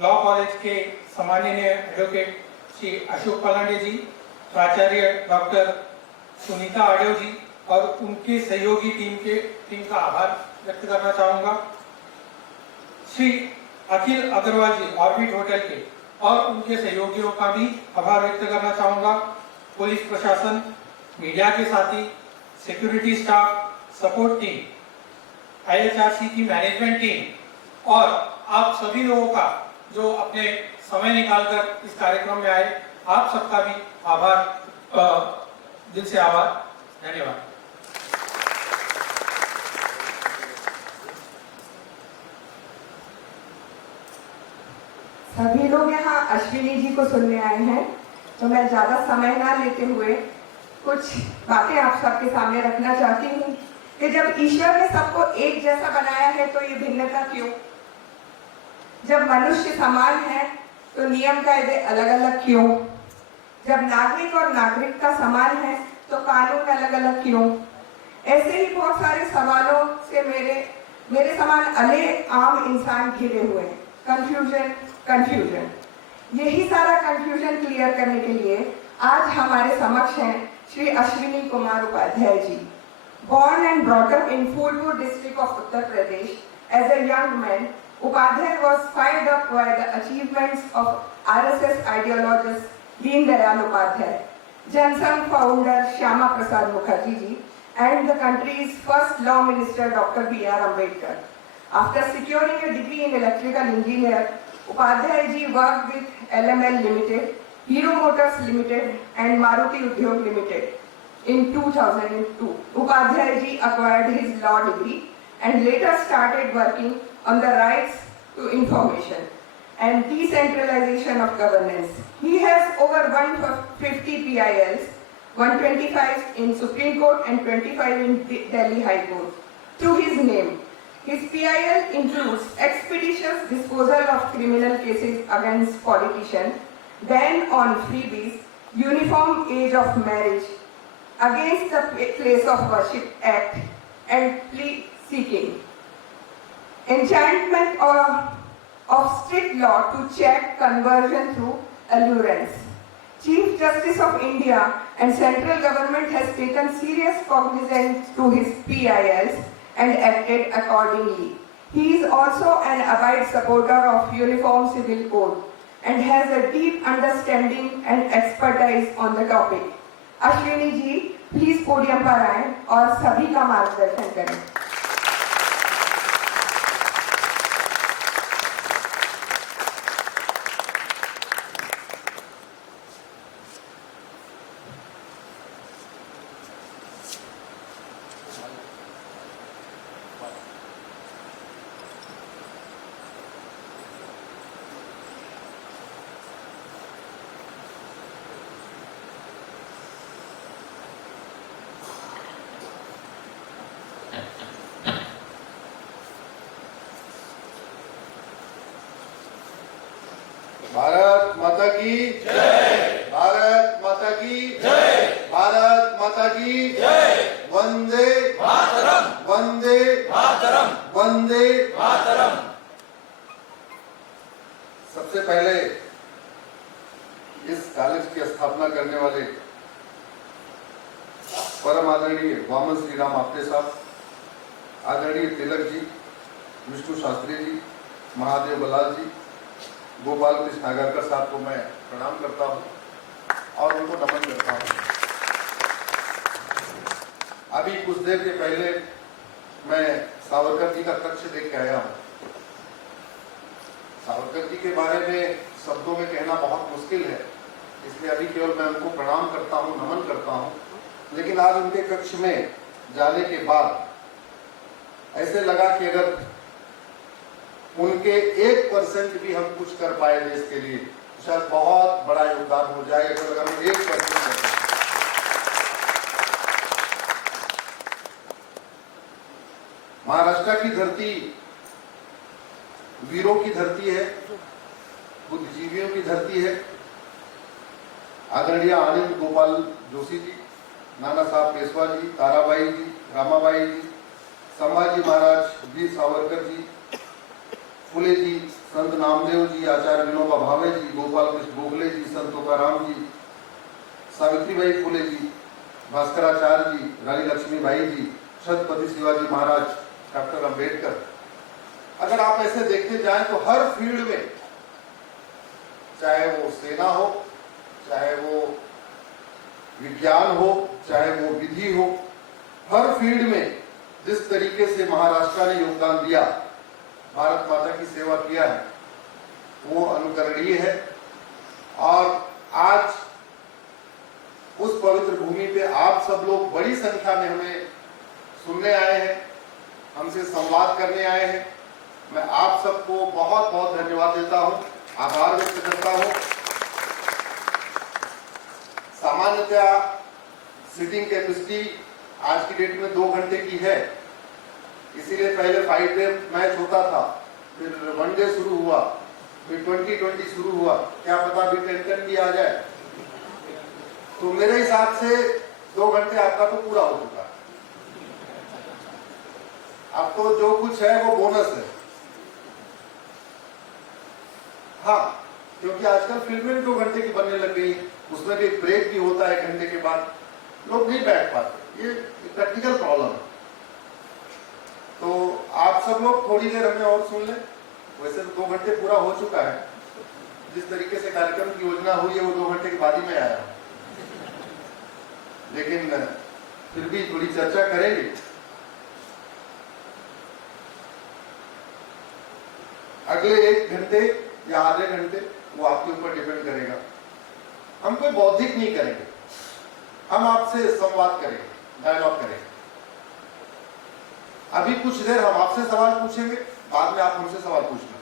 Law college के सम्माननीय advocate Shri Ashok Palande जी, प्राचार्य डॉक्टर सुनीता आडेव जी और उनके सहयोगी टीम का आभार व्यक्त करना चाहूंगा। श्री अखिल अग्रवाल जी ऑर्बिट होटल के और उनके सहयोगियों का भी आभार व्यक्त करना चाहूंगा। पुलिस प्रशासन, मीडिया के साथी, security staff, support team, IHRC की मैनेजमेंट टीम और आप सभी लोगों का जो अपने समय निकालकर इस कार्यक्रम में आए, आप सबका भी आभार, दिल से आभार, धन्यवाद। सभी लोग यहाँ अश्विनी जी को सुनने आए हैं, तो मैं ज्यादा समय ना लेते हुए कुछ बातें आप सबके सामने रखना चाहती हूँ कि जब ईश्वर ने सबको एक जैसा बनाया है तो ये भिन्नता क्यों? जब मनुष्य समान है तो नियम कायदे अलग अलग क्यों? जब नागरिक और नागरिकता समान है तो कानून अलग अलग क्यों? ऐसे ही बहुत सारे सवालों से मेरे समान अले आम इंसान घिरे हुए हैं। कंफ्यूजन यही सारा कंफ्यूजन क्लियर करने के लिए आज हमारे समक्ष हैं Shri Ashwini Kumar Upadhyay ji. Born and brought up in Phulpur district of Uttar Pradesh, as a young man, Upadhyay was fired up by the achievements of RSS ideologist Deen Dayal Upadhyay, Jansangh founder Shyama Prasad Mukherjee ji, and the country's first law minister Dr. B.R. Ambedkar. After securing a degree in electrical engineer, Upadhyay ji worked with LML Limited, Hero Motors Limited, and Maruti Udyog Limited. In 2002, Upadhyay ji acquired his law degree and later started working on the rights to information and decentralization of governance. He has over 150 PILs, 125 in Supreme Court and 25 in Delhi High Court. To his name, his PIL includes expeditious disposal of criminal cases against politicians, ban on freebies, uniform age of marriage, against the Place of Worship Act, and plea seeking. Enchantment of strict law to check conversion through allurance. Chief Justice of India and central government has taken serious cognizance to his PILs and acted accordingly. He is also an avid supporter of Uniform Civil Code and has a deep understanding and expertise on the topic. Ashwini ji please podium पर आएं और सभी का मार्गदर्शन करें। भारत माता की जय, भारत माता की जय, भारत माता की जय, वंदे मातरम, वंदे मातरम, वंदे मातरम। सबसे पहले इस कॉलेज की स्थापना करने वाले परम आदरणीय वामन श्री राम आपटे साहब, आदरणीय तिलक जी, विष्णु शास्त्री जी, महादेव बलाल जी, गोपाल कृष्ण नागरकर साहब को मैं प्रणाम करता हूं और उनको नमन करता हूं। अभी कुछ देर के पहले मैं सावरकर जी का कक्ष देख के आया हूं। सावरकर जी के बारे में शब्दों में कहना बहुत मुश्किल है, इसलिए अभी केवल मैं उनको प्रणाम करता हूं, नमन करता हूं। लेकिन आज उनके कक्ष में जाने के बाद ऐसे लगा कि अगर उनके 1% भी हम कुछ कर पाए देश के लिए, तो शायद बहुत बड़ा योगदान हो जाएगा। अगर हम 1% करते हैं। महाराष्ट्र की धरती वीरों की धरती है, बुद्धिजीवियों की धरती है। आदरणीय आनंद गोपाल जोशी जी, नाना साहब पेशवा जी, ताराबाई जी, रामाबाई जी, संभाजी महाराज, वीर सावरकर जी, फुले जी, संत नामदेव जी, आचार्य विनोबा भावे जी, गोपाल कृष्ण गोखले जी, संत तुकाराम जी, सावित्रीबाई फुले जी, भास्कराचार्य जी, रानी लक्ष्मीबाई जी, छत्रपति शिवाजी महाराज, डॉक्टर अंबेडकर। अगर आप ऐसे देखते जाएं तो हर फील्ड में, चाहे वो सेना हो, चाहे वो विज्ञान हो, चाहे वो विधि हो, हर फील्ड में जिस तरीके से महाराष्ट्र ने योगदान दिया, भारत माता की सेवा किया है, वो अनुकरणीय है। और आज उस पवित्र भूमि पे आप सब लोग बड़ी संख्या में हमें सुनने आए हैं, हमसे संवाद करने आए हैं। मैं आप सबको बहुत बहुत धन्यवाद देता हूं, आभार व्यक्त करता हूं। सामान्यतः सिटिंग कैपेसिटी आज की डेट में 2 घंटे की है, इसीलिए पहले 5 डे मैच होता था, फिर 1 डे शुरू हुआ, फिर 2020 शुरू हुआ, क्या पता अभी 10 भी आ जाए। तो मेरे हिसाब से 2 घंटे आपका तो पूरा हो चुका है। अब तो जो कुछ है वो बोनस है। हाँ, क्योंकि आजकल फिल्में भी 2 घंटे की बनने लग गई, उसमें भी एक ब्रेक भी होता है 1 घंटे के बाद, लोग नहीं बैठ पाते, ये प्रैक्टिकल प्रॉब्लम है। तो आप सब लोग थोड़ी देर हमें और सुन लें। वैसे तो 2 घंटे पूरा हो चुका है, जिस तरीके से कार्यक्रम की योजना हुई है वो 2 घंटे के बाद ही मैं आया हूं, लेकिन फिर भी थोड़ी चर्चा करेंगे। अगले 1 घंटे या आधे घंटे वो आपके ऊपर डिपेंड करेगा। हम कोई बौद्धिक नहीं करेंगे, हम आपसे संवाद करेंगे, डायलॉग करेंगे। अभी कुछ देर हम आपसे सवाल पूछेंगे, बाद में आप हमसे सवाल पूछना।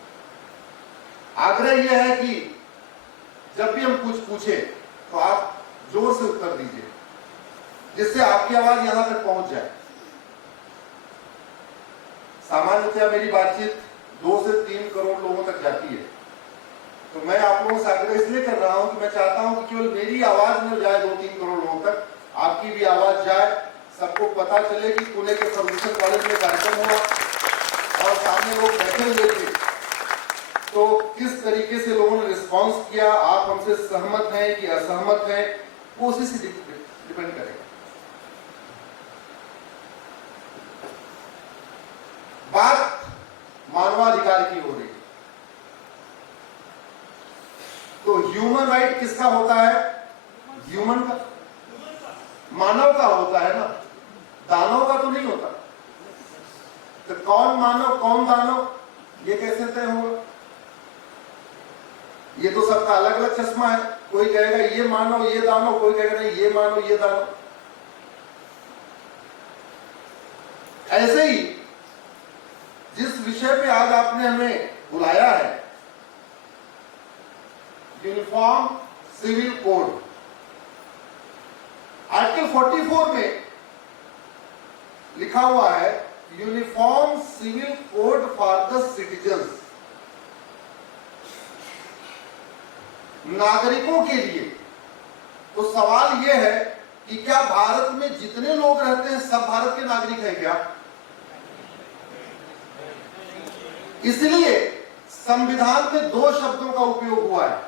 आग्रह यह है कि जब भी हम कुछ पूछे तो आप जोर से उत्तर दीजिए, जिससे आपकी आवाज यहां तक पहुंच जाए। सामान्यतः मेरी बातचीत 2 से 3 करोड़ लोगों तक जाती है, तो मैं आप लोगों से आग्रह इसलिए कर रहा हूं कि मैं चाहता हूं कि केवल मेरी आवाज न जाए 2-3 करोड़ लोगों तक, आपकी भी आवाज जाए, सबको पता चले कि पुणे के फर्गुसन कॉलेज में कार्यक्रम हुआ और सामने लोग बैठे हुए थे, तो किस तरीके से लोगों ने रिस्पॉन्स किया, आप हमसे सहमत हैं कि असहमत हैं, वो उसी से डिपेंड करेगा। बात मानवाधिकार की हो रही है, तो ह्यूमन राइट किसका होता है? ह्यूमन का, मानव का होता है ना, दानव का तो नहीं होता। तो कौन मानव कौन दानव, ये कैसे तय होगा? ये तो सबका अलग अलग चश्मा है, कोई कहेगा ये मानव ये दानव, कोई कहेगा नहीं ये मानव ये दानव। ऐसे ही जिस विषय पे आज आपने हमें बुलाया है, यूनिफॉर्म सिविल कोड, आर्टिकल 44 में लिखा हुआ है uniform civil code for the citizens, नागरिकों के लिए। तो सवाल यह है कि क्या भारत में जितने लोग रहते हैं सब भारत के नागरिक हैं क्या? इसलिए संविधान में 2 शब्दों का उपयोग हुआ है,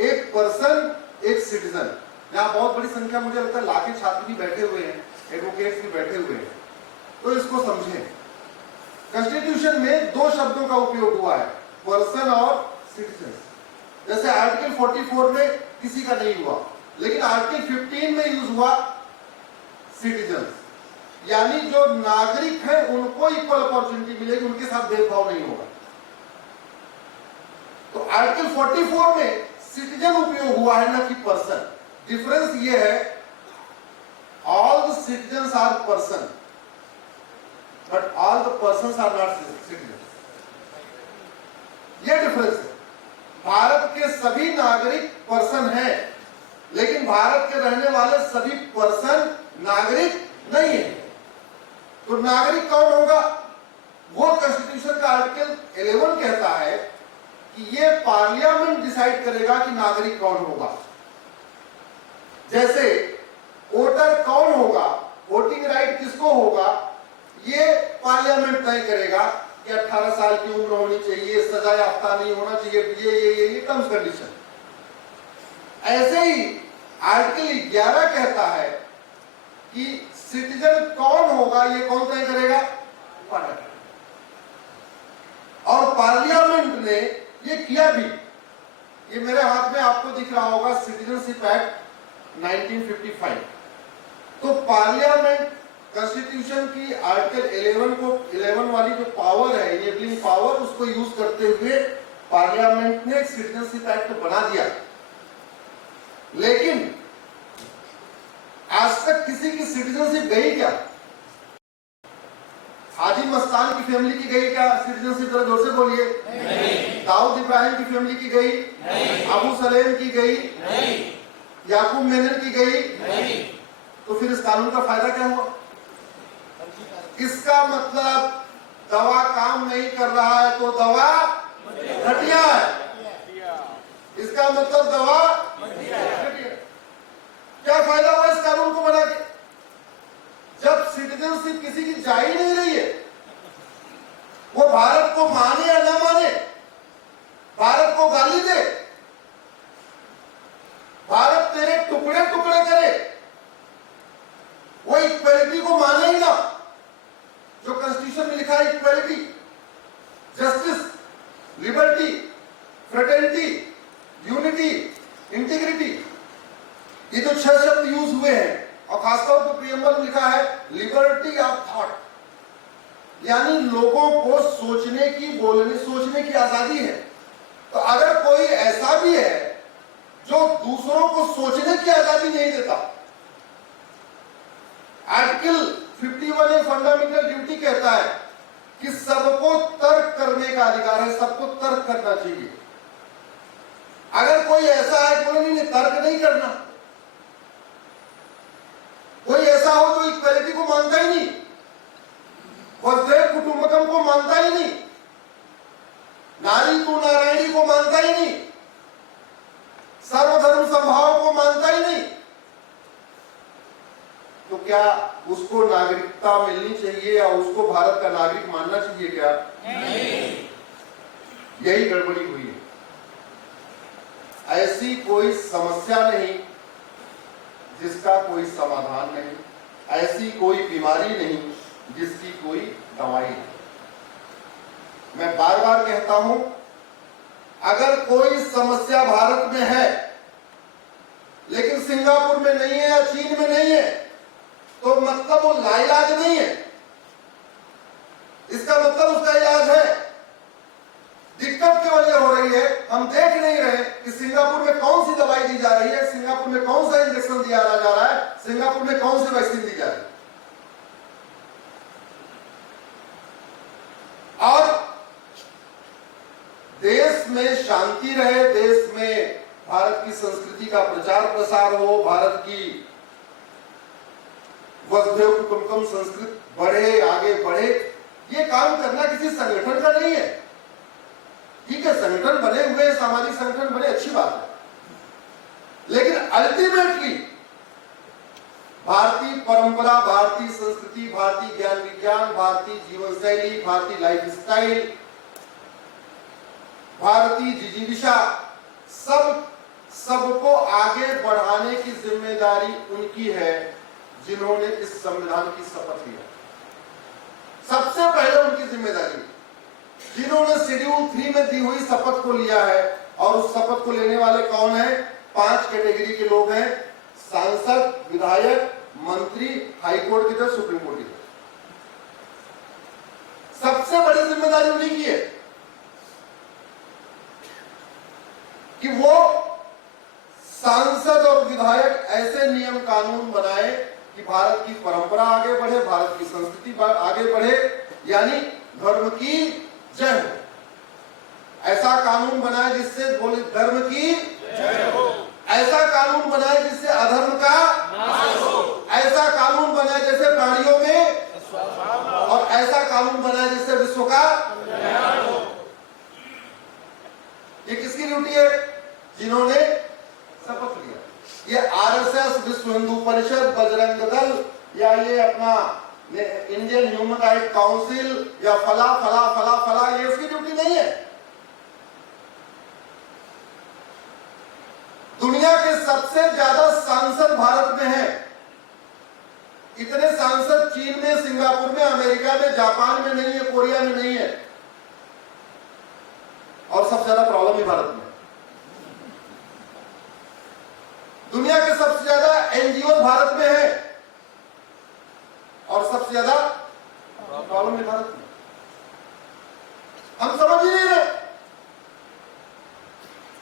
एक पर्सन एक सिटीजन। यहां बहुत बड़ी संख्या मुझे लगता है लाखे छात्र भी बैठे हुए हैं, एडवोकेट्स भी बैठे हुए हैं, तो इसको समझें। कॉन्स्टिट्यूशन में 2 शब्दों का उपयोग हुआ है, पर्सन और सिटीजन। जैसे आर्टिकल 44 में किसी का नहीं हुआ, लेकिन आर्टिकल 15 में यूज हुआ सिटीजन, यानी जो नागरिक है उनको इक्वल अपॉर्चुनिटी मिलेगी, उनके साथ भेदभाव नहीं होगा। तो आर्टिकल 44 में सिटीजन उपयोग हुआ है ना कि पर्सन। डिफरेंस ये है, all the citizens are person but all the persons are not citizen. ये डिफरेंस है। भारत के सभी नागरिक पर्सन हैं, लेकिन भारत के रहने वाले सभी पर्सन नागरिक नहीं है। तो नागरिक कौन होगा? वो कॉन्स्टिट्यूशन का आर्टिकल 11 कहता है कि ये पार्लियामेंट डिसाइड करेगा कि नागरिक कौन होगा। जैसे वोटर कौन होगा, वोटिंग राइट किसको होगा, ये पार्लियामेंट तय करेगा। कि 18 साल की उम्र होनी चाहिए, सजा याफ्ता नहीं होना चाहिए, ये टर्म्स कंडीशन। ऐसे ही आर्टिकल 11 कहता है कि सिटीजन कौन होगा ये कौन तय करेगा? पार्लियामेंट। और पार्लियामेंट ने ये किया भी। ये मेरे हाथ में आपको दिख रहा होगा सिटीजनशिप एक्ट 1955। तो पार्लियामेंट कॉन्स्टिट्यूशन की आर्टिकल 11 वाली जो पावर है, इनेबलिंग पावर, उसको यूज करते हुए पार्लियामेंट ने सिटीजनशिप एक्ट बना दिया। लेकिन आज तक किसी की सिटीजनशिप गई क्या? हाजी मस्तान की फैमिली की गई क्या सिटीजनशिप? जरा जोर से बोलिए। दाऊद इब्राहिम की फैमिली की गई? अबू सलेम की गई? याकूब मेनन की गई? तो फिर इस कानून का फायदा क्या हुआ? इसका मतलब दवा काम नहीं कर रहा है तो दवा घटिया है। इसका मतलब दवा घटिया है। क्या फायदा हुआ इस कानून को बना के, जब सिटीजनशिप किसी की जा ही नहीं रही है? वो भारत को माने या ना माने, भारत को गाली दे, भारत तेरे टुकड़े टुकड़े करे, वो इक्वालिटी को माने ही ना, जो कॉन्स्टिट्यूशन में लिखा है, equality, justice, liberty, fraternity, unity, integrity, ये जो 6 शब्द यूज हुए हैं, और खासतौर पर प्रीएम्बल में लिखा है लिबर्टी ऑफ थॉट, यानी लोगों को सोचने की आजादी है। तो अगर कोई ऐसा भी है जो दूसरों को सोचने की आजादी नहीं देता, आर्टिकल 51 फंडामेंटल ड्यूटी कहता है कि सबको तर्क करने का अधिकार है, सबको तर्क करना चाहिए। अगर कोई ऐसा है कोई नहीं, तर्क नहीं करना, कोई ऐसा हो तो इक्वालिटी को मानता ही नहीं, वसुधैव कुटुंबकम को मानता ही नहीं, नारी तू नारायणी को मानता ही नहीं, सर्वधर्म समभाव को मानता ही नहीं, तो क्या उसको नागरिकता मिलनी चाहिए या उसको भारत का नागरिक मानना चाहिए? क्या नहीं। यही गड़बड़ी हुई है। ऐसी कोई समस्या नहीं जिसका कोई समाधान नहीं, ऐसी कोई बीमारी नहीं जिसकी कोई दवाई नहीं। मैं बार बार कहता हूं, अगर कोई समस्या भारत में है लेकिन सिंगापुर में नहीं है या चीन में नहीं है, तो मतलब वो लाइलाज नहीं है। इसका मतलब उसका इलाज है। दिक्कत केवल ये हो रही है, हम देख नहीं रहे कि सिंगापुर में कौन सी दवाई दी जा रही है, सिंगापुर में कौन सा इंजेक्शन दिया जा रहा है, सिंगापुर में कौन सी वैक्सीन दी जा रही है। और देश में शांति रहे, देश में भारत की संस्कृति का प्रचार प्रसार हो, भारत की वसुधैव कुटुंबकम संस्कृति बढ़े, आगे बढ़े, ये काम करना किसी संगठन का नहीं है। ठीक है, संगठन बने हुए, सामाजिक संगठन बने, अच्छी बात है, लेकिन अल्टीमेटली भारतीय परंपरा, भारतीय संस्कृति, भारतीय ज्ञान विज्ञान, भारतीय जीवन शैली, भारतीय लाइफ स्टाइल, भारतीय जिजीविषा, सबको आगे बढ़ाने की जिम्मेदारी उनकी है जिन्होंने इस संविधान की शपथ लिया। सबसे पहले उनकी जिम्मेदारी, जिन्होंने शेड्यूल 3 में दी हुई शपथ को लिया है। और उस शपथ को लेने वाले कौन है? 5 कैटेगरी के लोग हैं, सांसद, विधायक, मंत्री, हाईकोर्ट की जज, सुप्रीम कोर्ट की जज। सबसे बड़ी जिम्मेदारी उन्हीं की है कि वो सांसद और विधायक ऐसे नियम कानून बनाए कि भारत की परंपरा आगे बढ़े, भारत की संस्कृति आगे बढ़े, यानी धर्म की जय हो। ऐसा कानून बनाए जिससे बोले धर्म की जय हो, ऐसा कानून बनाए जिससे अधर्म का नाश हो, ऐसा कानून बनाए जैसे प्राणियों में, और ऐसा कानून बनाए जिससे विश्व का कल्याण हो। ये किसकी ड्यूटी है? जिन्होंने शपथ लिया। ये आरएसएस, विश्व हिंदू परिषद, बजरंग दल या ये अपना इंडियन ह्यूमन राइट काउंसिल या फला फला फला फला, ये उसकी ड्यूटी नहीं है। दुनिया के सबसे ज्यादा सांसद भारत में हैं। इतने सांसद चीन में, सिंगापुर में, अमेरिका में, जापान में नहीं है, कोरिया में नहीं है। और सबसे ज्यादा प्रॉब्लम ही भारत में। दुनिया के सबसे ज्यादा एनजीओ भारत में है और सबसे ज्यादा प्रॉब्लम ही भारत में। हम समझ ही नहीं रहे।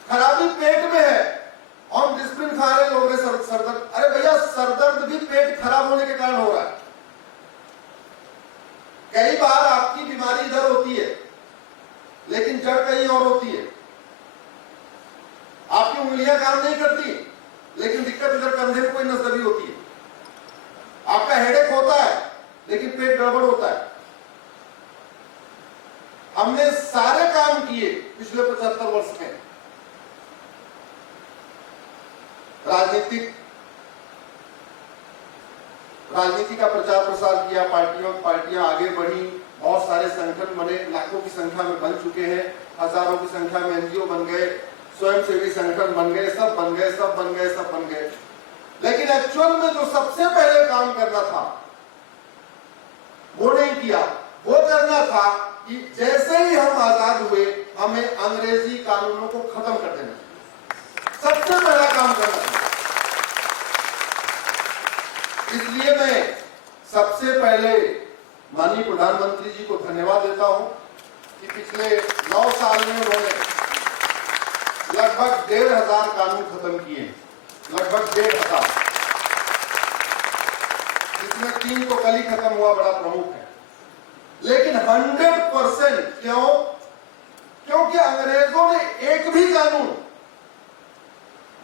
खराबी पेट में है, हम डिस्प्रिन खा रहे लोग सरदर्द। अरे भैया, सरदर्द भी पेट खराब होने के कारण हो रहा है। कई बार आपकी बीमारी इधर होती है लेकिन जड़ कहीं और होती है। आपकी उंगलियां काम नहीं करती लेकिन दिक्कत इधर कंधे में कोई नस दबी होती है। आपका हेडेक होता है लेकिन पेट गड़बड़ होता है। हमने सारे काम किए पिछले 75 वर्ष में। राजनीति का प्रचार प्रसार किया, पार्टियां आगे बढ़ी, बहुत सारे संगठन बने, लाखों की संख्या में बन चुके हैं, हजारों की संख्या में एनजीओ बन गए, स्वयंसेवी संगठन बन गए, सब बन गए। लेकिन एक्चुअल में जो सबसे पहले काम करना था वो नहीं किया। वो करना था कि जैसे ही हम आजाद हुए हमें अंग्रेजी कानूनों को खत्म कर देना चाहिए। सबसे पहला काम करना था। इसलिए मैं सबसे पहले माननीय प्रधानमंत्री जी को धन्यवाद देता हूं कि पिछले 9 साल में उन्होंने लगभग 1500 कानून खत्म किए, लगभग 1500, जिसमें 3 तो कल ही खत्म हुआ, बड़ा प्रमुख है। लेकिन 100% क्यों? क्योंकि अंग्रेजों ने एक भी कानून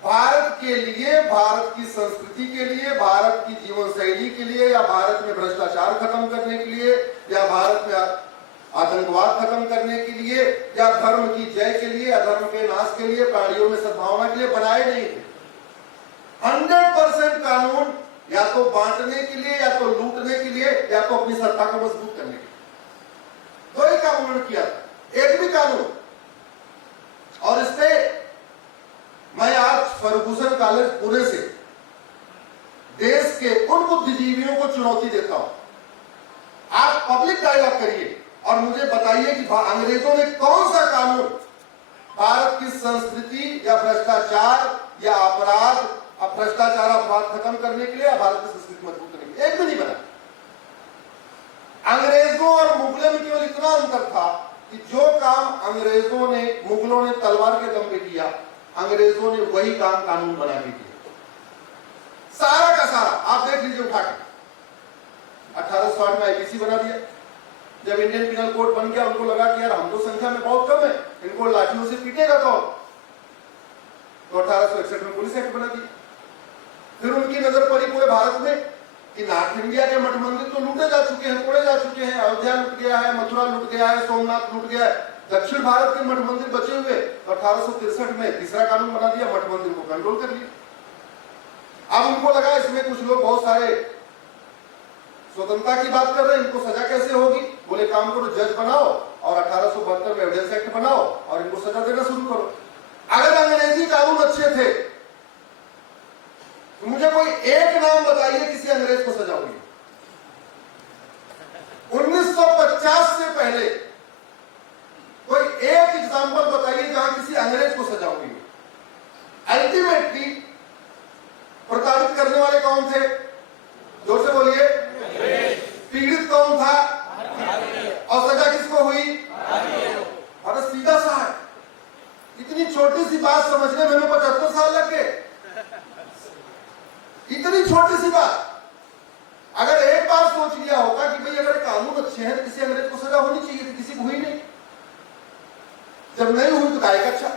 भारत के लिए, भारत की संस्कृति के लिए, भारत की जीवन शैली के लिए, या भारत में भ्रष्टाचार खत्म करने के लिए, या भारत में आतंकवाद खत्म करने के लिए, या धर्म की जय के लिए, या धर्म के नाश के लिए, प्राणियों में सद्भावना के लिए बनाए नहीं थे। 100% कानून या तो बांटने के लिए, या तो लूटने के लिए, या तो अपनी सत्ता को मजबूत करने के लिए। 2 ही काम उन्होंने किया, एक भी कानून। और इससे मैं आज फर्गुसन कॉलेज पुणे से देश के उन बुद्धिजीवियों को चुनौती देता हूं। आप पब्लिक डायलॉग करिए और मुझे बताइए कि अंग्रेजों ने कौन सा कानून भारत की संस्कृति या भ्रष्टाचार या अपराध, भ्रष्टाचार अपराध खत्म करने के लिए या भारत की संस्कृति मजबूत करने के लिए, एक भी नहीं बना। अंग्रेजों और मुगलों में केवल इतना अंतर था कि जो काम अंग्रेजों ने, मुगलों ने तलवार के दम पे किया, अंग्रेजों ने वही काम कानून बना के किया। सारा का सारा आप देख लीजिए उठा के। 1860 में आईपीसी बना दिया। जब इंडियन पिनल कोड बन गया, उनको लगा कि यार हम तो संख्या में बहुत कम है, इनको लाठियों से पीटेगा कौन? तो 1861 में पुलिस एक्ट बना दिया। फिर उनकी नजर पड़ी पूरे भारत में कि नॉर्थ इंडिया के मठ मंदिर तो लूटे जा चुके हैं, तोड़े जा चुके हैं। अयोध्या लूट गया है, मथुरा लूट गया है, सोमनाथ लूट गया है, दक्षिण भारत के मठ मंदिर बचे हुए। तो 1863 में तीसरा कानून बना दिया, मठ मंदिर को कंट्रोल कर लिया। अब उनको लगा इसमें कुछ लोग बहुत सारे स्वतंत्रता की बात कर रहे हैं, इनको सजा कैसे होगी? बोले काम करो, जज बनाओ और 1872 में एविडेंस एक्ट बनाओ और इनको सजा देना शुरू करो। अगर अंग्रेजी कानून अच्छे थे तो मुझे कोई एक नाम बताइए किसी अंग्रेज को सजा हुई। 1950 से पहले कोई एक एग्जांपल बताइए जहां किसी अंग्रेज को सजा हुई। अल्टीमेटली प्रताड़ित करने वाले कौन थे? जोर से बोलिए। पीड़ित कौन था और सजा किसको हुई? अरे सीधा सा है। इतनी छोटी सी बात समझने में 75 साल लग गए। इतनी छोटी सी बात। अगर एक बार सोच लिया होता कि भाई अगर कानून अच्छे हैं तो किसी अंग्रेज को सजा होनी चाहिए थी, किसी को हुई नहीं। जब नहीं हुई तो गाय का अच्छा।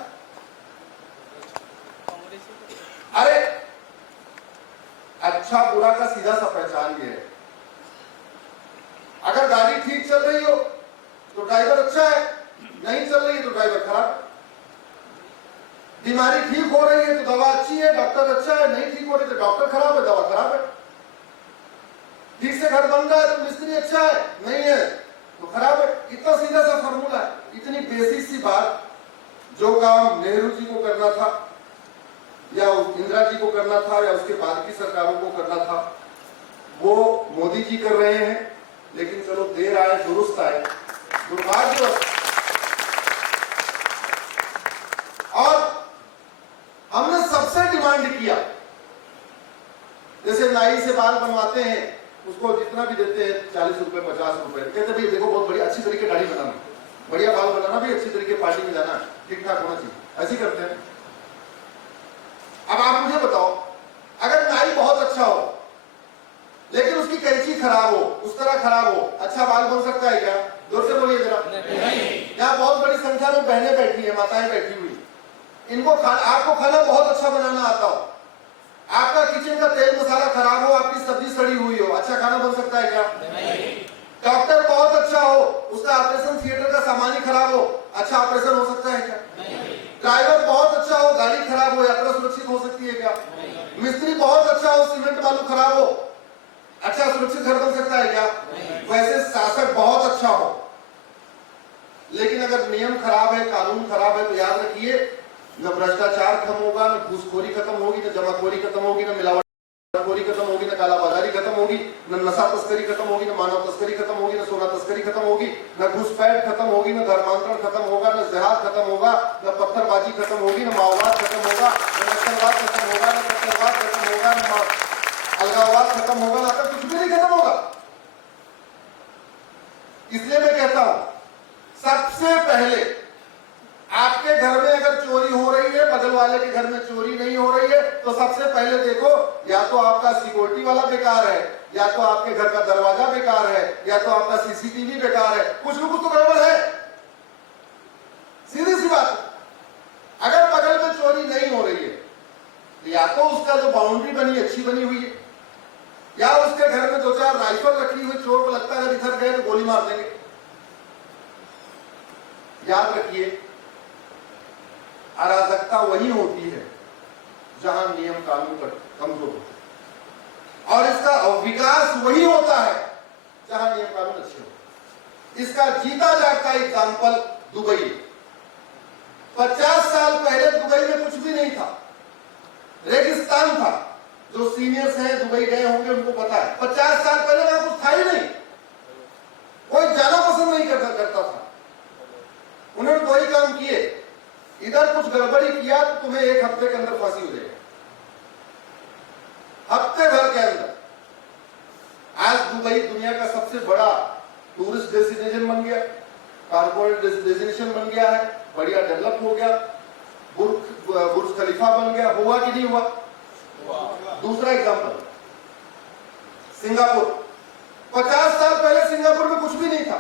अरे अच्छा बुरा का सीधा सा पहचान ये है, अगर गाड़ी ठीक चल रही हो तो ड्राइवर अच्छा है, नहीं चल रही है तो ड्राइवर खराब है। बीमारी ठीक हो रही है तो दवा अच्छी है, डॉक्टर अच्छा है, नहीं ठीक हो रही तो डॉक्टर खराब है, दवा खराब है। ठीक से घर बन रहा है तो मिस्त्री अच्छा है, नहीं है तो खराब है। इतना सीधा सा फॉर्मूला है। इतनी बेसिक सी बात, जो काम नेहरू जी को करना था या इंदिरा जी को करना था या उसके बाद की सरकारों को करना था, वो मोदी जी कर रहे हैं। लेकिन चलो देर आए दुरुस्त आए, दुर्भाग्य। और हमने सबसे डिमांड किया, जैसे नाई से बाल बनवाते हैं, उसको जितना भी देते हैं 40 रुपए 50 रुपए, कहते भाई देखो बहुत बढ़िया अच्छी तरीके दाढ़ी बनाना, बढ़िया बाल बनाना भी, अच्छी तरीके पार्टी में जाना, ठीक ठाक होना चाहिए, ऐसे करते हैं। अब आप मुझे बताओ, अगर नाई बहुत अच्छा हो लेकिन उसकी कैंची खराब हो, उस तरह खराब हो, अच्छा बाल बन सकता है क्या? जोर से बोलिए जरा। यहाँ बहुत बड़ी संख्या में बहनें बैठी है, माताएं बैठी हुई, इनको आपको खाना बहुत अच्छा बनाना आता हो, आपका किचन का तेल मसाला खराब हो, आपकी सब्जी सड़ी हुई हो, अच्छा खाना बन सकता है क्या? डॉक्टर बहुत अच्छा हो, उसका ऑपरेशन थिएटर का सामान ही खराब हो, अच्छा ऑपरेशन हो सकता है क्या? ड्राइवर बहुत अच्छा हो, गाड़ी खराब हो, यात्रा सुरक्षित हो सकती है क्या? मिस्त्री बहुत अच्छा हो, सीमेंट बालू खराब हो, अच्छा सुरक्षित घर बन सकता है क्या? वैसे शासक बहुत अच्छा हो, लेकिन अगर नियम खराब है, कानून खराब है, तो याद रखिए न भ्रष्टाचार खत्म होगा, न घूसखोरी खत्म होगी, न जमाखोरी खत्म होगी, न मिलावटखोरी खत्म होगी, न कालाबाजारी खत्म होगी, न नशा तस्करी खत्म होगी, न मानव तस्करी खत्म होगी, न सोना तस्करी खत्म होगी, न घुसपैठ खत्म होगी, न धर्मांतरण खत्म होगा, न जिहाद खत्म होगा, न पत्थरबाजी खत्म होगी, न माओवाद खत्म होगा, न नक्सलवाद खत्म होगा, न कट्टरवाद खत्म होगा, न अलगाववाद खत्म होगा, ना तो कुछ भी नहीं खत्म होगा। इसलिए मैं कहता हूं, सबसे पहले आपके घर में अगर चोरी हो रही है, बगल वाले के घर में चोरी नहीं हो रही है, तो सबसे पहले देखो, या तो आपका सिक्योरिटी वाला बेकार है, या तो आपके घर का दरवाजा बेकार है, या तो आपका सीसीटीवी बेकार है, कुछ न कुछ तो गड़बड़ है। सीधी सी बात। अगर बगल में चोरी नहीं हो रही है, तो या तो उसका जो बाउंड्री बनी अच्छी बनी हुई है, या उसके घर में 2-4 राइफल रखी हुई, चोर को लगता है इधर गए तो गोली मार देंगे। याद रखिए, अराजकता वही होती है जहां नियम कानून कमजोर होते हैं, और इसका विकास वही होता है जहां नियम कानून अच्छे होते हैं। इसका जीता जागता एग्जाम्पल दुबई। 50 साल पहले दुबई में कुछ भी नहीं था, रेगिस्तान था। जो सीनियर्स हैं दुबई गए होंगे उनको पता है, 50 साल पहले वहां कुछ था ही नहीं, कोई जाना पसंद नहीं करता था। उन्होंने दो ही काम किए, इधर कुछ गड़बड़ी किया तो तुम्हें 1 हफ्ते के अंदर फांसी हो जाएगी, हफ्ते भर के अंदर। आज दुबई दुनिया का सबसे बड़ा टूरिस्ट डेस्टिनेशन बन गया, कॉर्पोरेट डेस्टिनेशन बन गया है, बढ़िया डेवलप हो गया, बुर्ज खलीफा बन गया। हुआ कि नहीं हुआ? दूसरा एग्जांपल, सिंगापुर। 50 साल पहले सिंगापुर में कुछ भी नहीं था।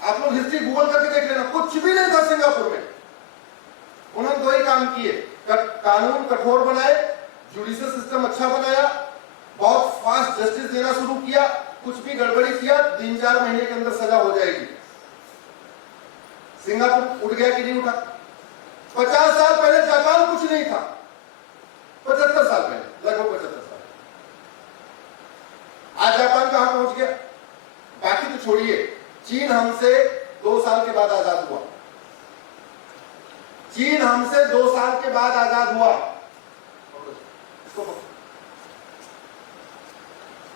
आप लोग हिस्ट्री गूगल करके देख लेना, कुछ भी नहीं था सिंगापुर में। उन्होंने दो ही काम किए, कानून कठोर बनाए, जुडिशियल सिस्टम अच्छा बनाया, बहुत फास्ट जस्टिस देना शुरू किया। कुछ भी गड़बड़ी किया 3-4 महीने के अंदर सजा हो जाएगी। सिंगापुर उठ गया कि नहीं उठा? 50 साल पहले जापान कुछ नहीं था, 75 साल पहले, लगभग 75 साल। आज जापान कहां पहुंच गया? बाकी तो छोड़िए, चीन हमसे 2 साल के बाद आजाद हुआ। चीन हमसे 2 साल के बाद आजाद हुआ।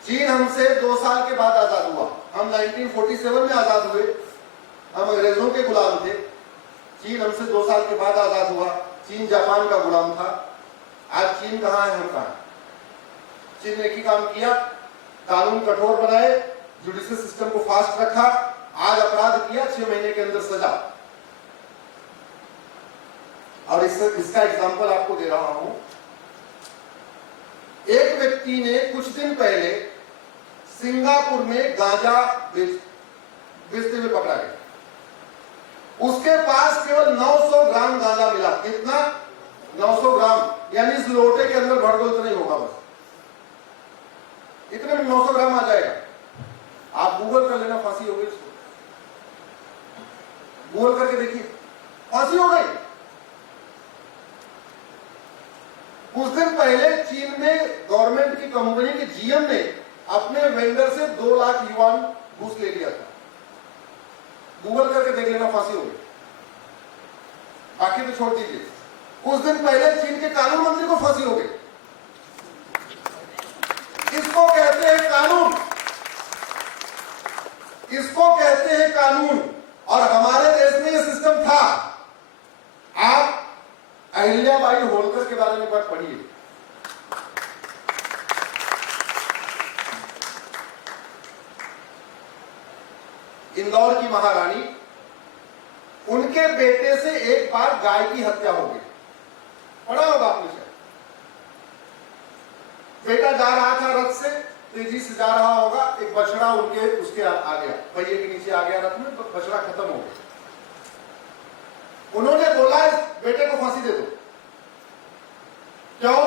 चीन हमसे 2 साल के बाद आजाद हुआ। हम 1947 में आजाद हुए, हम अंग्रेजों के गुलाम थे। चीन हमसे 2 साल के बाद आजाद हुआ। चीन जापान का गुलाम था। आज चीन कहां है, हम कहां? चीन ने एक ही काम किया, कानून कठोर बनाए, जुडिशियल सिस्टम को फास्ट रखा। आज अपराध किया, 6 महीने के अंदर सजा। और इसका एग्जांपल आपको दे रहा हूं। एक व्यक्ति ने कुछ दिन पहले सिंगापुर में गांजा बेचते हुए पकड़ा गया। उसके पास केवल 900 ग्राम गांजा मिला। कितना? 900 ग्राम, यानी इस लोटे के अंदर भर दो, इतना ही होगा बस। इतने में 900 ग्राम आ जाएगा। आप गूगल कर लेना, फांसी हो गई इसको। गूगल करके देखिए, फांसी हो गई। कुछ दिन पहले चीन में गवर्नमेंट की कंपनी के जीएम ने अपने वेंडर से 2 लाख युआन घूस ले लिया था। गूगल करके देख लेना, फांसी हो गई। बाकी तो छोड़ दीजिए। कुछ दिन पहले चीन के कानून मंत्री को फांसी हो गई। इसको कहते हैं कानून, इसको कहते हैं कानून। और हमारे देश में यह सिस्टम था। आप अहिल्याबाई होलकर के बारे में बात पढ़िए। इंदौर की महारानी, उनके बेटे से एक बार गाय की हत्या हो गई, पढ़ा होगा आपने शायद। बेटा जा रहा था रथ से, तेजी से जा रहा होगा, एक बछड़ा उसके आ गया, पहिए के नीचे आ गया रथ में, बछड़ा खत्म हो गया। उन्होंने बोला इस बेटे को फांसी दे दो। क्यों?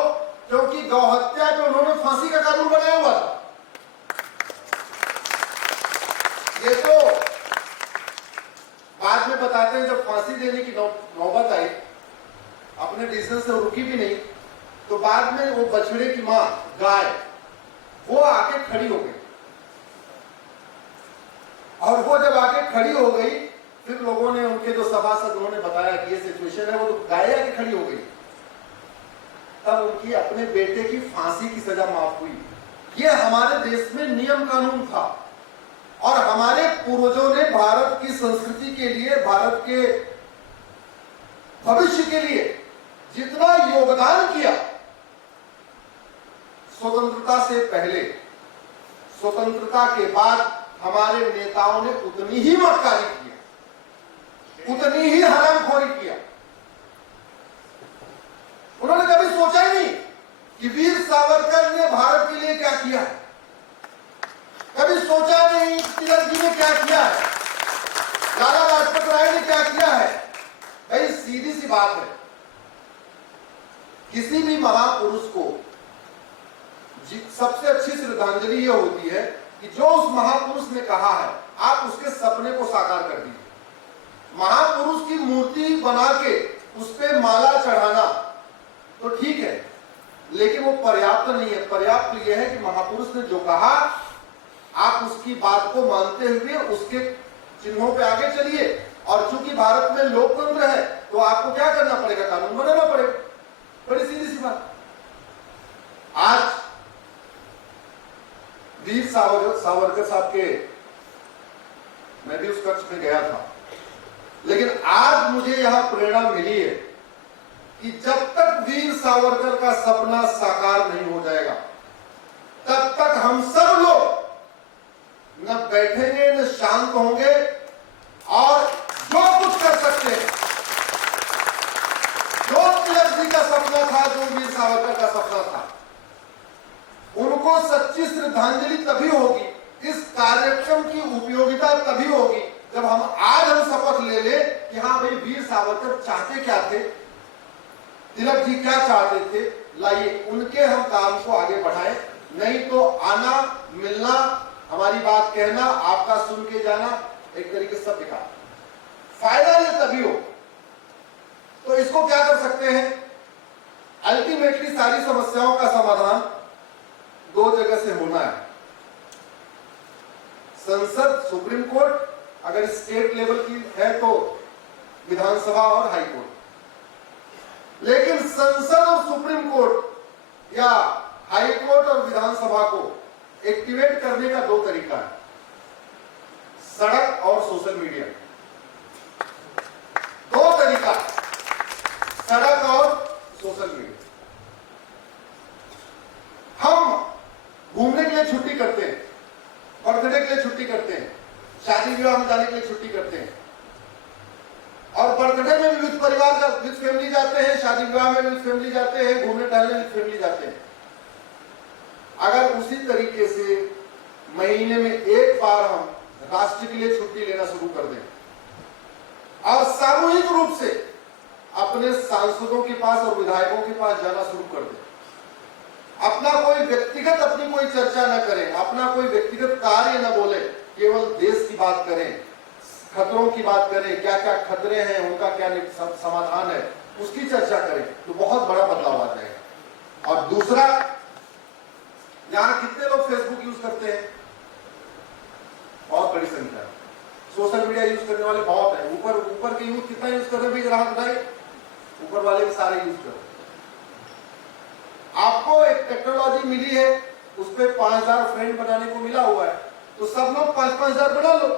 क्योंकि गौ हत्या पे उन्होंने फांसी का कानून बनाया हुआ था। ये तो बाद में बताते हैं, जब फांसी देने की नौबत आई, अपने डिसीजन से रुकी भी नहीं, तो बाद में वो बछड़े की मां गाय, वो आके खड़ी हो गई। और वो जब आके खड़ी हो गई, फिर लोगों ने, उनके जो सभासद, उन्होंने बताया कि ये सिचुएशन है, वो तो गाय आके खड़ी हो गई। तब उनकी अपने बेटे की फांसी की सजा माफ हुई। ये हमारे देश में नियम कानून था। और हमारे पूर्वजों ने भारत की संस्कृति के लिए, भारत के भविष्य के लिए जितना योगदान किया, स्वतंत्रता से पहले, स्वतंत्रता के बाद हमारे नेताओं ने उतनी ही मक्कारी किया, उतनी ही हरामखोरी किया। उन्होंने कभी सोचा ही नहीं कि वीर सावरकर ने भारत के लिए क्या किया है। कभी सोचा नहीं तिलक जी ने क्या किया है, लाला लाजपत राय ने क्या किया है। भाई सीधी सी बात है, किसी भी महापुरुष को सबसे अच्छी श्रद्धांजलि यह होती है कि जो उस महापुरुष ने कहा है, आप उसके सपने को साकार कर दीजिए। महापुरुष की मूर्ति बना के उस पर माला चढ़ाना तो ठीक है, लेकिन वो पर्याप्त नहीं है। पर्याप्त यह है कि महापुरुष ने जो कहा, आप उसकी बात को मानते हुए उसके चिन्हों पे आगे चलिए। और चूंकि भारत में लोकतंत्र है, तो आपको क्या करना पड़ेगा, कानून बनाना पड़ेगा। बड़ी सीधी सी बात। आज वीर सावरकर साहब के, मैं भी उस कक्ष में गया था, लेकिन आज मुझे यह प्रेरणा मिली है कि जब तक वीर सावरकर का सपना साकार नहीं हो जाएगा, तब तक हम सब लोग न बैठेंगे, न शांत होंगे, और जो कुछ कर सकते हैं, जो तिलक जी का सपना था, जो वीर सावरकर का सपना था, उनको सच्ची श्रद्धांजलि तभी होगी, इस कार्यक्रम की उपयोगिता तभी होगी, जब हम शपथ ले ले कि हाँ भाई, वीर सावरकर चाहते क्या थे, तिलक जी क्या चाहते थे, लाइए उनके हम काम को आगे बढ़ाएं। नहीं तो आना, मिलना, हमारी बात कहना, आपका सुन के जाना, एक तरीके से सब बेकार। फायदा ये तभी हो। तो इसको क्या कर सकते हैं, अल्टीमेटली सारी समस्याओं का समाधान 2 जगह से होना है, संसद, सुप्रीम कोर्ट, अगर स्टेट लेवल की है तो विधानसभा और हाई कोर्ट। लेकिन संसद और सुप्रीम कोर्ट या हाई कोर्ट और विधानसभा को एक्टिवेट करने का 2 तरीका है, सड़क और सोशल मीडिया। 2 तरीका, सड़क और सोशल मीडिया। हम घूमने के लिए छुट्टी करते हैं, बर्थडे के लिए छुट्टी करते हैं, शादी विवाह में जाने के लिए छुट्टी करते हैं, और बर्थडे में भी विद परिवार, विद फैमिली जाते हैं, शादी विवाह में विद फैमिली जाते हैं, घूमने टहलने विद फैमिली जाते हैं। अगर उसी तरीके से महीने में एक बार हम राष्ट्र के लिए छुट्टी लेना शुरू कर दें और सामूहिक रूप से अपने सांसदों के पास और विधायकों के पास जाना शुरू कर दें, अपना कोई व्यक्तिगत अपनी कोई चर्चा न करें, अपना कोई व्यक्तिगत कार्य न बोले, केवल देश की बात करें, खतरों की बात करें, क्या क्या खतरे हैं, उनका क्या समाधान है, उसकी चर्चा करें, तो बहुत बड़ा बदलाव आ जाएगा। और दूसरा, यहां कितने लोग फेसबुक यूज करते हैं? बहुत बड़ी संख्या है। सोशल मीडिया यूज करने वाले बहुत है। ऊपर के यूथ कितना यूज कर रहे हैं भी हाथ उठाइए, ऊपर वाले भी सारे यूज कर रहे हैं। आपको एक टेक्नोलॉजी मिली है, उस पर 5000 फ्रेंड बनाने को मिला हुआ है, तो सब लोग 5-5 हजार बना लो।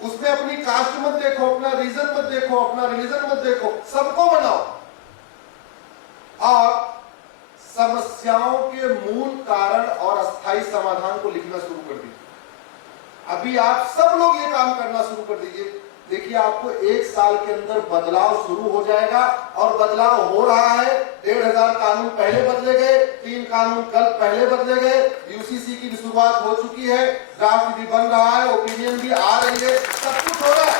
उसमें अपनी कास्ट मत देखो, अपना रीजन मत देखो, अपना रिलीजन मत देखो, सबको बनाओ और समस्याओं के मूल कारण और अस्थायी समाधान को लिखना शुरू कर दीजिए। अभी आप सब लोग ये काम करना शुरू कर दीजिए, देखिए आपको 1 साल के अंदर बदलाव शुरू हो जाएगा। और बदलाव हो रहा है। 1500 कानून पहले बदले गए, 3 कानून कल पहले बदले गए, यूसीसी की भी शुरुआत हो चुकी है, ड्राफ्ट भी बन रहा है, ओपिनियन भी आ रही है, सब कुछ हो रहा है।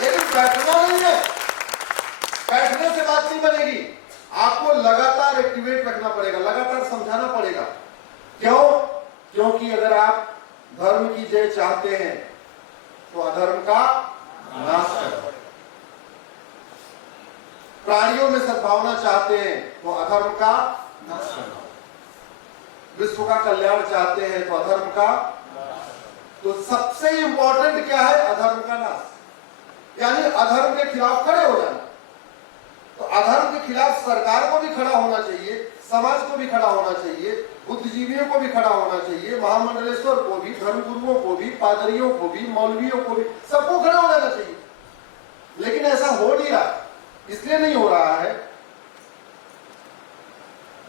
लेकिन बैठना नहीं है, बैठने से बात नहीं बनेगी। आपको लगातार एक्टिवेट रखना पड़ेगा, लगातार समझाना पड़ेगा। क्यों? क्योंकि अगर आप धर्म की जय चाहते हैं तो अधर्म का नाश करो। प्राणियों में सद्भावना चाहते हैं तो अधर्म का नाश करो। विश्व का कल्याण चाहते हैं तो अधर्म का, तो सबसे इंपॉर्टेंट क्या है? अधर्म का नाश, यानी अधर्म के खिलाफ खड़े हो जाना। तो अधर्म के खिलाफ सरकार को भी खड़ा होना चाहिए, समाज को भी खड़ा होना चाहिए, बुद्धिजीवियों को भी खड़ा होना चाहिए, महामंडलेश्वर को भी, धर्मगुरुओं को भी, पादरियों को भी, मौलवियों को भी, सबको खड़ा हो जाना चाहिए। लेकिन ऐसा हो नहीं रहा। इसलिए नहीं हो रहा है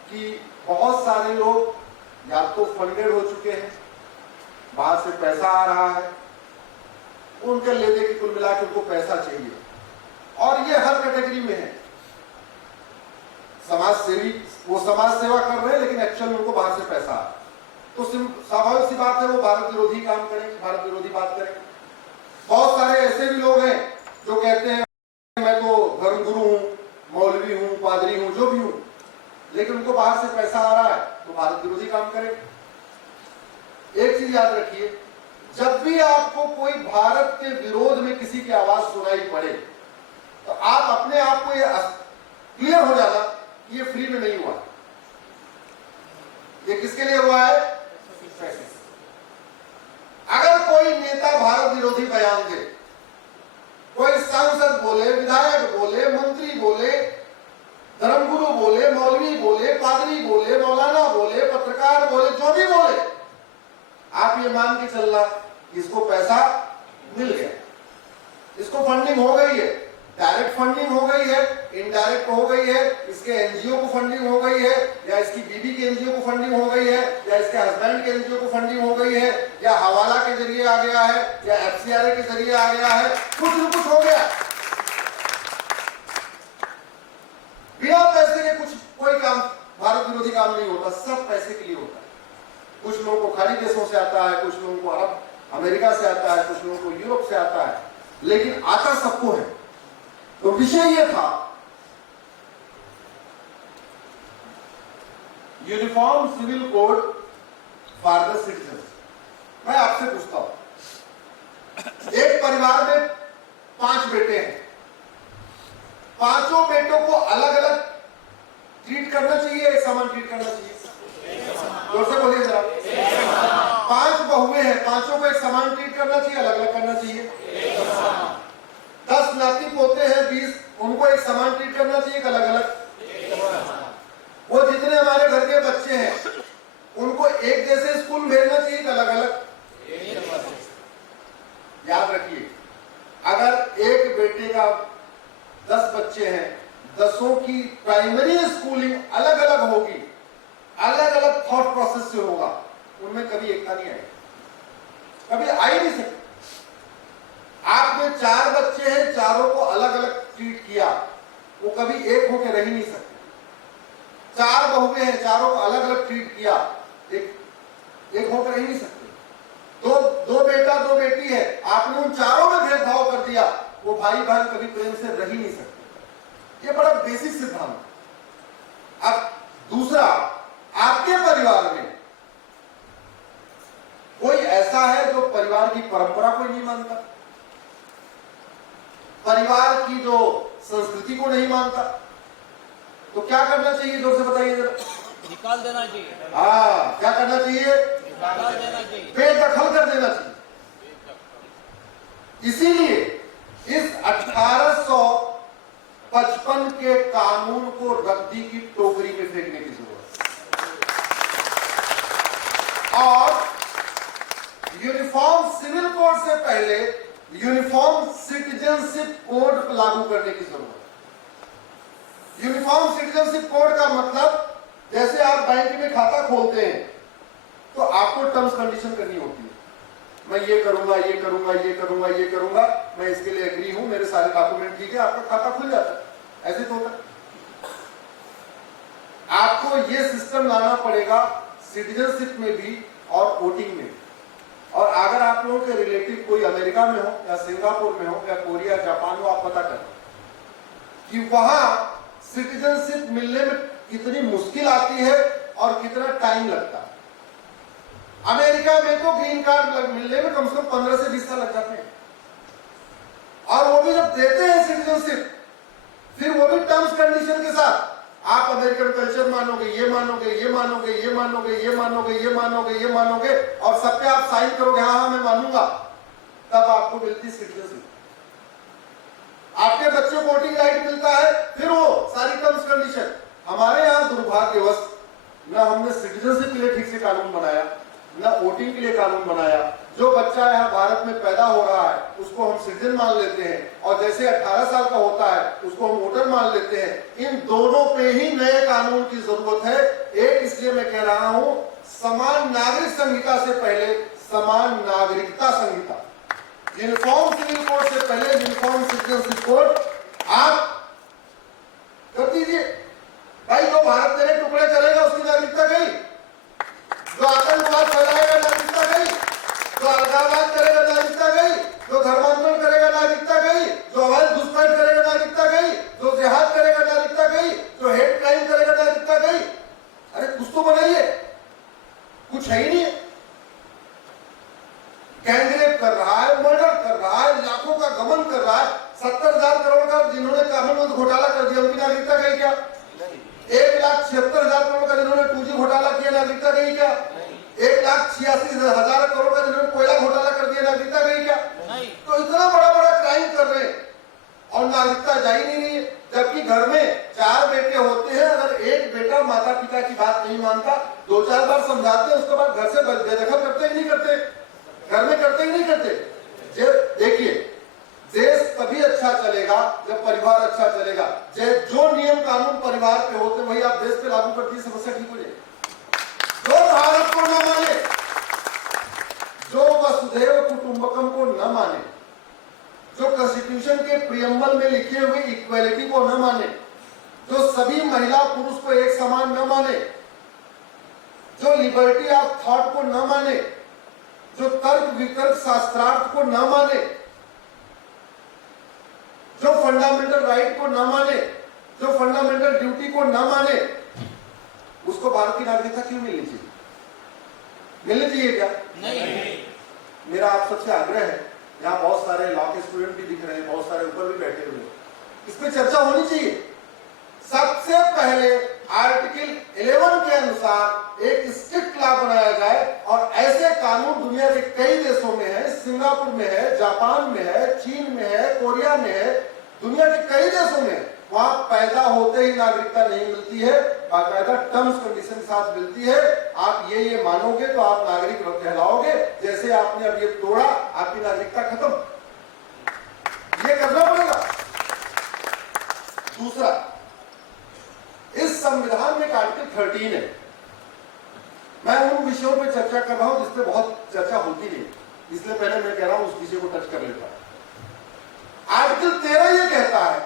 कि बहुत सारे लोग या तो फंडेड हो चुके हैं, बाहर से पैसा आ रहा है, उनके लेने की कुल मिलाकर उनको पैसा चाहिए, और ये हर कैटेगरी में है। समाज सेवी, वो समाज सेवा कर रहे हैं, लेकिन एक्चुअल में उनको बाहर से पैसा आ, तो स्वाभाविक सी बात है वो भारत विरोधी काम करेंगे, भारत विरोधी बात करेंगे। बहुत सारे ऐसे भी लोग हैं जो कहते हैं मैं तो धर्मगुरु हूं, मौलवी हूं, पादरी हूं, जो भी हूं, लेकिन उनको बाहर से पैसा आ रहा है तो भारत विरोधी काम करेंगे। एक चीज याद रखिए, जब भी आपको कोई भारत के विरोध में किसी की आवाज सुनाई पड़े तो आप अपने आप को ये क्लियर हो जाना कि ये फ्री में नहीं हुआ, ये किसके लिए हुआ है? अगर कोई नेता भारत विरोधी बयान दे, कोई सांसद बोले, विधायक बोले, मंत्री बोले, धर्मगुरु बोले, मौलवी बोले, पादरी बोले, मौलाना बोले, पत्रकार बोले, जो भी बोले, आप ये मान के चलना इसको पैसा मिल गया, इसको फंडिंग हो गई है, डायरेक्ट फंडिंग हो गई है, इनडायरेक्ट हो गई है, इसके एनजीओ को फंडिंग हो गई है, या इसकी बीबी के एनजीओ को फंडिंग हो गई है, या इसके हस्बैंड के एनजीओ को फंडिंग हो गई है, या हवाला के जरिए आ गया है, या एफसीआरए के जरिए आ गया है, कुछ न कुछ हो गया। बिना पैसे के कुछ कोई काम, भारत विरोधी काम नहीं होता, सब पैसे के लिए होता है। कुछ लोगों को खाड़ी देशों से आता है, कुछ लोगों को अरब अमेरिका से आता है, कुछ लोगों को यूरोप से आता है, लेकिन आता सबको है। तो विषय यह था, uniform civil code for the citizen. मैं आपसे पूछता हूं, एक परिवार में 5 बेटे हैं, 5 बेटों को अलग अलग ट्रीट करना चाहिए, एक समान ट्रीट करना चाहिए? जोर से बोलिए जरा। 5 बहुएं हैं, 5 को एक समान ट्रीट करना चाहिए, अलग अलग करना चाहिए? 10 नाती पोते हैं, 20, उनको एक समान ट्रीट करना चाहिए, अलग अलग? वो जितने हमारे घर के बच्चे हैं उनको एक जैसे स्कूल भेजना चाहिए, अलग अलग? याद रखिए, अगर एक बेटे का 10 बच्चे हैं, 10 की प्राइमरी स्कूलिंग अलग अलग होगी, अलग अलग थॉट प्रोसेस से होगा, उनमें कभी एकता नहीं आएगी, कभी आ ही नहीं सकती। आपने 4 बच्चे हैं, चारों को अलग अलग ट्रीट किया, वो कभी एक होकर रह ही नहीं सकते। 4 बहुएं हैं, चारों को अलग अलग ट्रीट किया, एक होकर रह ही नहीं सकते। दो बेटा 2 बेटी है, आपने उन चारों में भेदभाव कर दिया, वो भाई बहन कभी प्रेम से रह ही नहीं सकते। ये बड़ा बेसिक सिद्धांत। अब दूसरा, आपके परिवार में कोई ऐसा है जो परिवार की परंपरा को नहीं मानता, परिवार की जो संस्कृति को नहीं मानता, तो क्या करना चाहिए, जोर से बताइए जरा। निकाल देना चाहिए, हाँ, क्या करना चाहिए, निकाल देना चाहिए, बेदखल कर देना चाहिए। इसीलिए इस 1855 के कानून को रद्दी की टोकरी में फेंकने की जरूरत है और यूनिफॉर्म सिविल कोड से पहले यूनिफॉर्म सिटीजनशिप कोड लागू करने की जरूरत है। यूनिफॉर्म सिटीजनशिप कोड का मतलब, जैसे आप बैंक में खाता खोलते हैं तो आपको टर्म्स कंडीशन करनी होती है, मैं ये करूंगा, ये करूंगा, ये करूंगा, ये करूंगा, मैं इसके लिए एग्री हूं, मेरे सारे डॉक्यूमेंट ठीक है, आपका खाता खुल जाता है। ऐसे तो होता है। आपको ये सिस्टम लाना पड़ेगा सिटीजनशिप में भी और वोटिंग में। और अगर आप लोगों के रिलेटिव कोई अमेरिका में हो या सिंगापुर में हो या कोरिया, जापान हो, आप पता करें कि वहां सिटीजनशिप मिलने में कितनी मुश्किल आती है और कितना टाइम लगता है। अमेरिका में तो ग्रीन कार्ड मिलने में कम से कम 15 से 20 साल लग जाते हैं और वो भी जब देते हैं सिटीजनशिप, फिर वो भी टर्म्स कंडीशन के साथ, आप अमेरिकन कल्चर मानोगे, ये मानोगे, ये मानोगे, ये मानोगे, ये मानोगे, ये मानोगे, ये मानोगे और सब पे आप साइन करोगे, हाँ हाँ मैं मानूंगा, तब आपको मिलती सिटीजनशिप। आपके बच्चों को वोटिंग राइट मिलता है, फिर वो सारी टर्म्स कंडीशन। हमारे यहाँ दुर्भाग्यवश न हमने सिटीजनशिप के लिए ठीक से कानून बनाया, न वोटिंग के लिए कानून बनाया। जो बच्चा यहाँ भारत में पैदा हो रहा है उसको हम सिटीजन मान लेते हैं और जैसे 18 साल का होता है उसको हम वोटर मान लेते हैं। इन दोनों पे ही नए कानून की जरूरत है। एक इसलिए मैं कह रहा हूं, समान नागरिक संहिता से पहले समान नागरिकता संहिता, यूनिफॉर्म सिविल कोड से पहले यूनिफॉर्म सिटीजनशिप कोड आप कर दीजिए। भाई जो भारत तेरे टुकड़े करेगा उसकी नागरिकता गई, जो आतंकवाद फैलाएगा नागरिकता गई, जो अलगाववाद करेगा नागरिकता गई, जो धर्मांतरण करेगा नागरिकता गई, जो अवैध घुसपैठ करेगा नागरिकता गई, जो जिहाद करेगा नागरिकता गई, जो हेट क्राइम करेगा नागरिकता गई। अरे कुछ तो बनाइए, कुछ है ही नहीं। गैंगरेप कर रहा है, मर्डर कर रहा है, लाखों का गमन कर रहा है, 70,000 करोड़ का जिन्होंने कॉमनवेल्थ घोटाला कर दिया उनकी नागरिकता गई क्या? 1,76,000 करोड़ का जिन्होंने 2G घोटाला किया नागरिकता गई क्या? 1,86,000 करोड़ का जिन्होंने कोयला घोटाला कर दिया नागरिकता गई क्या? तो इतना बड़ा बड़ा क्राइम कर रहे हैं और नागरिकता जा ही नहीं रही है। जबकि घर में 4 बेटे होते हैं, अगर एक बेटा माता पिता की बात नहीं मानता, 2-4 बार समझाते हैं, उसके बाद घर से बेदखल करते ही नहीं करते, घर में करते ही नहीं करते। देखिए, देश तभी अच्छा चलेगा जब परिवार अच्छा चलेगा। जो नियम कानून परिवार पे होते वही आप देश पे लागू करती है, समस्या ठीक हो जाएगी। जो भारत को न माने, जो वसुधैव कुटुंबकम को न माने, जो कॉन्स्टिट्यूशन के प्रियम्बल में लिखे हुए इक्वालिटी को न माने, जो सभी महिला पुरुष को एक समान न माने, जो लिबर्टी ऑफ थॉट को न माने, जो तर्क वितर्क शास्त्रार्थ को न माने, जो फंडामेंटल राइट को न माने, जो फंडामेंटल ड्यूटी को न माने, उसको भारत की नागरिकता क्यों मिलनी चाहिए? मिलनी चाहिए क्या? नहीं। मेरा आप सबसे आग्रह है, यहाँ बहुत सारे लॉ के स्टूडेंट भी दिख रहे हैं, बहुत सारे ऊपर भी बैठे हुए हैं, इस पे चर्चा होनी चाहिए। सबसे पहले आर्टिकल 11 के अनुसार एक स्ट्रिक्ट लॉ बनाया जाए और ऐसे कानून दुनिया के कई देशों में है, सिंगापुर में है, जापान में है, चीन में है, कोरिया में है, दुनिया के कई देशों में, वहां पैदा होते ही नागरिकता नहीं मिलती है, बाकायदा टर्म्स कंडीशन के साथ मिलती है। आप ये मानोगे तो आप नागरिक कहलाओगे। जैसे आपने अब ये तोड़ा, आपकी नागरिकता खत्म। ये करना पड़ेगा। दूसरा, इस संविधान में आर्टिकल 13 है। मैं उन विषयों पर चर्चा कर रहा हूं जिसपे बहुत चर्चा होती नहीं, इसलिए पहले मैं कह रहा हूं उस विषय को टच कर लेता हूं। आर्टिकल 13 ये कहता है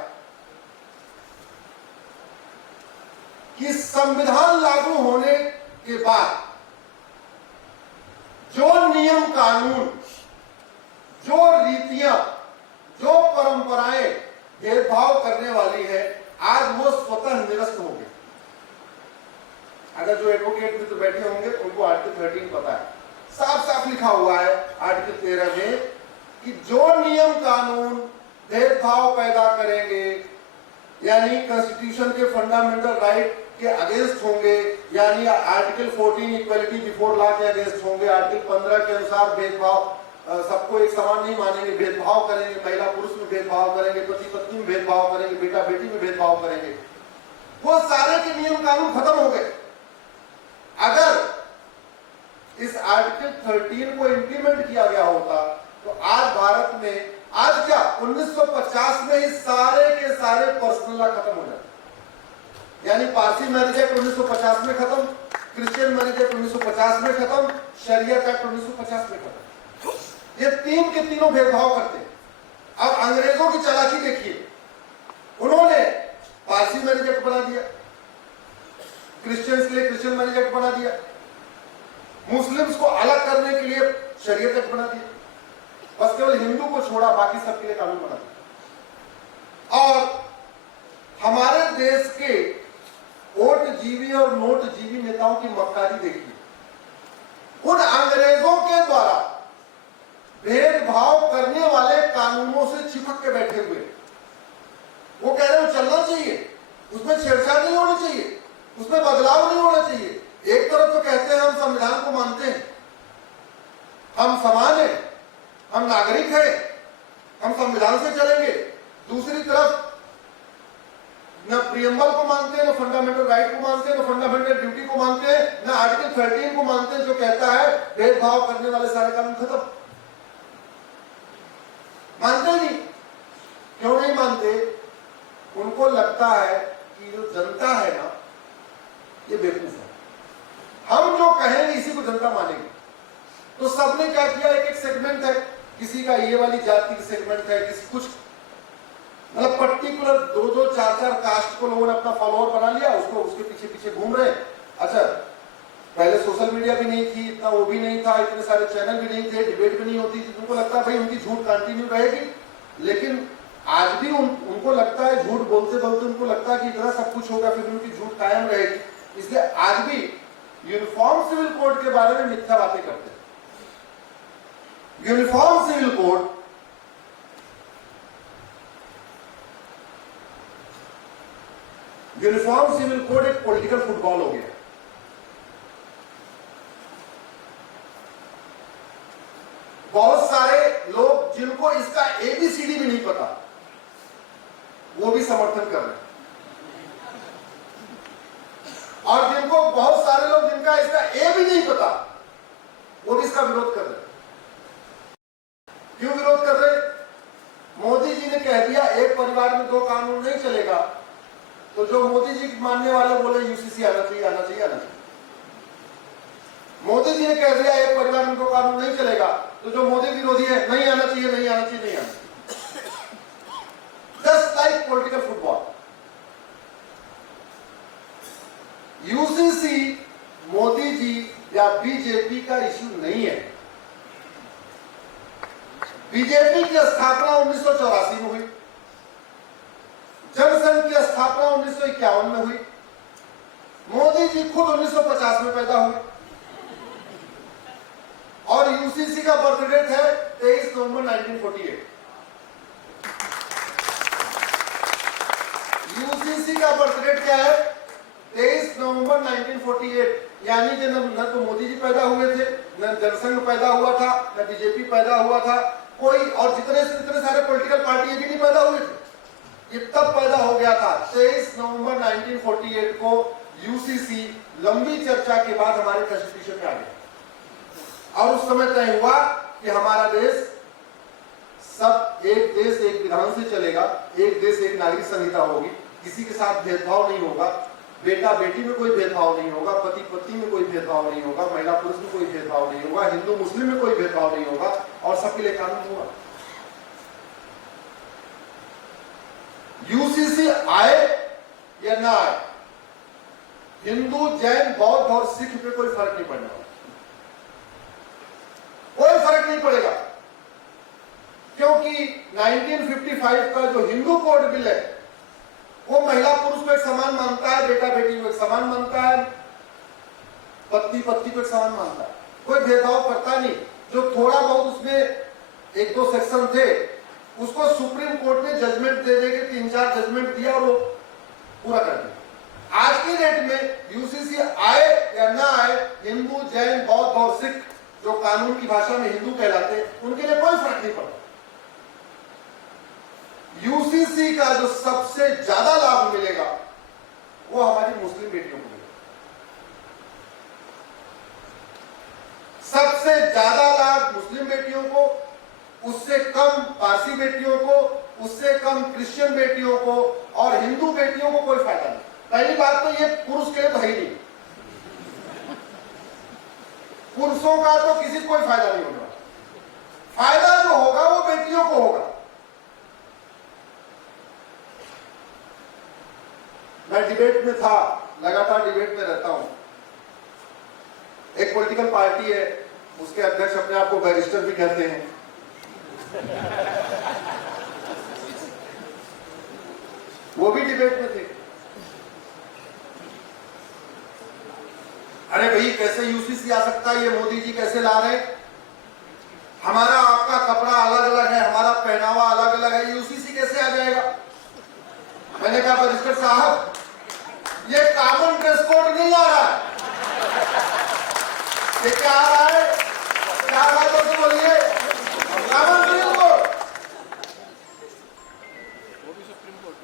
कि संविधान लागू होने के बाद जो नियम कानून, जो रीतियां, जो परंपराएं भेदभाव करने वाली है, आज वो स्वतः निरस्त हो गए। अगर जो एडवोकेट मित्र बैठे होंगे उनको आर्टिकल 13 पता है, साफ साफ लिखा हुआ है आर्टिकल 13 में कि जो नियम कानून भेदभाव पैदा करेंगे यानी कॉन्स्टिट्यूशन के फंडामेंटल राइट के अगेंस्ट होंगे, यानी आर्टिकल 14 इक्वलिटी बिफोर लॉ के अगेंस्ट होंगे, आर्टिकल 15 के अनुसार भेदभाव, सबको एक समान नहीं मानेंगे, भेदभाव करेंगे, महिला पुरुष में भेदभाव करेंगे, पति पत्नी में भेदभाव करेंगे, बेटा बेटी में भेदभाव करेंगे, वो सारे के नियम कानून खत्म हो गए। अगर इस आर्टिकल 13 को इंप्लीमेंट किया गया होता तो आज भारत में, आज क्या 1950 में ही सारे के सारे पर्सनल लॉ खत्म हो जाते। यानी पारसी मैरिज एक्ट 1950 में खत्म, क्रिश्चियन मैरिज एक्ट 1950 में खत्म, शरीयत एक्ट 1950 में खत्म। ये तीन के तीनों भेदभाव करते हैं। अब अंग्रेजों की चालाकी देखिए, उन्होंने पारसी मैरिज एक्ट बना दिया, क्रिश्चियंस के लिए क्रिश्चियन मैरिज एक्ट बना दिया, मुस्लिम्स को अलग करने के लिए शरीयत एक्ट बना दिया, बस केवल हिंदू को छोड़ा, बाकी सबके लिए कानून बना दिया। और हमारे देश के वोट जीवी और नोट जीवी नेताओं की मक्कारी देखिए, उन अंग्रेजों के द्वारा भेदभाव करने वाले कानूनों से चिपक के बैठे हुए, वो कह रहे हो चलना चाहिए, उसमें छेड़छाड़ नहीं होनी चाहिए, उसमें बदलाव नहीं होना चाहिए। एक तरफ तो कहते हैं हम संविधान को मानते हैं, हम समान हैं, हम नागरिक हैं, हम संविधान से चलेंगे, दूसरी तरफ न प्रियम्बल को मानते हैं, न फंडामेंटल राइट को मानते हैं, न फंडामेंटल ड्यूटी को मानते हैं, न आर्टिकल 13 को मानते हैं जो कहता है भेदभाव करने वाले सारे कानून खत्म। मानते नहीं। क्यों नहीं मानते? उनको लगता है कि जो जनता है ना, ये बेवकूफ है, हम जो कहेंगे इसी को जनता मानेगी। तो सबने क्या किया, एक एक सेगमेंट है, किसी का ये वाली जाति की सेगमेंट है, किसी कुछ मतलब पर्टिकुलर 2-2, 4-4 कास्ट को लोगों ने अपना फॉलोअर बना लिया, उसको उसके पीछे पीछे घूम रहे। अच्छा, पहले सोशल मीडिया भी नहीं थी, इतना वो भी नहीं था, इतने सारे चैनल भी नहीं थे, डिबेट भी नहीं होती थी, उनको लगता है भाई उनकी झूठ कंटिन्यू रहेगी। लेकिन आज भी उनको लगता है, झूठ बोलते बोलते उनको लगता है कि इतना सब कुछ होगा, फिर उनकी झूठ कायम रहेगी। इसलिए आज भी यूनिफॉर्म सिविल कोड के बारे में मिथ्या बातें करते हैं। यूनिफॉर्म सिविल कोड एक पॉलिटिकल फुटबॉल हो गया। बहुत सारे लोग जिनको इसका ABCD भी नहीं पता, वो भी समर्थन कर रहे हैं, और जिनको बहुत सारे लोग जिनका इसका A भी नहीं पता, वो भी इसका विरोध कर रहे हैं। क्यों विरोध कर रहे? मोदी जी ने कह दिया एक परिवार में 2 कानून नहीं चलेगा, तो जो मोदी जी मानने वाले बोले UCC आना चाहिए, आना चाहिए, आना चाहिए। मोदी जी ने कह दिया एक परिवार में 2 कानून नहीं चलेगा, तो जो मोदी विरोधी है नहीं आना चाहिए, नहीं आना चाहिए, नहीं आना चाहिए। Just like political football. UCC Modi ji या बीजेपी का इश्यू नहीं है। बीजेपी की स्थापना 1984 में हुई, जनसंघ की स्थापना 1951 में हुई, मोदी जी खुद 1950 में पैदा हुए, और यूसीसी का बर्थ डेट है 23 नवंबर 1948। यूसीसी का बर्थ डेट क्या है? 23 नवंबर 1948। यानी कि न तो मोदी जी पैदा हुए थे, न जनसंघ पैदा हुआ था, न बीजेपी पैदा हुआ था, कोई और जितने सारे पॉलिटिकल पार्टी भी नहीं पैदा हुए थे। ये तब पैदा हो गया था 23 नवंबर 1948 को। यूसीसी लंबी चर्चा के बाद हमारे कॉन्स्टिट्यूशन में आ गया, और उस समय तय हुआ कि हमारा देश सब एक देश एक विधान से चलेगा, एक देश एक नागरिक संहिता होगी, किसी के साथ भेदभाव नहीं होगा, बेटा बेटी में कोई भेदभाव नहीं होगा, पति पत्नी में कोई भेदभाव नहीं होगा, महिला पुरुष में कोई भेदभाव नहीं होगा, हिंदू मुस्लिम में कोई भेदभाव नहीं होगा, और सबके लिए कानून हुआ। यूसीसी आए या ना आए, हिंदू, जैन, बौद्ध और सिख पे कोई फर्क नहीं पड़ने वाला, कोई फर्क नहीं पड़ेगा, क्योंकि 1955 का जो हिंदू कोड बिल है वो महिला पुरुष को एक समान मानता है, बेटा बेटी को एक समान मानता है, पत्नी पत्नी को एक समान मानता है, कोई भेदभाव करता नहीं। जो थोड़ा बहुत उसमें 1-2 सेक्शन थे, उसको सुप्रीम कोर्ट ने जजमेंट दे के 3 3-4 जजमेंट दिया और वो पूरा कर दिया। आज के डेट में यूसीसी आए या ना आए, हिंदू, जैन, बौद्ध और सिख जो कानून की भाषा में हिंदू कहलाते हैं, उनके लिए कोई फर्क नहीं पड़ता। यूसीसी का जो सबसे ज्यादा लाभ मिलेगा वो हमारी मुस्लिम बेटियों को मिलेगा। सबसे ज्यादा लाभ मुस्लिम बेटियों को, उससे कम पारसी बेटियों को, उससे कम क्रिश्चियन बेटियों को और हिंदू बेटियों को कोई फायदा नहीं। पहली बात तो ये पुरुष के लिए तो है ही नहीं, पुरुषों का तो किसी को कोई फायदा नहीं होगा। फायदा जो होगा वो बेटियों को होगा। मैं डिबेट में था, लगातार डिबेट में रहता हूं। एक पॉलिटिकल पार्टी है, उसके अध्यक्ष अपने आप को बैरिस्टर भी कहते हैं। वो भी डिबेट में थे। अरे भाई कैसे यूसीसी आ सकता है, ये मोदी जी कैसे ला रहे? हमारा आपका कपड़ा अलग अलग है, हमारा पहनावा अलग अलग है, यूसीसी कैसे आ जाएगा? मैंने कहा बैरिस्टर साहब, ये कॉमन ड्रेस कोड नहीं आ रहा है। ये क्या आ रहा है? क्या आ रहा है तो बोलिए, कॉमन ड्रेस कोड।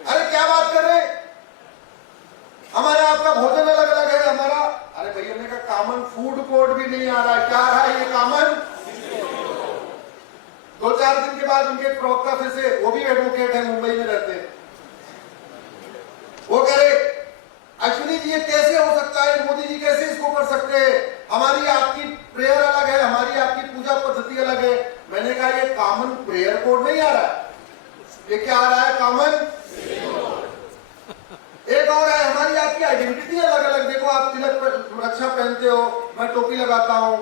अरे क्या बात कर रहे? हमारे आपका भोजन अलग अलग है, हमारा, अरे भैया ने कहा कॉमन फूड कोड भी नहीं आ रहा है। क्या आ रहा है? ये कॉमन। 2-4 दिन के बाद उनके प्रवक्ता फिर से, वो भी एडवोकेट है, मुंबई में रहते हैं, वो कह रहे एक्चुअली जी ये कैसे हो सकता है, मोदी जी कैसे इसको कर सकते हैं? हमारी आपकी प्रेयर अलग है, हमारी आपकी पूजा पद्धति अलग है। मैंने कहा ये कॉमन प्रेयर कोड नहीं आ रहा है, ये क्या आ रहा है? कॉमन। एक और है, हमारी आपकी आइडेंटिटी अलग अलग। देखो आप तिलक रक्षा पहनते हो, मैं टोपी लगाता हूं।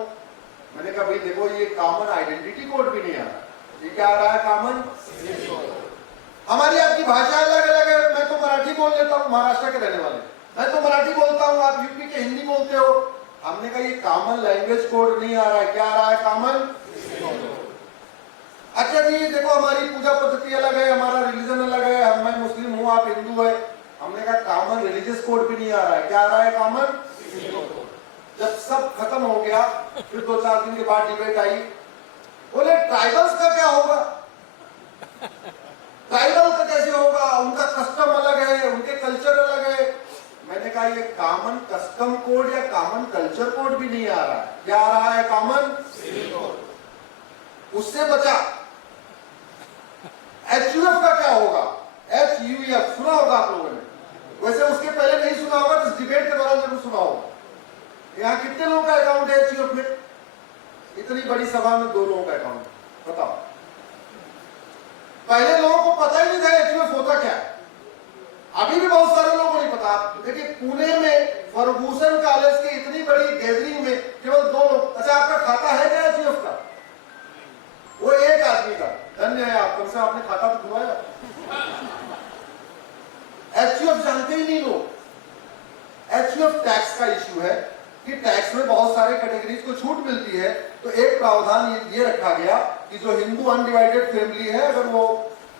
मैंने कहा भाई देखो ये कॉमन आइडेंटिटी कोड भी नहीं आ रहा, ये क्या आ रहा है? कॉमन। हमारी आपकी भाषा अलग अलग है। मैं तो मराठी बोल लेता हूँ, महाराष्ट्र के रहने वाले, मैं तो मराठी बोलता हूँ, आप यूपी के हिंदी बोलते हो। हमने कहा ये कॉमन लैंग्वेज कोड नहीं आ रहा है। क्या आ रहा है? कॉमन। अच्छा जी देखो हमारी पूजा पद्धति अलग है, हमारा रिलीजन अलग है, मैं मुस्लिम हूँ, आप हिंदू है। हमने कहा कॉमन रिलीजियस कोड भी नहीं आ रहा है। क्या आ रहा है? कॉमन। जब सब खत्म हो गया, फिर 2-4 दिन के बाद डिबेट आई, बोले ट्राइबल्स का क्या होगा? ट्राइबल का कैसे होगा? उनका कस्टम अलग है, उनके कल्चर अलग है। मैंने कहा ये कॉमन कस्टम कोड या कॉमन कल्चर कोड भी नहीं आ रहा है। क्या आ रहा है? कॉमन। उससे बचा। HUF का क्या होगा? HUF सुना होगा आप लोगों ने, वैसे उसके पहले नहीं सुना होगा, तो इस डिबेट के दौरान जरूर सुना होगा। यहाँ कितने लोगों का अकाउंट है HUF में? इतनी बड़ी सभा में 2 लोगों का अकाउंट, बताओ। पहले लोगों को पता ही नहीं था HUF होता क्या है। अभी भी बहुत सारे लोगों को नहीं पता। देखिए पुणे में फर्गूसन कॉलेज की इतनी बड़ी गैदरिंग में केवल 2 लोग, अच्छा आपका खाता है क्या HUF का? वो एक आदमी का। धन्य है आप, कम से आपने खाता तो खुलवाया। HUF जानते ही नहीं लोग। HUF टैक्स का इश्यू है कि टैक्स में बहुत सारे कैटेगरीज को छूट मिलती है, तो एक प्रावधान ये रखा गया कि जो हिंदू अनडिवाइडेड फैमिली है, अगर वो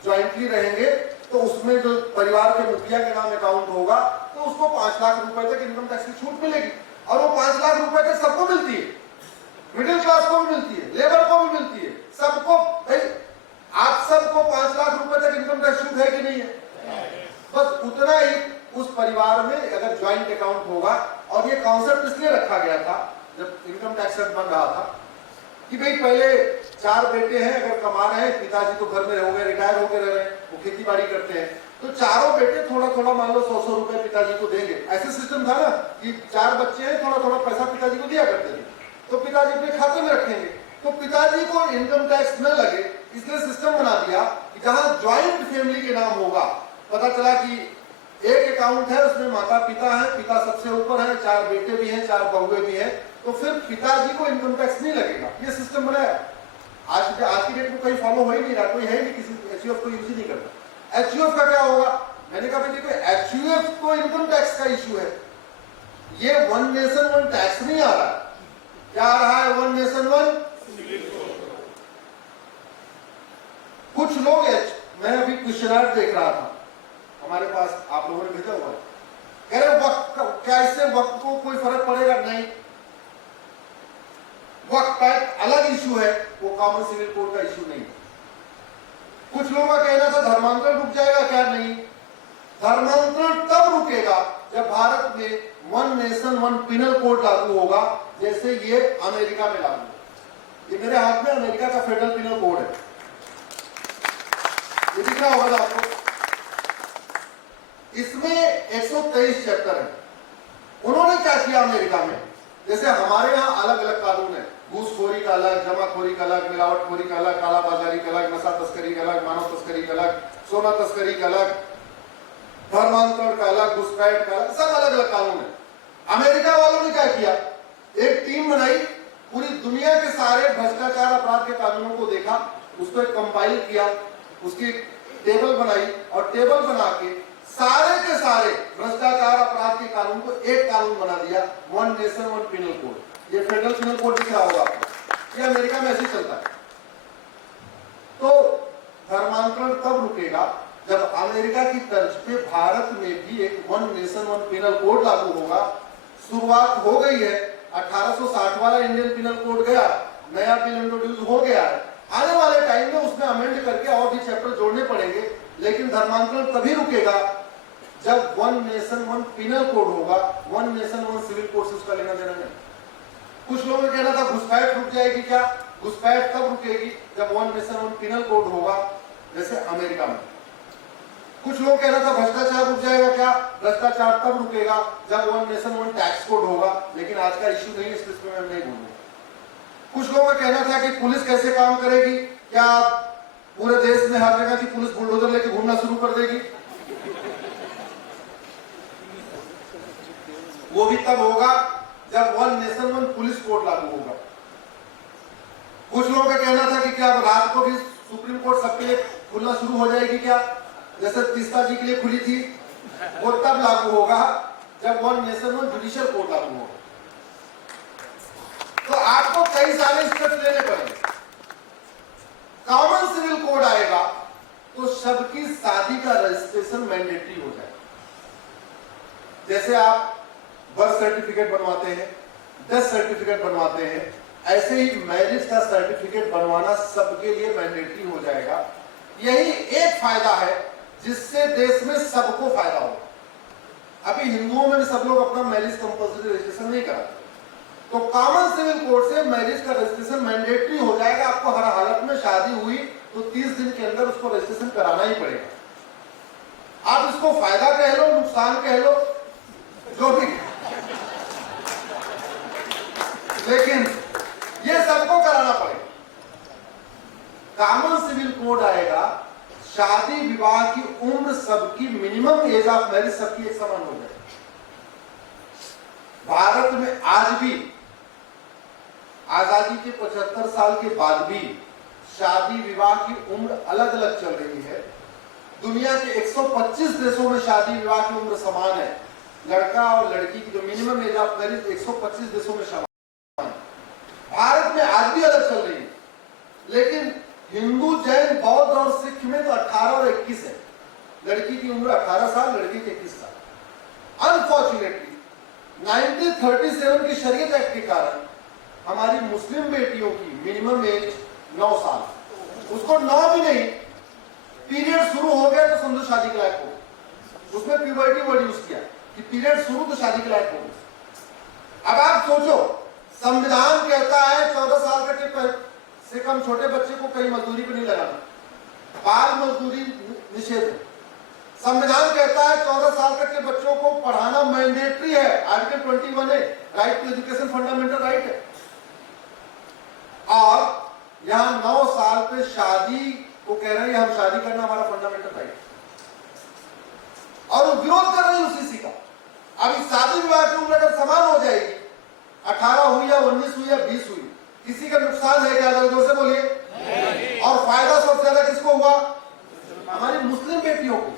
ज्वाइंटली रहेंगे तो उसमें जो परिवार के मुखिया के नाम अकाउंट होगा तो उसको 5 लाख रुपए तक इनकम टैक्स की छूट मिलेगी। और वो 5 लाख रुपए तक सबको मिलती है, मिडिल क्लास को भी मिलती है, लेबर को भी मिलती है, सबको। भाई आप सबको 5 लाख रुपए तक इनकम टैक्स छूट है कि नहीं है? बस उतना ही उस परिवार में अगर ज्वाइंट अकाउंट होगा। और ये कॉन्सेप्ट इसलिए रखा गया था जब इनकम टैक्स एक्ट बन रहा था कि भाई पहले 4 बेटे हैं, अगर कमा रहे हैं, पिताजी तो घर में हो गए, रिटायर होकर रह रहे हैं, वो खेती बाड़ी करते हैं, तो चारों बेटे थोड़ा थोड़ा मान लो 100-100 रुपए पिताजी को देंगे। ऐसे सिस्टम था ना कि 4 बच्चे हैं, थोड़ा थोड़ा पैसा पिताजी को दिया करते थे, तो पिताजी अपने खाते में रखेंगे, तो पिताजी को इनकम टैक्स न लगे, इसलिए सिस्टम बना दिया कि जहां ज्वाइंट फैमिली के नाम होगा, पता चला कि एक अकाउंट है उसमें माता पिता है, पिता सबसे ऊपर है, 4 बेटे भी हैं, 4 बहुएं भी हैं, तो फिर पिताजी को इनकम टैक्स नहीं लगेगा। ये सिस्टम बनाया। आज की डेट में कहीं फॉलो हो ही नहीं रहा, कोई है नहीं, किसी HUF को यूज ही नहीं करता। HUF का क्या होगा? मैंने कहा देखो HUF को इनकम टैक्स का इश्यू है, ये 1 नेशन 1 टैक्स नहीं आ रहा। क्या आ रहा है? 1 नेशन 1। कुछ लोग, मैं अभी क्वेश्चनर देख रहा था, हमारे पास आप लोगों ने भेजा हुआ है। कह रहे वक्त, क्या इससे वक्त को कोई फर्क पड़ेगा? नहीं। वक्त का एक अलग इशू है, वो कॉमन सिविल कोड का इशू नहीं। कुछ लोगों का कहना था धर्मांतरण रुक जाएगा, क्या? नहीं, धर्मांतरण तब रुकेगा जब भारत में one nation one penal code लागू होगा, जैसे ये अमेरिका में लागू है। ये मेरे हाथ में अमेरिका का फेडरल पिनल कोड है, ये दिख रहा होगा आपको। इसमें 123 चैप्टर है। उन्होंने क्या किया अमेरिका में, जैसे हमारे यहाँ अलग अलग कानून है, घूसखोरी का अलग, जमाखोरी का अलग, मिलावटखोरी का अलग, कालाबाजारी का अलग, नशा तस्करी का अलग, मानव तस्करी का अलग, सोना तस्करी का अलग, धर्मांतरण का अलग, घुसपैठ का अलग, सब अलग अलग कानून है। अमेरिका वालों ने क्या किया, एक टीम बनाई, पूरी दुनिया के सारे भ्रष्टाचार अपराध के कानूनों को देखा, उसको एक कंपाइल किया, उसकी टेबल बनाई और टेबल बना के सारे के सारे भ्रष्टाचार अपराध के कानून को एक कानून बना दिया, one nation one penal code. ये फेडरल पिनल कोड दिख रहा होगा आपको, ये अमेरिका में ऐसे चलता है। तो धर्मांतरण तब रुकेगा जब अमेरिका की तर्ज पे भारत में भी एक one nation one penal code लागू होगा। शुरुआत हो गई है, 1860 वाला इंडियन पिनल कोड गया, नया बिल इंट्रोड्यूस हो गया है। आने वाले टाइम में उसमें अमेंड करके और भी चैप्टर जोड़ने पड़ेंगे, लेकिन धर्मांतरण तभी रुकेगा जब one nation one penal code होगा। One nation one civil code से उसका लेना देना नहीं। कुछ लोगों ने कहना था घुसपैठ रुक जाएगी, क्या? घुसपैठ तब रुकेगी जब one nation one penal code होगा, जैसे अमेरिका में। कुछ लोग कहना था भ्रष्टाचार रुक जाएगा, क्या? भ्रष्टाचार तब रुकेगा जब one nation one tax code होगा, लेकिन आज का इश्यू नहीं, इसलिए मैं नहीं बोलूंगा। कुछ लोगों का कहना था कि पुलिस कैसे काम करेगी, क्या पूरे देश में हर जगह की पुलिस बुलडोजर लेके घूमना शुरू कर देगी? वो भी तब होगा जब one nation one police code लागू होगा। कुछ लोगों का कहना था कि क्या रात को भी सुप्रीम कोर्ट सबके लिए खुलना शुरू हो जाएगी, क्या? जैसे तीस्ता जी के लिए खुली थी, वो तब लागू होगा जब one nation one judicial code लागू होगा। तो आपको कई सारे स्टेप्स लेने पड़ेंगे। कॉमन सिविल कोड आएगा तो सबकी शादी का रजिस्ट्रेशन मैंडेटरी हो जाएगा। जैसे आप बर्थ सर्टिफिकेट बनवाते हैं, डेथ सर्टिफिकेट बनवाते हैं, ऐसे ही मैरिज का सर्टिफिकेट बनवाना सबके लिए मैंडेटरी हो जाएगा। यही एक फायदा है जिससे देश में सबको फायदा होगा। अभी हिंदुओं में भी सब लोग अपना मैरिज कंपल्सरी रजिस्ट्रेशन नहीं कराते, तो कॉमन सिविल कोड से मैरिज का रजिस्ट्रेशन मैंडेटरी हो जाएगा। आपको हर हालत में शादी हुई तो 30 दिन के अंदर उसको रजिस्ट्रेशन कराना ही पड़ेगा। आप इसको फायदा कह लो, नुकसान कह लो, जो भी, लेकिन ये सबको कराना पड़ेगा। कॉमन सिविल कोड आएगा, शादी विवाह की उम्र सबकी, मिनिमम एज ऑफ मैरिज सबकी एक समान हो जाएगी। भारत में आज भी आजादी के 75 साल के बाद भी शादी विवाह की उम्र अलग अलग चल रही है। दुनिया के 125 देशों में शादी विवाह की उम्र समान है। लड़का और लड़की की जो मिनिमम एज ऑफ मैरिज 125 देशों में समान है। भारत में आज भी अलग चल रही है, लेकिन हिंदू, जैन, बौद्ध और सिख में तो 18 और 21 है। लड़की की उम्र 18 साल, लड़की की 21 साल। अनफॉर्चुनेटली 1937 की शरीयत एक्ट के कारण हमारी मुस्लिम बेटियों की मिनिमम एज 9 साल, उसको 9 भी नहीं, पीरियड शुरू हो गया तो समझो शादी के लायक हो। उसमें प्यूबर्टी वर्ड यूज किया कि पीरियड शुरू तो शादी के लायक हो। अब आप सोचो, संविधान कहता है 14 साल के से कम छोटे बच्चे को कहीं मजदूरी पे नहीं लगाना, बाल मजदूरी निषेध है। संविधान कहता है 14 साल तक के बच्चों को पढ़ाना मैंडेटरी है, आर्टिकल 21 है, right to education fundamental right है। और यहां 9 साल पे शादी को कह रहे हैं हम शादी करना हमारा फंडामेंटल राइट, और वो विरोध कर रहे हैं उसी चीज का। अब इस शादी विवाह की उम्र अगर समान हो जाएगी, 18 हुई या 19 हुई या 20 हुई, किसी का नुकसान है क्या? जोर से बोलिए। और फायदा सबसे ज्यादा किसको हुआ? हमारी मुस्लिम बेटियों को।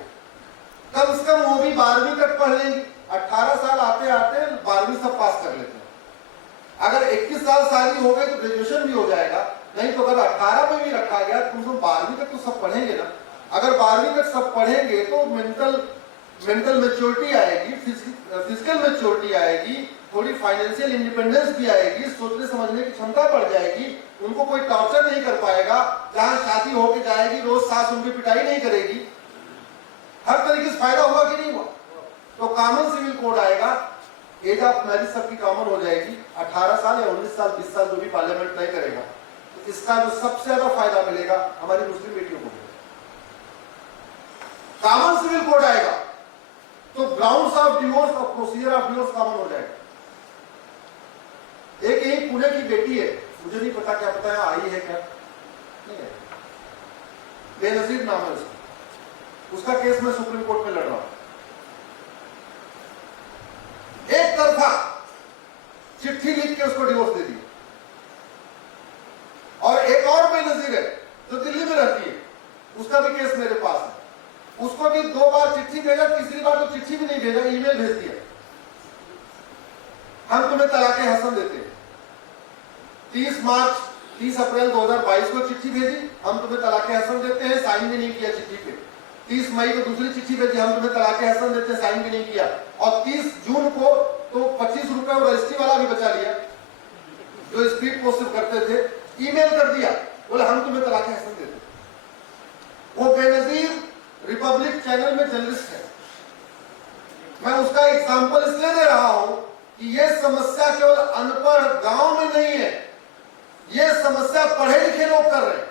कम से कम वो भी 12वीं तक पढ़ लेंगी। 18 साल आते आते 12वीं सब पास कर लेते हैं। अगर 21 साल शादी हो गई तो ग्रेजुएशन भी हो जाएगा, नहीं तो अगर 18 में भी रखा गया तो 12वीं तक तो सब पढ़ेंगे ना। अगर 12वीं तक सब पढ़ेंगे तो मेंटल मैच्योरिटी आएगी, फिजिकल मैच्योरिटी आएगी, थोड़ी फाइनेंशियल इंडिपेंडेंस भी आएगी, सोचने समझने की क्षमता बढ़ जाएगी, उनको कोई टॉर्चर नहीं कर पाएगा, जहां शादी होके जाएगी रोज सास उनकी पिटाई नहीं करेगी, हर तरीके से फायदा हुआ कि नहीं हुआ। तो कॉमन सिविल कोड आएगा, एज ऑफ मैरिज सबकी कॉमन हो जाएगी, 18 साल या 19 साल 20 साल जो भी पार्लियामेंट तय करेगा। तो इसका जो सबसे ज्यादा फायदा मिलेगा हमारी मुस्लिम बेटियों को मिलेगा। कॉमन सिविल कोड आएगा तो ग्राउंड्स ऑफ डिवोर्स और प्रोसीजर ऑफ डिवोर्स कॉमन हो जाएगा। एक यही पुणे की बेटी है, मुझे नहीं पता, क्या पता है आई है क्या नहीं है, बेनजीर नाम है उसका केस मैं सुप्रीम कोर्ट में लड़ रहा हूं। एक तरफा चिट्ठी लिख के उसको डिवोर्स दे दी। और एक और बेनजीर है जो दिल्ली में रहती है, उसका भी केस मेरे पास है। उसको भी 2 बार चिट्ठी भेजा, तीसरी बार तो चिट्ठी भी नहीं भेजा, ईमेल भेज दिया, हम तुम्हें तलाके हसन देते हैं। 30 अप्रैल 2022 को चिट्ठी भेजी, हम तुम्हें तलाके हसन देते हैं, साइन भी नहीं किया चिट्ठी पे। 30 मई को दूसरी चिट्ठी भेजी, हम तुम्हें तलाके हसन देते हैं, साइन भी नहीं किया। और 30 जून को तो 25 रुपए और रजिस्ट्री वाला भी बचा लिया, जो स्पीड पोस्ट करते थे, ईमेल कर दिया, बोले हम तुम्हें तलाके हसन देते हैं। वो बेनजीर रिपब्लिक चैनल में जर्नलिस्ट है। मैं उसका एग्जाम्पल इसलिए दे रहा हूं कि यह समस्या केवल अनपढ़ गांव में नहीं है, यह समस्या पढ़े लिखे लोग कर रहे हैं।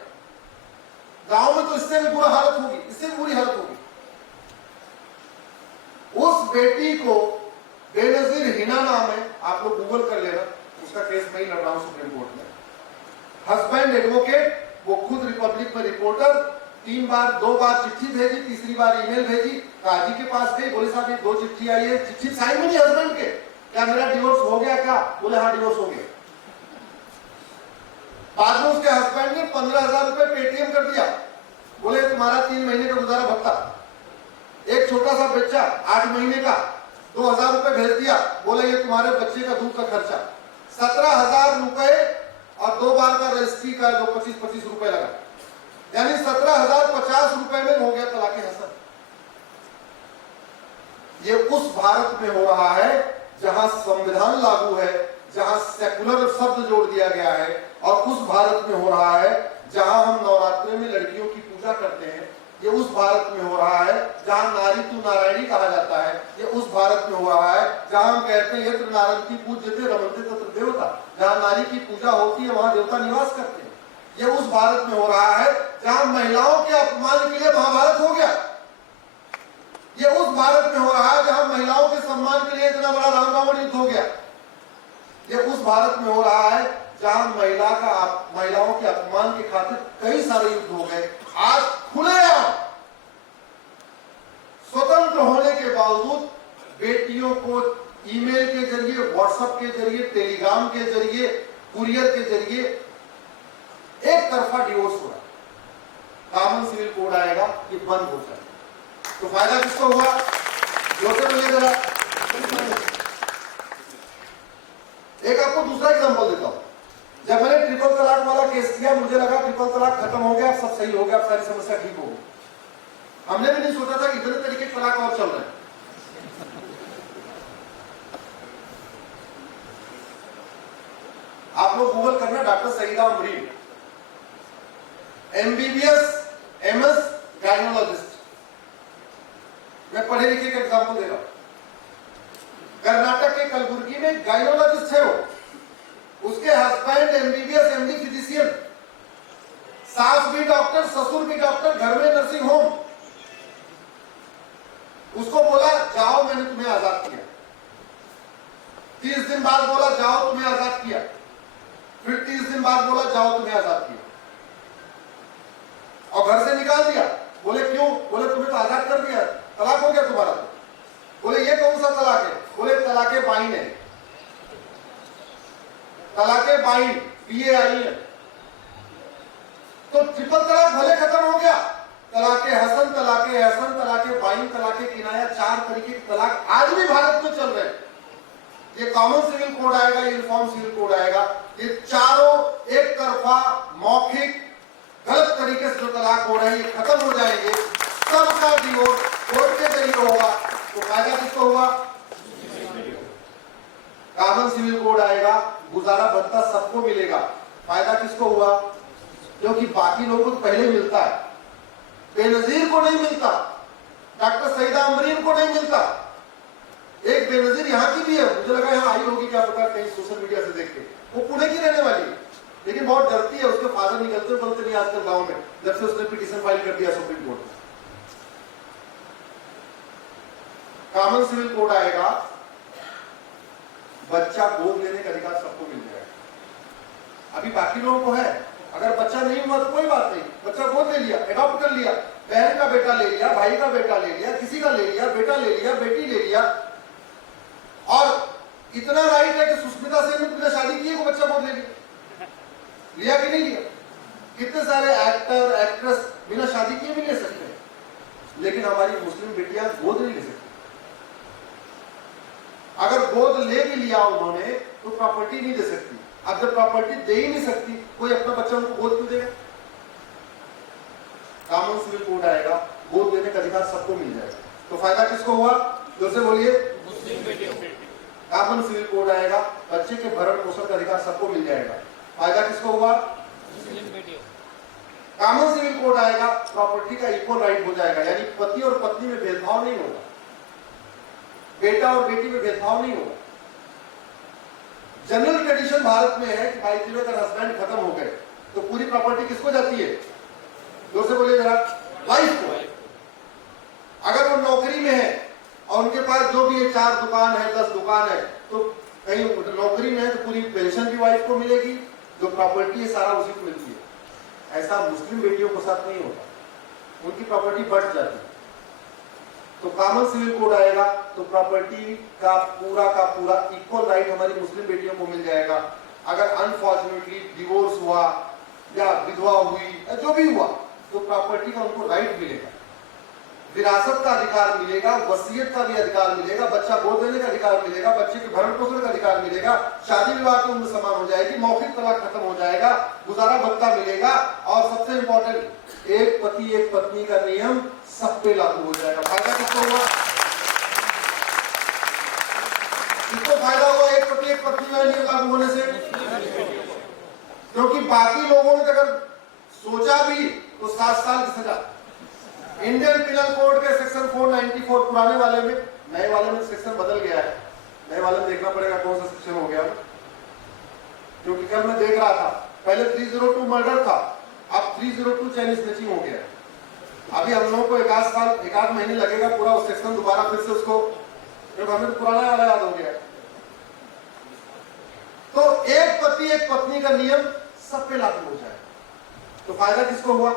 गांव में तो इससे भी बुरा हालत होगी, इससे भी बुरी हालत होगी। उस बेटी को बेनजीर हिना नाम है, आप लोग गूगल कर लेना, उसका केस मैं ही लड़ रहा हूं सुप्रीम कोर्ट में। हस्बैंड एडवोकेट, वो खुद रिपब्लिक में रिपोर्टर, 2 बार चिट्ठी भेजी, तीसरी बार ईमेल भेजी, काजी के पास गई, बोले साहब ये 2 चिट्ठी आई है, चिट्ठी साइन में नहीं हस्बैंड के, क्या मेरा डिवोर्स हो गया क्या? बोले हाँ डिवोर्स हो गया। बाद में उसके हस्बैंड ने 15,000 रुपए पेटीएम कर दिया, बोले तुम्हारा 3 महीने का गुजारा भत्ता। एक छोटा सा बच्चा 8 महीने का 2,000 रुपए भेज दिया, बोले ये तुम्हारे बच्चे का दूध का खर्चा। 17,000 रुपए और 2 बार का रजिस्ट्री का जो 25-25 रुपए लगा, यानी 17,050 रुपए में हो गया तलाके हसन। ये उस भारत में हो रहा है जहां संविधान लागू है, जहां सेकुलर शब्द जोड़ दिया गया है, और उस भारत में हो रहा है जहां हम नवरात्रि में लड़कियों की पूजा करते हैं। ये उस भारत में हो रहा है जहां नारी तू नारायणी कहा जाता है। ये उस भारत में हो रहा है जहां हम कहते हैं यत्र नारंती पूज्यते रमन्ते तत्र देवता, जहां नारी की पूजा होती है वहां देवता निवास करते हैं। ये उस भारत में हो रहा है जहां महिलाओं के अपमान के लिए महाभारत हो गया। ये उस भारत में हो रहा है जहां महिलाओं के सम्मान के लिए इतना बड़ा राम रावण युद्ध हो गया। ये उस भारत में हो रहा है जहां महिलाओं के अपमान के खातिर कई सारे युद्ध हो गए। आज खुलेआम स्वतंत्र होने के बावजूद बेटियों को ईमेल के जरिए, व्हाट्सएप के जरिए, टेलीग्राम के जरिए, कुरियर के जरिए एक तरफा डिवोर्स हो रहा है। कॉमन सिविल कोड आएगा, ये बंद हो जाएगा। तो फायदा किसको हुआ? जोर से बोलिए जरा। एक आपको दूसरा एग्जांपल देता हूं। जब मैंने ट्रिपल तलाक वाला केस किया, मुझे लगा ट्रिपल तलाक खत्म हो गया, सब सही हो गया, सारी समस्या ठीक हो गई। हमने भी नहीं सोचा था कि इतने तरीके के तलाक और चल रहे हैं। आप लोग गूगल करना, doctor Saeeda Amreen, MBBS MS gynaecologist. मैं पढ़े लिखे का एग्जाम्पल दे रहा हूं। कर्नाटक के कलबुर्गी में गायनोलॉजिस्ट है वो, उसके हस्बैंड MBBS MD फिजिशियन, सास भी डॉक्टर, ससुर भी डॉक्टर, घर में नर्सिंग होम। उसको बोला जाओ मैंने तुम्हें आजाद किया। 30 दिन बाद बोला जाओ तुम्हें आजाद किया। फिर 30 दिन बाद बोला जाओ तुम्हें आजाद किया, और घर से निकाल दिया। बोले क्यों? बोले तुम्हें तो आजाद कर दिया, तलाक हो गया तुम्हारा। बोले ये कौन सा तलाक है? बोले तलाके बाइन है, तलाके बाइन, BAIN। तो ट्रिपल तलाक भले खत्म हो गया, तलाके हसन, तलाके बाइन, तलाके किनाया, 4 तरीके के तलाक आज भी भारत में चल रहे हैं। ये कॉमन सिविल कोड आएगा, यूनिफॉर्म सिविल कोड आएगा, ये चारों एक तरफा मौखिक गलत तरीके से जो तलाक हो रहे हैं ये खत्म हो जाएंगे, सबका डिवोर्स कोर्ट के जरिए होगा, तो फायदा किसको होगा? कॉमन सिविल कोड आएगा, गुजारा भत्ता सबको मिलेगा, फायदा किसको हुआ? क्योंकि बाकी लोगों को पहले मिलता है, बेनजीर को नहीं मिलता, डॉक्टर सईदा अमरीन को नहीं मिलता। एक बेनजीर यहाँ की भी है, मुझे लगा यहाँ आई होगी क्या पता, कहीं सोशल मीडिया से देख के, वो पुणे की रहने वाली है, लेकिन बहुत डरती है, उसके फादर निकलते बोलते नहीं आजकल गांव में, जब से उसने पिटीशन फाइल कर दिया सुप्रीम कोर्ट में। कॉमन सिविल कोड आएगा, बच्चा गोद लेने का अधिकार सबको मिल जाएगा। अभी बाकी लोगों को है, अगर बच्चा नहीं हुआ तो कोई बात नहीं, बच्चा गोद ले लिया, एडॉप्ट कर लिया, बहन का बेटा ले लिया, भाई का बेटा ले लिया, किसी का ले लिया, बेटा ले लिया, बेटी ले लिया, और इतना राइट है कि सुष्मिता सेन ने बिना शादी किए को बच्चा गोद ले लिया कि नहीं लिया? कितने सारे एक्टर एक्ट्रेस बिना शादी किए भी ले सकते हैं, लेकिन हमारी मुस्लिम बेटियां गोद नहीं ले सकती। अगर गोद ले भी लिया उन्होंने तो प्रॉपर्टी नहीं दे सकती। अब जब प्रॉपर्टी दे ही नहीं सकती, कोई अपना बच्चा उनको गोद क्यों देगा? कॉमन सिविल कोड आएगा, गोद देने का अधिकार सबको मिल जाएगा, तो फायदा किसको हुआ? जोर से बोलिए। मुस्लिम बेटियों। कॉमन सिविल कोड आएगा, बच्चे के भरण पोषण का अधिकार सबको मिल जाएगा, फायदा किसको हुआ? मुस्लिम बेटियों। कॉमन सिविल कोड आएगा, प्रॉपर्टी का इक्वल राइट हो जाएगा, यानी पति और पत्नी में भेदभाव नहीं होगा, बेटा और बेटी में भेदभाव नहीं होगा। जनरल ट्रेडिशन भारत में है कि भाई जी अगर हस्बैंड खत्म हो गए तो पूरी प्रॉपर्टी किसको जाती है? जोर से बोलिए जरा। वाइफ को। अगर वो नौकरी में है और उनके पास जो भी है 4 दुकान है 10 दुकान है, तो कहीं नौकरी में है तो पूरी पेंशन भी वाइफ को मिलेगी, जो प्रॉपर्टी है सारा उसी को मिलती है। ऐसा मुस्लिम बेटियों के साथ नहीं होता, उनकी प्रॉपर्टी बढ़ जाती है। तो कॉमन सिविल कोड आएगा तो प्रॉपर्टी का पूरा इक्वल राइट हमारी मुस्लिम बेटियों को मिल जाएगा। अगर अनफॉर्चुनेटली डिवोर्स हुआ या विधवा हुई या जो भी हुआ तो प्रॉपर्टी का उनको राइट मिलेगा, विरासत का अधिकार मिलेगा, वसीयत का भी अधिकार मिलेगा, बच्चा गोद देने का अधिकार मिलेगा, बच्चे के भरण पोषण का अधिकार मिलेगा, शादी विवाह की उम्र समान हो जाएगी, मौखिक तलाक खत्म हो जाएगा, गुजारा भत्ता मिलेगा, और सबसे इंपॉर्टेंट एक पति एक पत्नी का नियम सब पे लागू हो जाएगा। फायदा किसको हुआ? किसको फायदा हुआ एक पति एक पत्नी का नियम लागू होने से? क्योंकि बाकी लोगों ने अगर सोचा भी तो 7 साल की सजा। इंडियन पिनल कोड के सेक्शन 494 पुराने वाले में, नए वाले में सेक्शन बदल गया है, नए वाले में देखना पड़ेगा कौन सा सेक्शन हो गया, क्योंकि कल मैं देख रहा था पहले 302 मर्डर था, अब 302 चैन स्नैचिंग हो गया। अभी हम लोगों को एक आध महीने लगेगा पूरा उस सेक्शन दोबारा फिर से उसको, क्योंकि हमें तो पुराना वाला याद हो गया। तो एक पति एक पत्नी का नियम सब पे लागू हो जाए तो फायदा किसको हुआ?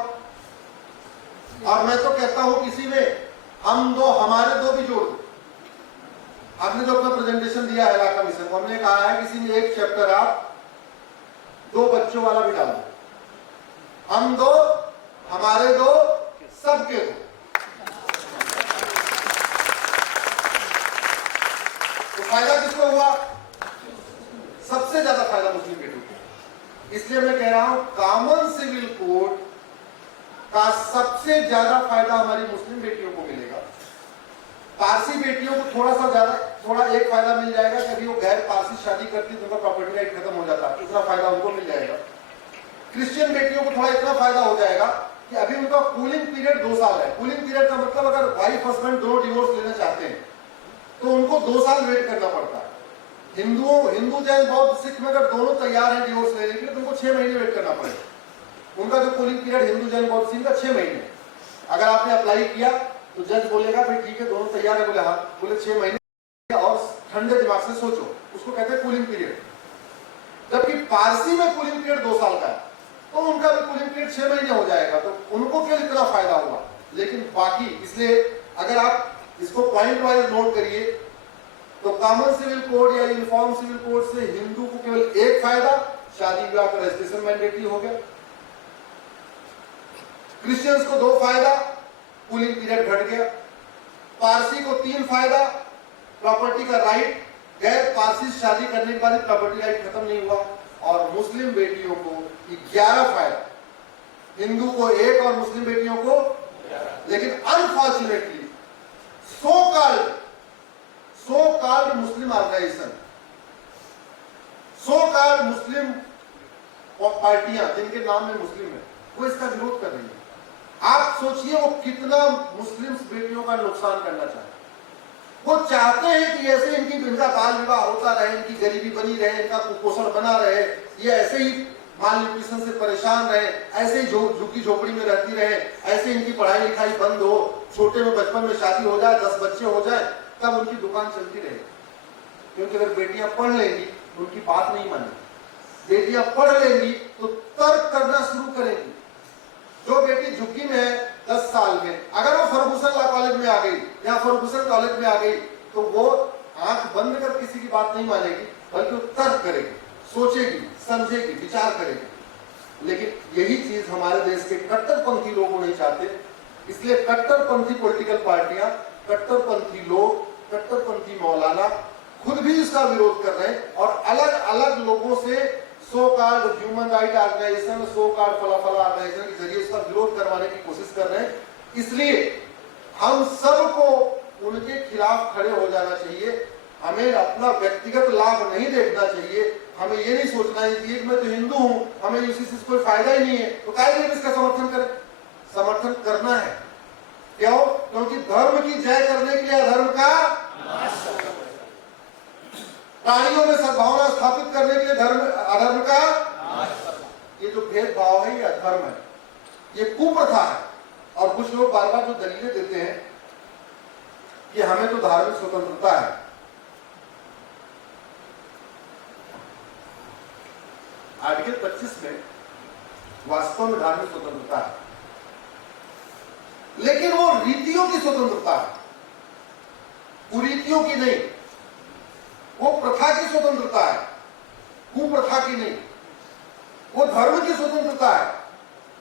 और मैं तो कहता हूं किसी में हम दो हमारे दो भी जोड़ दो। आपने जो अपना प्रेजेंटेशन दिया है इलाका मिशन को, हमने कहा है किसी में एक चैप्टर आप 2 बच्चों वाला भी डाल दो, हम 2 हमारे 2 सबके 2। तो फायदा किसको हुआ? सबसे ज्यादा फायदा मुस्लिम बेटियों को। इसलिए मैं कह रहा हूं कॉमन सिविल कोड का सबसे ज्यादा फायदा हमारी मुस्लिम बेटियों को मिलेगा। पारसी बेटियों को थोड़ा एक फायदा मिल जाएगा कि अभी वो गैर पारसी शादी करती तो उनका प्रॉपर्टी राइट खत्म हो जाता, इतना फायदा उनको मिल जाएगा। क्रिश्चियन बेटियों को थोड़ा इतना फायदा हो जाएगा कि अभी उनका कूलिंग पीरियड 2 साल है। कूलिंग पीरियड का मतलब अगर वाइफ हस्बैंड दोनों डिवोर्स लेना चाहते हैं तो उनको 2 साल वेट करना पड़ता है। हिंदू जैन बौद्ध सिख में अगर दोनों तैयार हैं डिवोर्स लेने के लिए तो उनको 6 महीने वेट करना पड़ेगा। उनका जो कूलिंग पीरियड हिंदू जैन बौद्ध सिंह का 6 महीने। अगर आपने अप्लाई किया तो जज बोलेगा भाई ठीक है दोनों तैयार है, बोले हाँ, बोले 6 महीने और ठंडे दिमाग से सोचो, उसको कहते हैं कूलिंग पीरियड। जबकि पारसी में कूलिंग पीरियड 2 साल का है तो उनका भी कूलिंग पीरियड 6 महीने हो जाएगा, तो उनको क्यों इतना फायदा हुआ। लेकिन बाकी इसलिए अगर आप इसको पॉइंट वाइज नोट करिए तो कॉमन सिविल कोड या यूनिफॉर्म सिविल कोड से हिंदू को केवल एक फायदा, शादी विवाह का रजिस्ट्रेशन मैंडेटरी हो गया। क्रिश्चियंस को 2 फायदा, कूलिंग पीरियड घट गया। पारसी को 3 फायदा, प्रॉपर्टी का राइट, गैर पारसी शादी करने के बाद प्रॉपर्टी राइट खत्म नहीं हुआ। और मुस्लिम बेटियों को 11 फायदा। हिंदू को 1 और मुस्लिम बेटियों को, लेकिन अनफॉर्चुनेटली सो कॉल्ड मुस्लिम ऑर्गेनाइजेशन, सो कॉल्ड मुस्लिम पार्टियां जिनके नाम में मुस्लिम है, वो इसका विरोध कर रही है। आप सोचिए वो कितना मुस्लिम बेटियों का नुकसान करना चाहते हैं। वो चाहते हैं कि ऐसे इनका बाल विवाह होता रहे, इनकी गरीबी बनी रहे, इनका कुपोषण बना रहे, ये ऐसे ही माल न्यूट्रिशन से परेशान रहे, ऐसे ही झुग्गी झोपड़ी में रहती रहे, ऐसे इनकी पढ़ाई लिखाई बंद हो, छोटे में बचपन में शादी हो जाए, 10 बच्चे हो जाए, तब उनकी दुकान चलती रहे। क्योंकि अगर बेटियां पढ़ लेंगी तो उनकी बात नहीं मानेगी, बेटियां पढ़ लेंगी तो तर्क करना शुरू करेंगी। जो बेटी झुग्गी में है 10 साल में, अगर वो फर्गूसन लॉ कॉलेज में आ गई या फर्गूसन कॉलेज में आ गई तो वो आंख बंद कर किसी की बात नहीं मानेगी, बल्कि वो तर्क करेगी, सोचेगी, समझेगी, विचार करेगी। लेकिन यही चीज हमारे देश के कट्टरपंथी लोग नहीं चाहते, इसलिए कट्टरपंथी पॉलिटिकल पार्टियां, कट्टरपंथी लोग, कट्टरपंथी मौलाना खुद भी इसका विरोध कर रहे हैं और अलग अलग लोगों से so called human right organisation, so called फला ऑर्गेनाइजेशन के जरिए इसका विरोध करवाने की कोशिश कर रहे हैं। इसलिए हम सबको उनके खिलाफ खड़े हो जाना चाहिए। हमें अपना व्यक्तिगत लाभ नहीं देखना चाहिए, हमें ये नहीं सोचना चाहिए कि मैं तो हिंदू हूं, हमें इसी से कोई फायदा ही नहीं है, तो काहे लिए इसका समर्थन करें? समर्थन करना है। क्यों? क्योंकि धर्म की जय करने के लिए अधर्म का, प्राणियों में सद्भावना स्थापित करने के लिए अधर्म का, ये जो भेदभाव है ये अधर्म है, ये कुप्रथा है। और कुछ लोग बार बार जो दलीलें देते हैं कि हमें तो धार्मिक स्वतंत्रता है, आर्टिकल 25 में वास्तव में धार्मिक स्वतंत्रता है, लेकिन वो रीतियों की स्वतंत्रता है, कुरीतियों की नहीं। वो प्रथा की स्वतंत्रता है, कुप्रथा की नहीं। वो धर्म की स्वतंत्रता है,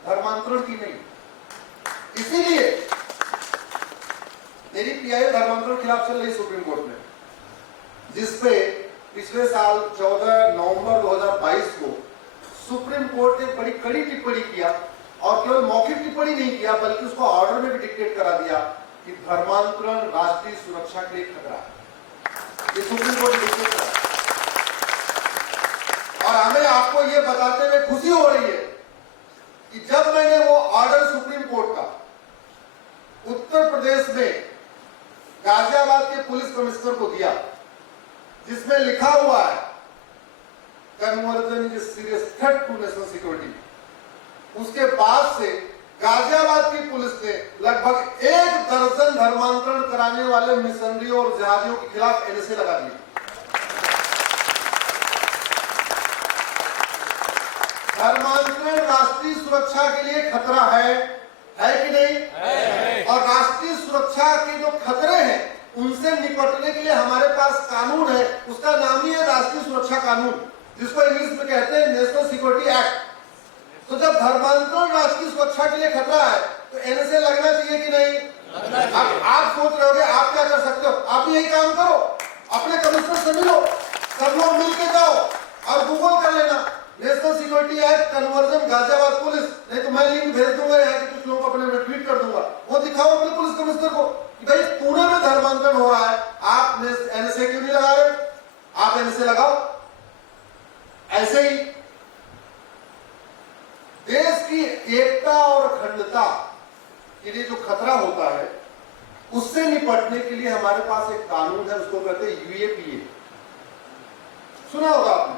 धर्मांतरण की नहीं। इसीलिए मेरी पीआईएल धर्मांतरण के खिलाफ चल रही सुप्रीम कोर्ट में, जिसपे पिछले साल 14 नवंबर 2022 को सुप्रीम कोर्ट ने बड़ी कड़ी टिप्पणी किया, और केवल मौखिक टिप्पणी नहीं किया बल्कि उसको ऑर्डर में भी डिक्टेट करा दिया कि धर्मांतरण राष्ट्रीय सुरक्षा के लिए खतरा है। ये सुप्रीम कोर्ट ने डिक्टेट करा, और हमें आपको ये बताते हुए खुशी हो रही है कि जब मैंने वो ऑर्डर सुप्रीम कोर्ट का उत्तर प्रदेश में गाजियाबाद के पुलिस कमिश्नर को दिया, जिसमें लिखा हुआ है conversion is serious threat to national security, उसके बाद से गाजियाबाद की पुलिस ने लगभग 1 दर्जन धर्मांतरण कराने वाले मिशनरियों और जिहादियों के खिलाफ एनएसए लगा दिए। धर्मांतरण राष्ट्रीय सुरक्षा के लिए खतरा है कि नहीं? है। और राष्ट्रीय सुरक्षा के जो खतरे हैं उनसे निपटने के लिए हमारे पास कानून है, उसका नाम ही है राष्ट्रीय सुरक्षा कानून, जिसको इंग्लिश में कहते हैं नेशनल सिक्योरिटी एक्ट। तो जब धर्मांतरण राष्ट्रीय सुरक्षा के लिए खतरा है तो एनएसए लगना चाहिए कि नहीं? आप सोच रहे होंगे आप क्या कर सकते हो? आप भी यही काम करो, अपने कमिश्नर से मिलो, सब लोग मिलके जाओ और गूगल कर लेना national security act conversion Ghaziabad police, नहीं तो मैं लिंक भेज दूंगा, यहाँ के कुछ लोगों को अपने में ट्वीट कर दूंगा, वो दिखाओ अपने पुलिस कमिश्नर को कि भाई पुणे में धर्मांतरण हो रहा है, आप एनएसए क्यों नहीं लगा रहे? आप एनएसए लगाओ। ऐसे ही देश की एकता और अखंडता के लिए जो खतरा होता है उससे निपटने के लिए हमारे पास एक कानून है, उसको कहते हैं यूएपीए। सुना होगा आपने,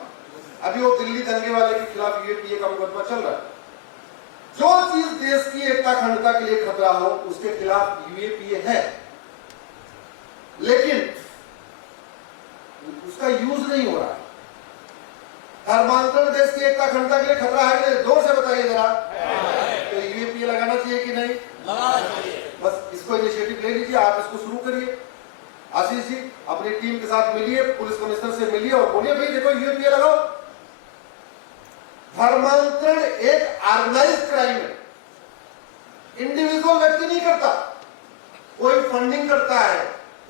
अभी वो दिल्ली दंगे वाले के खिलाफ यूएपीए का मुकदमा चल रहा है। जो चीज देश की एकता अखंडता के लिए खतरा हो उसके खिलाफ यूएपीए है, लेकिन उसका यूज नहीं हो रहा है। धर्मांतरण देश की एकता अखंडता के लिए खतरा है कि नहीं? जोर से बताइए जरा। तो यूएपीए लगाना चाहिए कि नहीं? बस इसको इनिशिएटिव ले लीजिए, आप इसको शुरू करिए। आशीष जी अपनी टीम के साथ मिलिए, पुलिस कमिश्नर से मिलिए और बोलिए भाई देखो यूएपीए लगाओ। धर्मांतरण एक ऑर्गेनाइज्ड क्राइम है, इंडिविजुअल व्यक्ति नहीं करता। कोई फंडिंग करता है,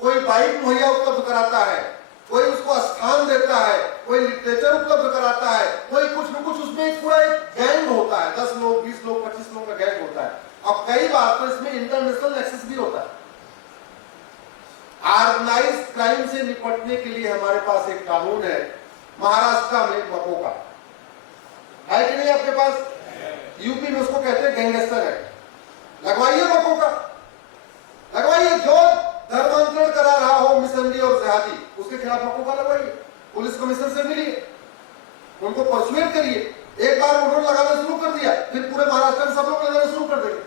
कोई बाइक मुहैया उपलब्ध कराता है, कोई उसको स्थान देता है, कोई लिटरेचर उपलब्ध कराता है, कोई कुछ न कुछ उसमें एक पूरा एक गैंग होता है, 10 लोग, 20 लोग, 25 लोगों का गैंग होता है। अब कई बार तो इसमें इंटरनेशनल एक्सेस भी होता है। ऑर्गेनाइज्ड क्राइम से निपटने के लिए हमारे पास एक कानून है, महाराष्ट्र में मकोका है कि नहीं आपके पास? यूपी में उसको कहते हैं गैंगस्टर एक्ट। लगवाइए मकोका, लगवाइए। जो धर्मांतरण करा रहा हो, मिशनरी और जिहादी, उसके खिलाफ मकोका लगवाइए। पुलिस कमिश्नर से मिलिए, उनको परसुएट करिए। एक बार उन्होंने लगाना शुरू कर दिया, फिर पूरे महाराष्ट्र में सब लोग लगाना शुरू कर देंगे।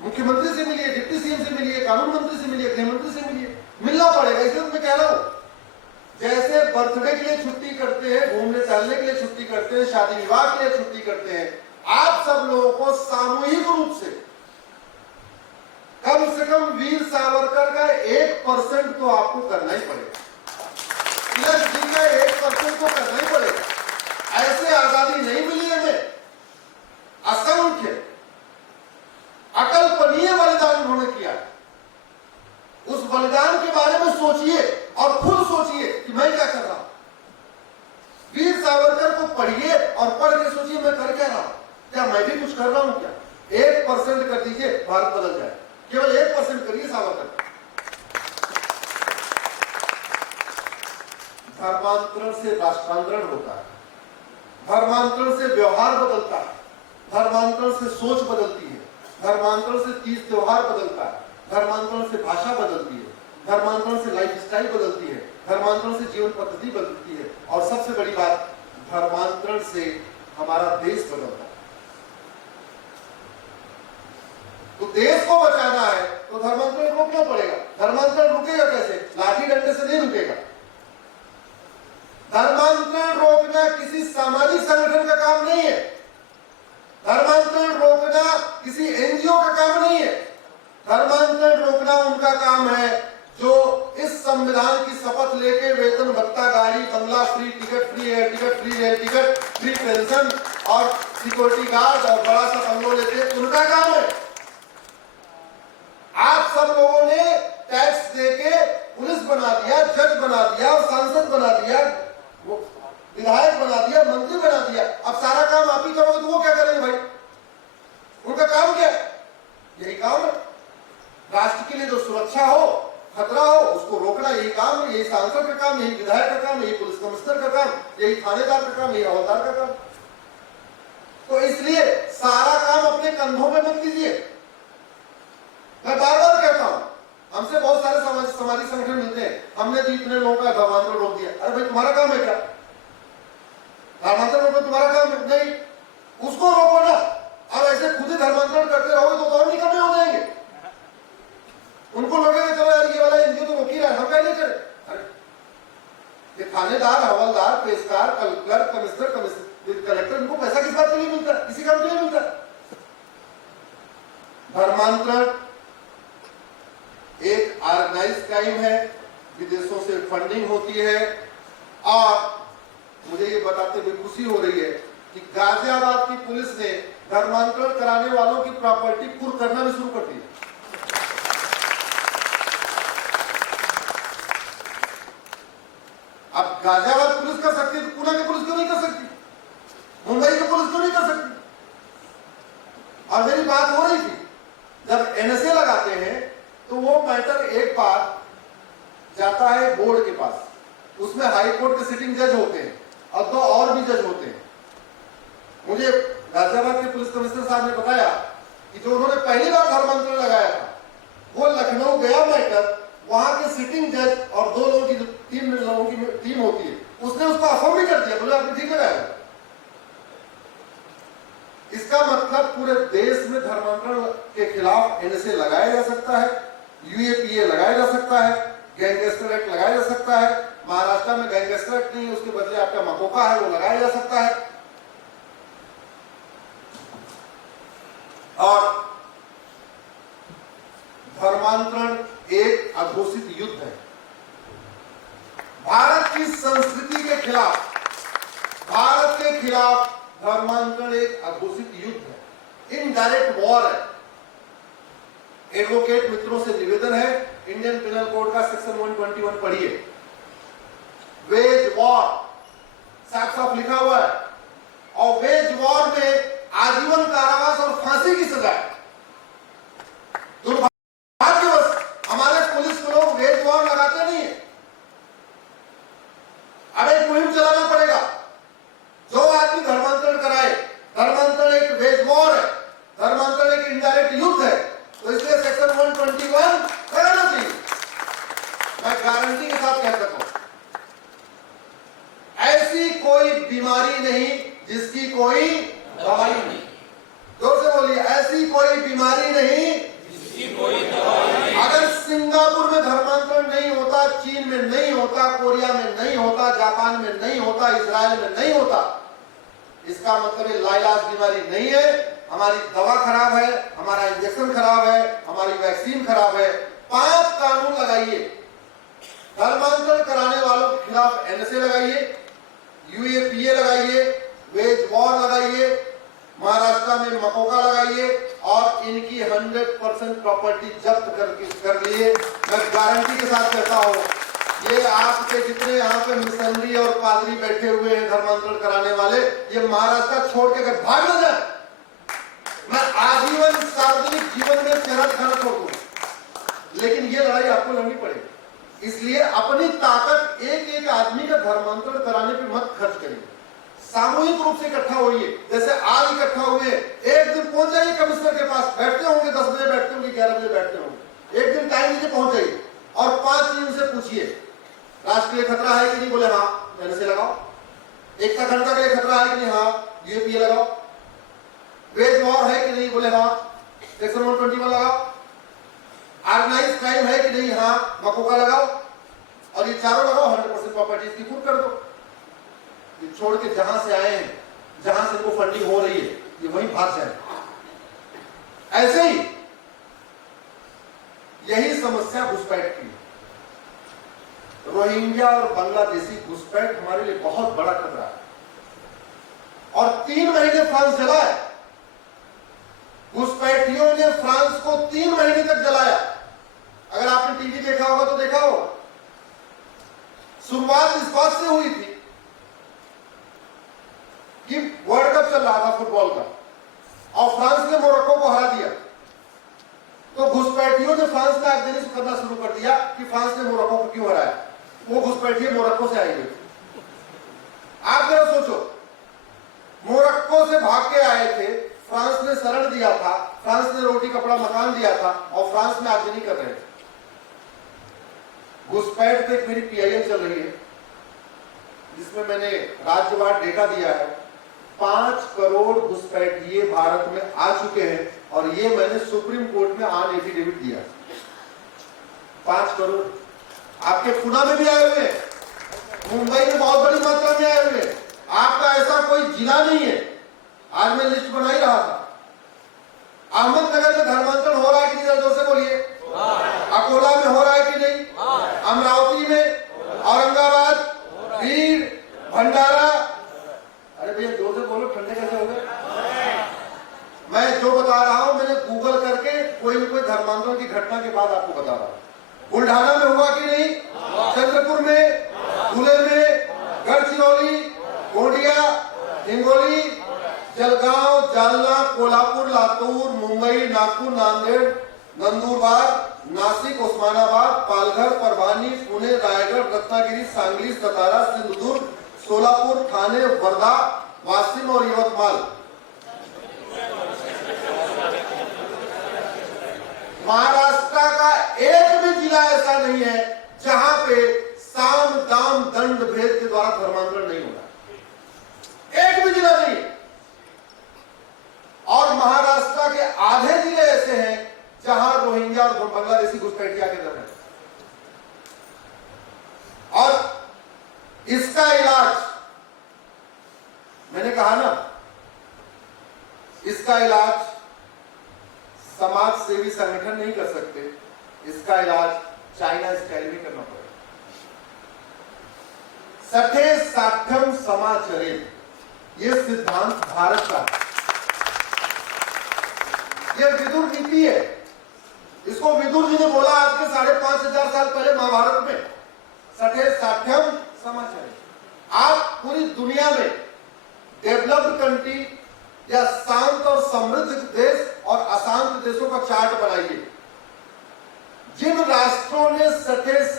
मुख्यमंत्री से मिलिए, डिप्टी सीएम से मिलिए, कानून मंत्री से मिलिए, गृह मंत्री से मिलिए, मिलना पड़ेगा। इसलिए मैं कह रहा हूं, जैसे बर्थडे के लिए छुट्टी करते हैं, घूमने टहलने के लिए छुट्टी करते हैं, शादी विवाह के लिए छुट्टी करते हैं, आप सब लोगों को सामूहिक रूप से कम से कम वीर सावरकर का 1% तो आपको करना ही पड़ेगा। तिलक जी का 1% तो करना ही पड़ेगा। ऐसे आजादी नहीं मिली हमें। असंख्य अकल्पनीय बलिदान उन्होंने किया। उस बलिदान के बारे में सोचिए और खुद सोचिए कि मैं क्या कर रहा हूं। वीर सावरकर को पढ़िए और पढ़ के सोचिए मैं कर क्या रहा हूं, क्या मैं भी कुछ कर रहा हूं क्या? 1% कर दीजिए, भारत बदल जाए। केवल 1% करिए सावरकर। धर्मांतरण से राष्ट्रांतरण होता है, धर्मांतरण से व्यवहार बदलता है, धर्मांतरण से सोच बदलती है, धर्मांतरण से तीज त्योहार बदलता है, धर्मांतरण से भाषा बदलती है, धर्मांतरण से लाइफ स्टाइल बदलती है, धर्मांतरण से जीवन पद्धति बदलती है, और सबसे बड़ी बात, धर्मांतरण से हमारा देश बदलता है। तो देश को बचाना है तो धर्मांतरण रोकना पड़ेगा। धर्मांतरण रुकेगा कैसे? लाठी डंडे से नहीं रुकेगा। धर्मांतरण रोकना किसी सामाजिक संगठन का काम नहीं है। धर्मांतरण रोकना किसी एनजीओ का काम नहीं है। धर्मांतरण रोकना उनका काम है जो इस संविधान की शपथ लेके वेतन भत्ता, गाड़ी, बंगला free, ticket free, air ticket free, rail ticket free, pension और सिक्योरिटी गार्ड और बड़ा सा बंगलो लेते हैं, उनका काम है। आप सब लोगों ने टैक्स देके पुलिस बना दिया, जज बना दिया, सांसद बना दिया, विधायक बना दिया, मंत्री बना दिया। अब सारा काम आप ही करोगे तो वो क्या करेंगे भाई? उनका काम क्या है? यही काम है। राष्ट्र के लिए जो सुरक्षा हो, खतरा हो, उसको रोकना यही काम है। यही सांसद का काम, यही विधायक का काम, यही पुलिस कमिश्नर का काम, यही थानेदार का काम, यही हवलदार का काम। तो इसलिए सारा काम अपने कंधों में मत लीजिए। मैं बार बार कहता हूं, हमसे बहुत सारे सामाजिक संगठन मिलते हैं, हमने तो इतने लोगों का धर्मांतरण रोक दिया। अरे भाई, तुम्हारा काम है क्या? धर्मांतरण रोकना तुम्हारा काम है? नहीं, उसको रोको ना। और ऐसे खुद ही धर्मांतरण करते रहोगे तो और निकम्मे हो जाएंगे। उनको लगेगा चलो यार ये वाला एनजीओ तो रोक ही रहा है, हम क्या नहीं करें? अरे ये थानेदार, हवलदार, पेशकार, क्लर्क, कमिश्नर, कलेक्टर, इनको पैसा किस बात के लिए मिलता है? इसी काम के लिए मिलता है। धर्मांतरण एक ऑर्गेनाइज्ड क्राइम है, विदेशों से फंडिंग होती है। और मुझे ये बताते हुए खुशी हो रही है कि गाजियाबाद की पुलिस ने धर्मांतरण कराने वालों की प्रॉपर्टी कुर्क करना भी शुरू कर दी। अब गाजियाबाद पुलिस कर सकती है तो पुणे की पुलिस क्यों नहीं कर सकती? मुंबई की पुलिस क्यों नहीं कर सकती? और मेरी बात हो रही थी, जब एनएसए लगाते हैं तो वो मैटर एक बार जाता है बोर्ड के पास, उसमें हाई कोर्ट के सिटिंग जज होते हैं और 2 और भी जज होते हैं। मुझे गाजियाबाद के पुलिस कमिश्नर साहब ने बताया कि जो उन्होंने पहली बार धर्मांतरण लगाया था वो लखनऊ गया मैटर, वहां के सिटिंग जज और 2 लोगों की 3 लोगों की टीम होती है, उसने उसको अफर्म भी कर दिया, बोले आपने ठीक लगाया। इसका मतलब पूरे देश में धर्मांतरण के खिलाफ एनएसए लगाया जा सकता है, यूएपीए लगाया जा सकता है, गैंगस्टर एक्ट लगाया जा सकता है। महाराष्ट्र में गैंगस्टर एक्ट नहीं, उसके बदले आपका मकोका है, वो लगाया जा सकता है। और धर्मांतरण एक अघोषित युद्ध है। भारत की संस्कृति के खिलाफ, भारत के खिलाफ धर्मांतरण एक अघोषित युद्ध है, इनडायरेक्ट वॉर है। एडवोकेट मित्रों से निवेदन है, इंडियन पिनल कोड का सेक्शन 121 पढ़िए। वेज वॉर साफ साफ लिखा हुआ है, और वेज वॉर में आजीवन कारावास और फांसी की सजा है। दुर्भाग्यवश हमारे पुलिस के लोग वेज वॉर लगाते नहीं है। अब एक मुहिम चलाना पड़ेगा, जो आदमी धर्मांतरण कराए, धर्मांतरण एक वेज वॉर है, धर्मांतरण एक इनडायरेक्ट युद्ध है, तो इसलिए सेक्शन 121 कराना चाहिए। मैं गारंटी के साथ कह सकता हूं, ऐसी कोई बीमारी नहीं जिसकी कोई दवाई नहीं। जोर से बोलिए, ऐसी कोई बीमारी नहीं जिसकी कोई दवाई नहीं। अगर सिंगापुर में धर्मांतरण नहीं होता, चीन में नहीं होता, कोरिया में नहीं होता, जापान में नहीं होता, इजराइल में नहीं होता, इसका मतलब ये लाइलाज बीमारी नहीं है। हमारी दवा खराब है, हमारा इंजेक्शन खराब है, हमारी वैक्सीन खराब है। 5 कानून लगाइए, धर्मांतरण कराने वालों के खिलाफ एनएसए लगाइए, यूएपीए लगाइए, वेज वॉर लगाइए, महाराष्ट्र में मकोका लगाइए, और इनकी 100% प्रॉपर्टी जब्त कर लिए। मैं गारंटी के साथ कहता हूं, ये आपके जितने यहाँ पे मिशनरी और पादरी बैठे हुए हैं धर्मांतरण कराने वाले, ये महाराष्ट्र छोड़ के अगर भाग न जाए, मैं आजीवन सार्वजनिक जीवन में शहरत खाना छोड़ दूंगा। लेकिन ये लड़ाई आपको लड़नी पड़ेगी, इसलिए अपनी ताकत एक एक आदमी का धर्मांतरण कराने पे मत खर्च करिए, सामूहिक रूप से इकट्ठा होइए। जैसे आज इकट्ठा हुए, एक दिन पहुंच जाइए कमिश्नर के पास, बैठते होंगे 10 बजे बैठते होंगे, 11 बजे बैठते होंगे, एक दिन टाइम लीजिए, पहुंच जाइए और 5 चीज उनसे पूछिए, राष्ट्र के लिए खतरा है कि नहीं, बोले हाँ, मैंने से लगाओ। एकता अखंडता के लिए खतरा है कि नहीं, हाँ, यूएपीए लगाओ। वेज वॉर है कि नहीं, बोले हाँ, सेक्शन 121 लगाओ। ऑर्गेनाइज क्राइम है कि नहीं, हाँ, मकोका लगाओ। और ये चारों लगाओ, 100% प्रॉपर्टी इसकी फुट कर दो। ये छोड़ के जहां से आए हैं, जहां से इनको फंडिंग हो रही है, ये वहीं भाग जाए। ऐसे ही यही समस्या घुसपैठ की, रोहिंग्या और बांग्लादेशी घुसपैठ हमारे लिए बहुत बड़ा खतरा है। और 3 महीने फ्रांस जला है, घुसपैठियों ने फ्रांस को 3 महीने तक जलाया। अगर आपने टीवी देखा होगा तो देखा होगा, शुरुआत इस बात से हुई थी कि वर्ल्ड कप चल रहा था फुटबॉल का, और फ्रांस ने मोरक्को को हरा दिया, तो घुसपैठियों ने फ्रांस में आगजनी करना शुरू कर दिया कि फ्रांस ने मोरक्को को क्यों हराया। वो घुसपैठिए मोरक्को से आए हुए थे। आप जरा सोचो, मोरक्को से भाग के आए थे, फ्रांस ने शरण दिया था, फ्रांस ने रोटी कपड़ा मकान दिया था, और फ्रांस में आगजनी कर रहे थे। घुसपैठ पे मेरी पीआईएल चल रही है, जिसमें मैंने राज्यवार डेटा दिया है। 5 करोड़ घुसपैठिए भारत में आ चुके हैं, और ये मैंने सुप्रीम कोर्ट में ऑन एफिडेविट दिया। 5 करोड़ आपके पुणे में भी आए हुए हैं, मुंबई में बहुत बड़ी मात्रा में आए हुए हैं। आपका ऐसा कोई जिला नहीं है, आज मैं लिस्ट बना ही रहा था। अहमदनगर में धर्मांतरण हो रहा है कि नहीं, जोर से बोलिए। अकोला में हो रहा है कि नहीं, अमरावती में, औरंगाबाद, भीड़, भंडारा। अरे भैया जोर से बोलो, ठंडे कैसे हो गए। मैं जो बता रहा हूं मैंने गूगल करके कोई न कोई धर्मांतरण की घटना के बाद आपको बता रहा हूं। बुल्ढाना में हुआ कि नहीं, चंद्रपुर में, धुले में, गढ़चिरौली, गोंडिया, हिंगोली, जलगांव, जालना, कोल्हापुर, लातूर, मुंबई, नागपुर, नांदेड़, नंदुरबार, नासिक, उस्मानाबाद, पालघर, परभणी, पुणे, रायगढ़, रत्नागिरी, सांगली, सतारा, सिंधुदुर्ग, सोलापुर, ठाणे, वर्धा, वाशिम और यवतमाल। महाराष्ट्र का एक भी जिला ऐसा नहीं है जहां पे साम दाम दंड भेद के द्वारा धर्मांतरण नहीं हो रहा, एक भी जिला नहीं। और महाराष्ट्र के आधे जिले ऐसे हैं जहां रोहिंग्या और बांग्लादेशी घुसपैठिया के दर है। और इसका इलाज मैंने कहा ना, इसका इलाज समाज सेवी संगठन नहीं कर सकते, इसका इलाज चाइना स्टाइल में करना पड़ेगा। सठे साठम समाचरित, यह सिद्धांत भारत का, यह विदुर नीति है। इसको विदुर जी ने बोला आज के 5500 साल पहले महाभारत में, सठे साठम समाचरित।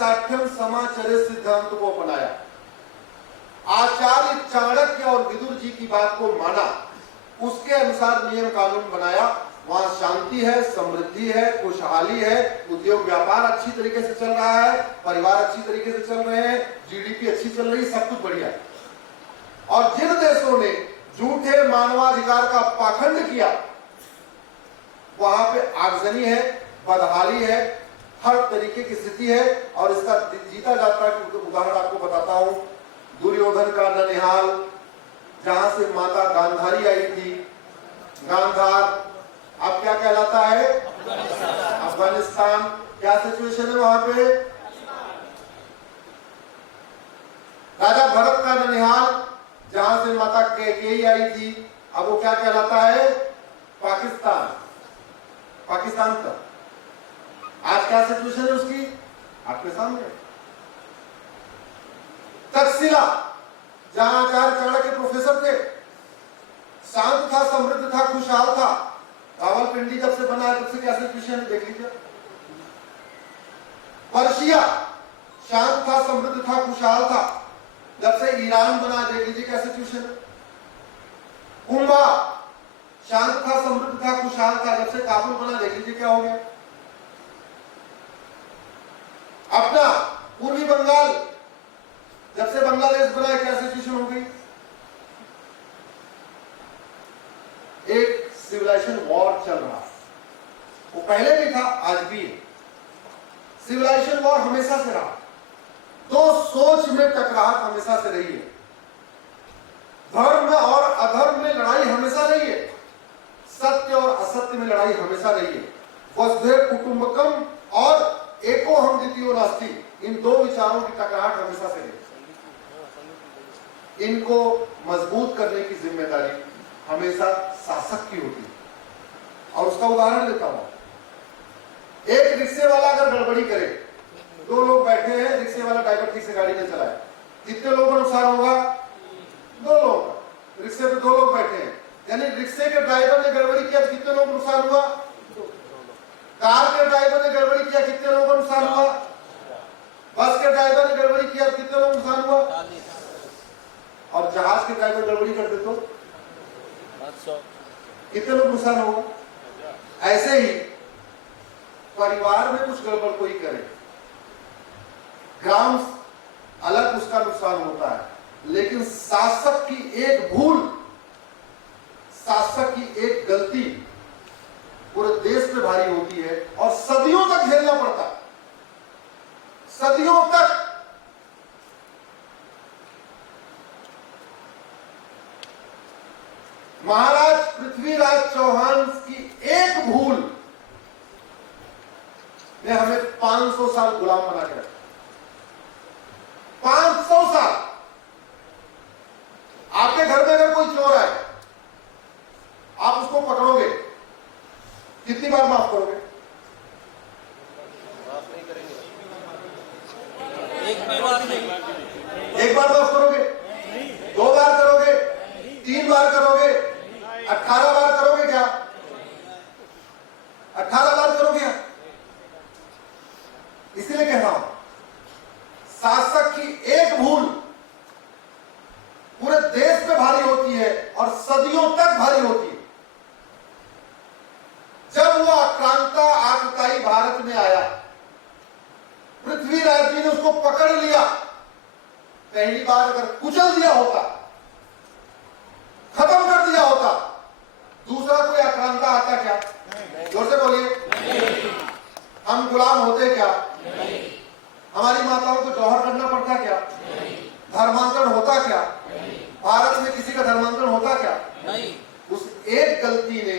साठ्यम समाचरे सिद्धांत को अपनाया, आचार्य चाणक्य और विदुर जी की बात को माना, उसके अनुसार नियम कानून बनाया, वहां शांति है, समृद्धि है, खुशहाली है, उद्योग व्यापार अच्छी तरीके से चल रहा है, परिवार अच्छी तरीके से चल रहे हैं, जीडीपी अच्छी चल रही है, सब कुछ बढ़िया है। और जिन देशों ने झूठे मानवाधिकार का पाखंड किया, वहां पे आगजनी है, बदहाली है, हर तरीके की स्थिति है। और इसका जीता जाता उदाहरण आपको बताता हूं, दुर्योधन का ननिहाल, जहां से माता गांधारी आई थी, गांधार अब क्या कहलाता है? अफगानिस्तान। क्या सिचुएशन है वहां पे? राजा भरत का ननिहाल, जहां से माता कैकेयी आई थी, अब वो क्या कहलाता है? पाकिस्तान। पाकिस्तान का आज क्या सिचुएशन है उसकी? आपके सामने। तक्षशिला, जहां आचार्य चाणक्य प्रोफेसर थे, शांत था, समृद्ध था, खुशहाल था। रावलपिंडी जब से बना है तब से क्या सिचुएशन है देख लीजिए। पर्शिया शांत था, समृद्ध था, खुशहाल था, जब से ईरान बना देख लीजिए क्या सिचुएशन है। कुंभा शांत था, समृद्ध था, खुशहाल था, जब से काबुल बना देख लीजिए क्या हो गया। अपना पूर्वी बंगाल, जब से बांग्लादेश बना है क्या सिचुएशन हो गई। एक सिविलाइजेशन वॉर चल रहा है, वो पहले भी था, आज भी है। सिविलाइजेशन वॉर हमेशा से रहा, दो सोच में टकराहट हमेशा से रही है, धर्म और अधर्म में लड़ाई हमेशा रही है, सत्य और असत्य में लड़ाई हमेशा रही है। वसुधैव कुटुंबकम और एको हम द्वितीयो नास्ति, इन दो विचारों की टकराहट हमेशा से रही। इनको मजबूत करने की जिम्मेदारी हमेशा शासक की होती है। और उसका उदाहरण देता हूं, एक रिक्शे वाला अगर गड़बड़ी करे, दो लोग बैठे हैं, रिक्शे वाला ड्राइवर ठीक से गाड़ी नहीं चलाए, कितने लोगों का नुकसान होगा? दो लोगों का। रिक्शे पे दो लोग बैठे हैं, यानी रिक्शे के ड्राइवर ने गड़बड़ी किया, कितने लोग नुकसान हुआ? कार के ड्राइवर ने गड़बड़ी किया, कितने लोगों का नुकसान हुआ? बस के ड्राइवर ने गड़बड़ी किया, कितने लोग नुकसान हुआ? और जहाज के ड्राइवर गड़बड़ी कर दे तो कितने लोग नुकसान होगा? ऐसे ही परिवार में कुछ गड़बड़ कोई करे, ग्राम अलग उसका नुकसान होता है, लेकिन शासक की एक भूल, शासक की एक गलती पूरे देश पे भारी होती है और सदियों तक झेलना पड़ता है, सदियों तक। महाराज पृथ्वीराज चौहान की एक भूल ने हमें 500 साल गुलाम बना के रखा। 500 साल। आपके घर में अगर कोई चोर आए, आप उसको पकड़ोगे, कितनी बार माफ करोगे? एक बार माफ करोगे? 2 बार करोगे? 3 बार करोगे? 18 बार करोगे क्या? 18 बार करोगे? इसीलिए कह रहा हूं, शासक की एक भूल पूरे देश पे भारी होती है और सदियों तक भारी होती है। जब वो आक्रांता आतताई भारत में आया, पृथ्वीराज जी ने उसको पकड़ लिया। पहली बार अगर कुचल दिया होता, खत्म कर दिया होता, दूसरा कोई आक्रांता आता क्या? जोर से बोलिए। हम गुलाम होते क्या? हमारी माताओं को जौहर करना पड़ता क्या? धर्मांतरण होता क्या? भारत में किसी का धर्मांतरण होता क्या? नहीं। उस एक गलती ने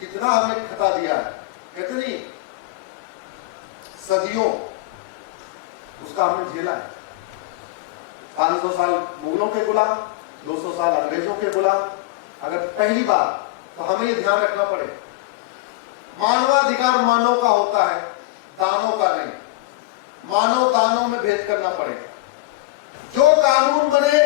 कितना हमें खता दिया है, कितनी सदियों उसका हमने झेला है। 500 साल मुगलों के गुलाम, 200 साल अंग्रेजों के गुलाम। अगर पहली बार, तो हमें ये ध्यान रखना पड़े, मानवाधिकार मानव का होता है, दानों का नहीं। मानव दानों में भेद करना पड़ेगा। जो कानून बने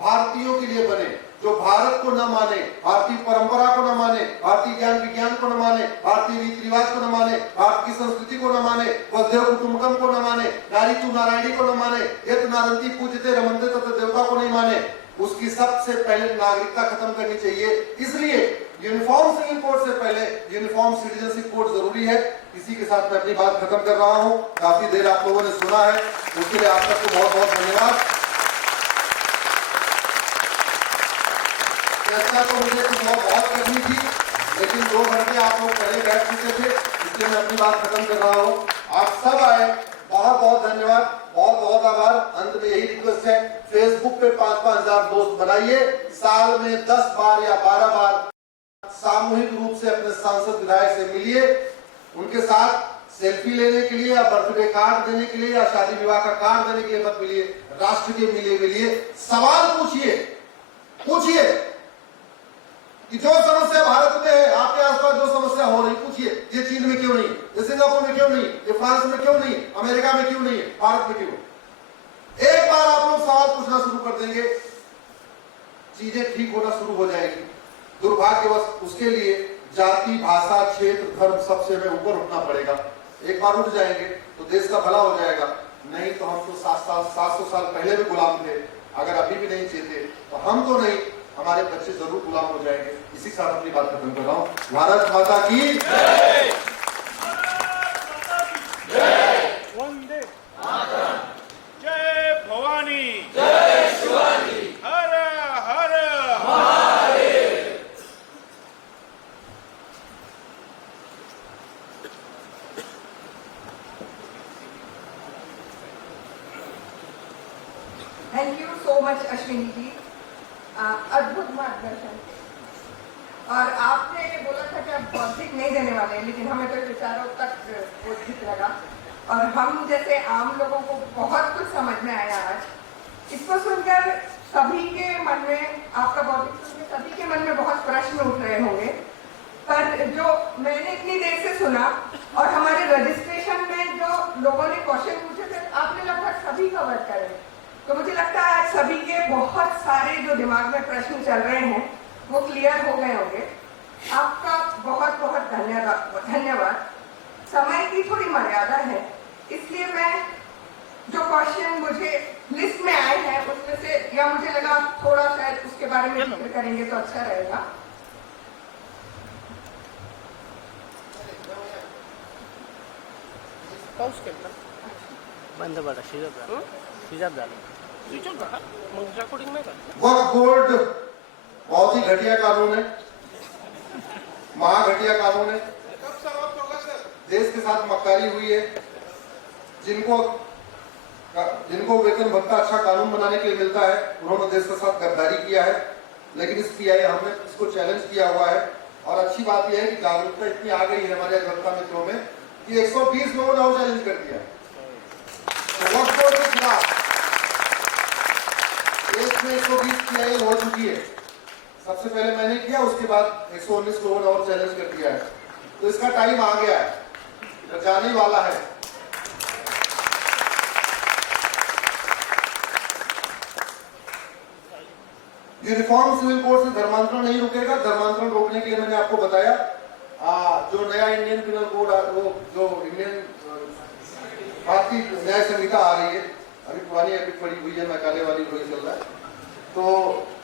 भारतीयों के लिए बने, जो भारत को न माने, भारतीय परंपरा को न माने, भारतीय ज्ञान विज्ञान को न माने, भारतीय रीति रिवाज को न माने, भारत की संस्कृति को न माने, वसुधैव कुटुंबकम को न माने, नारी तू नारायणी को न माने, यत नारंती पूजते रमन्ते तत् देवता को नहीं माने, उसकी सबसे पहले नागरिकता खत्म करनी चाहिए। इसलिए यूनिफॉर्म सिविल कोड से पहले यूनिफॉर्म सिटीजनशिप कोड जरूरी है। इसी के साथ मैं अपनी बात खत्म कर रहा हूं। काफी देर आप लोगों ने सुना है, उसके लिए आप सबको बहुत बहुत धन्यवाद। चर्चा तो मुझे कुछ बहुत करनी थी, लेकिन 2 घंटे आप लोग पहले बैठ चुके थे, इसलिए मैं अपनी बात खत्म कर रहा हूं। आप सब आए, बहुत बहुत धन्यवाद, बहुत बहुत आभार। अंत में यही रिक्वेस्ट है, फेसबुक पे 5-5 हजार दोस्त बनाइए, साल में 10 बार या 12 बार सामूहिक रूप से अपने सांसद विधायक से मिलिए, उनके साथ सेल्फी लेने के लिए या बर्थडे कार्ड देने के लिए या शादी विवाह का कार्ड देने के लिए मत मिलिए, राष्ट्र के मिलिए, सवाल पूछिए कि जो समस्या भारत में है, आपके आसपास जो समस्या हो रही, पूछिए ये चीन में क्यों नहीं, ये सिंगापुर में क्यों नहीं, ये फ्रांस में क्यों नहीं, अमेरिका में क्यों नहीं, भारत में क्यों। एक बार आप लोग सवाल पूछना शुरू कर देंगे, चीजें ठीक होना शुरू हो जाएगी। दुर्भाग्यवश उसके लिए जाति, भाषा, क्षेत्र, धर्म सबसे में ऊपर उठना पड़ेगा। एक बार उठ जाएंगे तो देश का भला हो जाएगा, नहीं तो हम तो 700 साल पहले भी गुलाम थे। अगर अभी भी नहीं चेते तो हम तो नहीं, हमारे बच्चे जरूर गुलाम हो जाएंगे। इसी के साथ अपनी बात खत्म कर रहा हूँ। भारत माता की जय। वंदे मातरम। जय भवानी, जय शिवाजी, हर हर Mahadev. Thank you so much Ashwini ji, अद्भुत मार्गदर्शन। और आपने ये बोला था कि आप बौद्धिक नहीं देने वाले हैं, लेकिन हमें तो विचारों तक बौद्धिक लगा और हम जैसे आम लोगों को बहुत कुछ समझ में आया आज। इसको सुनकर सभी के मन में, आपका बौद्धिक सुनकर सभी के मन में बहुत प्रश्न उठ रहे होंगे, पर जो मैंने इतनी देर से सुना और हमारे रजिस्ट्रेशन में जो लोगों ने क्वेश्चन पूछे थे, आपने लगभग सभी कवर करे। तो मुझे लगता है आज सभी के बहुत सारे जो दिमाग में प्रश्न चल रहे हैं वो क्लियर हो गए होंगे। आपका बहुत बहुत धन्यवाद। समय की थोड़ी मर्यादा है, इसलिए मैं जो क्वेश्चन मुझे लिस्ट में आए हैं उसमें से, या मुझे लगा थोड़ा शायद उसके बारे में जिक्र करेंगे तो अच्छा रहेगा। बंद बघा शिजत झालं मग रेकॉर्डिंग नाही करत। वक्फ बोर्ड बहुत ही घटिया कानून है, महाघटिया कानून है। देश के साथ मक्कारी हुई है। जिनको वेतन भत्ता अच्छा कानून बनाने के लिए मिलता है, उन्होंने देश के साथ गद्दारी किया है। लेकिन इस पीआई हमने इसको चैलेंज किया हुआ है और अच्छी बात यह है कि जागरूकता इतनी आ गई है हमारे अधिवक्ता मित्रों में कि 120 लोगों ने और चैलेंज कर दिया। तो वक्फ बोर्ड के खिलाफ देश में 120 पीआई हो चुकी है। सबसे पहले मैंने किया, उसके बाद 119 लोगों ने और चैलेंज कर दिया है। तो इसका टाइम आ गया है, जाने वाला है। यूनिफॉर्म सिविल कोड से धर्मांतरण नहीं रुकेगा। धर्मांतरण रोकने के लिए मैंने आपको बताया जो नया इंडियन पिनल कोड, वो जो इंडियन भारतीय न्याय संहिता आ रही है, अभी पुरानी एपिक पड़ी हुई है, मैकाले वाली वही चल रहा है, तो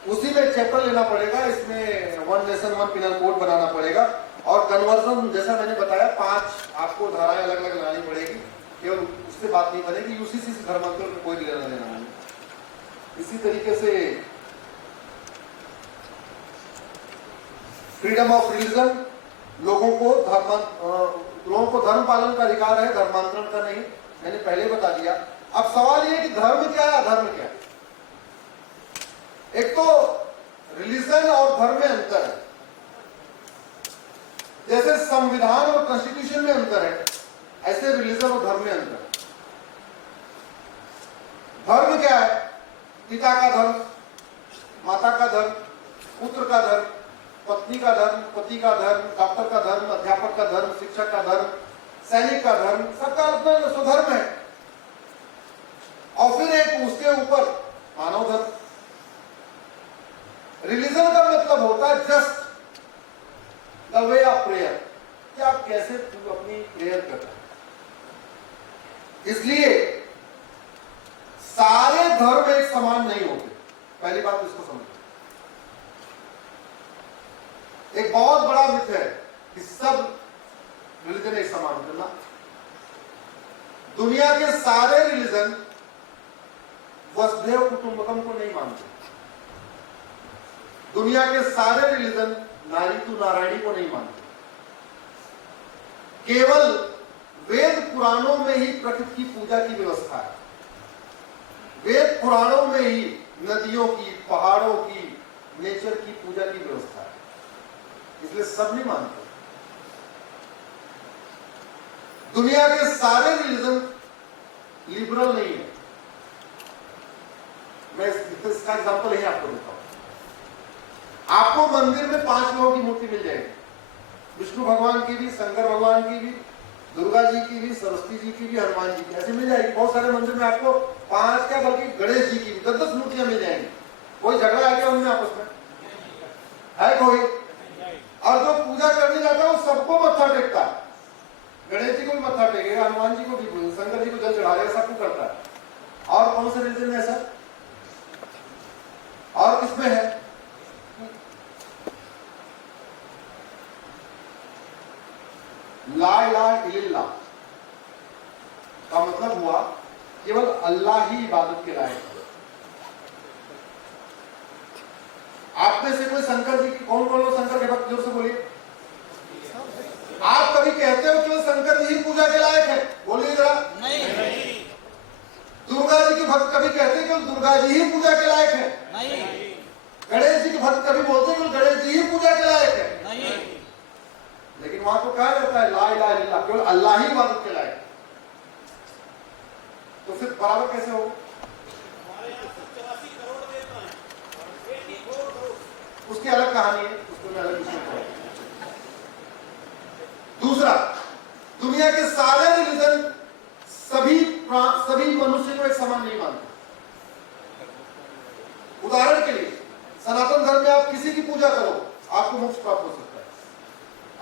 उसी में चैप्टर लेना पड़ेगा। इसमें 1 नेशन 1 पिनल कोड बनाना पड़ेगा और कन्वर्जन, जैसा मैंने बताया, 5 आपको धाराएं अलग अलग लानी पड़ेगी। केवल उससे बात नहीं बनेगी, यूसीसी से धर्मांतरण में कोई लेना देना नहीं। इसी तरीके से फ्रीडम ऑफ रिलीजन, लोगों को धर्म पालन का अधिकार है, धर्मांतरण का नहीं। मैंने पहले बता दिया। अब सवाल ये है कि धर्म क्या है, अधर्म क्या है। एक तो रिलीजन और धर्म में अंतर है। जैसे संविधान और कॉन्स्टिट्यूशन में अंतर है, ऐसे रिलीजन और धर्म में अंतर है। धर्म क्या है? पिता का धर्म, माता का धर्म, पुत्र का धर्म, पत्नी का धर्म, पति का धर्म, डॉक्टर का धर्म, अध्यापक का धर्म, शिक्षक का धर्म, सैनिक का धर्म, सबका अपना स्वधर्म है। और फिर एक उसके ऊपर मानव धर्म। रिलीजन समान नहीं होते। पहली बात इसको समझो। एक बहुत बड़ा मिथ है कि सब रिलीजन एक समान होते ना। दुनिया के सारे रिलीजन वसुधैव कुटुंबकम को नहीं मानते। दुनिया के सारे रिलीजन नारी तू नारायणी को नहीं मानते। केवल वेद पुराणों में ही प्रकृति की पूजा की व्यवस्था है। वेद पुराणों में ही नदियों की, पहाड़ों की, नेचर की पूजा की व्यवस्था है, इसलिए सब नहीं मानते। दुनिया के सारे रिलीजन लिबरल नहीं है। मैं इसका एग्जांपल ही आपको देता हूं। आपको मंदिर में 5 लोगों की मूर्ति मिल जाएगी, विष्णु भगवान की भी, शंकर भगवान की भी, दुर्गा जी की भी, सरस्वती जी की भी, हनुमान जी की, ऐसे मिल जाएगी। बहुत सारे मंदिर में आपको 5 क्या बल्कि गणेश जी की भी 10-10 मूर्तियां मिल जाएंगी। कोई झगड़ा आ गया उनमें आपस में है कोई? और जो पूजा करने जाता है वो सबको मत्था टेकता है। गणेश जी को भी मत्था टेकेगा, हनुमान जी को भी, शंकर जी को जल चढ़ाएगा, सबको करता है। और कौन से रिलीजन में ऐसा? और किसमें है? ला इलाहा इल्लल्लाह का मतलब हुआ केवल अल्लाह ही इबादत के लायक है। आप में से कोई शंकर जी की, कौन कौन लोग शंकर के भक्त, जोर से बोलिए। आप कभी कहते हो केवल शंकर जी ही पूजा के लायक है? बोलिए जरा। नहीं। दुर्गा जी के भक्त कभी कहते हैं केवल दुर्गा जी ही पूजा के लायक है? नहीं। गणेश जी के भक्त कभी बोलते हैं केवल गणेश जी ही पूजा के लायक है? नहीं। लेकिन वहां तो कहा जाता है ला इलाहा इल्लल्लाह, केवल अल्लाह ही इबादत के लायक है। तो फिर बराबर कैसे हो? उसकी अलग कहानी है, उसको मैं अलग विषय करूंगा। दूसरा, दुनिया के सारे रिलीजन सभी मनुष्य को एक समान नहीं मानते। उदाहरण के लिए सनातन धर्म में आप किसी की पूजा करो, आपको मोक्ष प्राप्त हो सकता है।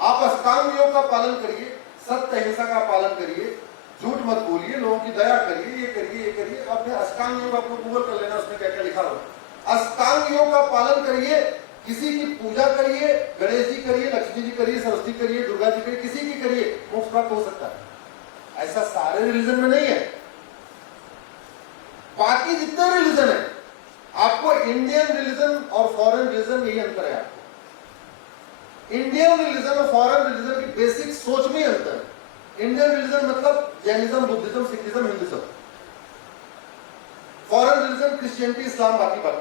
आप अष्टांग योग का पालन करिए, सत्य अहिंसा का पालन करिए, झूठ मत बोलिए, लोगों की दया करिए, ये करिए, ये करिए। आपने अष्टांग योग आपको गूगल कर लेना, उसमें क्या क्या लिखा होगा। अष्टांग योग का पालन करिए, किसी की पूजा करिए, गणेश जी करिए, लक्ष्मी जी करिए, सरस्वती करिए, दुर्गा जी करिए, किसी की करिए, मोक्ष प्राप्त हो सकता है। ऐसा सारे रिलीजन में नहीं है। बाकी जितने रिलीजन है, आपको इंडियन रिलीजन और फॉरेन रिलीजन यही अंतर है। आपको इंडियन रिलीजन और फॉरेन रिलीजन की बेसिक सोच में ही अंतर है। इंडियन रिलीजन मतलब Jainism, Buddhism, Sikhism, Hinduism. Foreign religion Christianity, Islam, बाकी बात।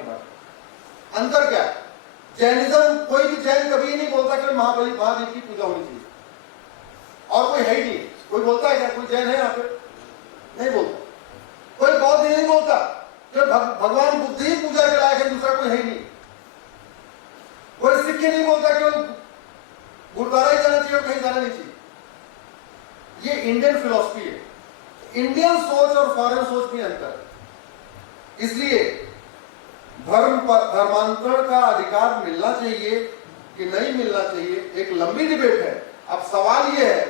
अंतर क्या है? जैनिज्म, कोई भी जैन कभी नहीं बोलता कि महादेव की पूजा होनी चाहिए, और कोई है ही नहीं। कोई बोलता है क्या? कोई जैन है यहाँ पे? नहीं बोलता। कोई बौद्ध नहीं बोलता कि भगवान बुद्ध ही पूजा के लायक है, दूसरा कोई है ही नहीं। कोई सिख नहीं बोलता कि गुरुद्वारा ही जाना चाहिए और कहीं जाना नहीं चाहिए। ये इंडियन फिलॉसफी है। इंडियन सोच और फॉरेन सोच में अंतर है। इसलिए धर्मांतरण का अधिकार मिलना चाहिए कि नहीं मिलना चाहिए, एक लंबी डिबेट है। अब सवाल यह है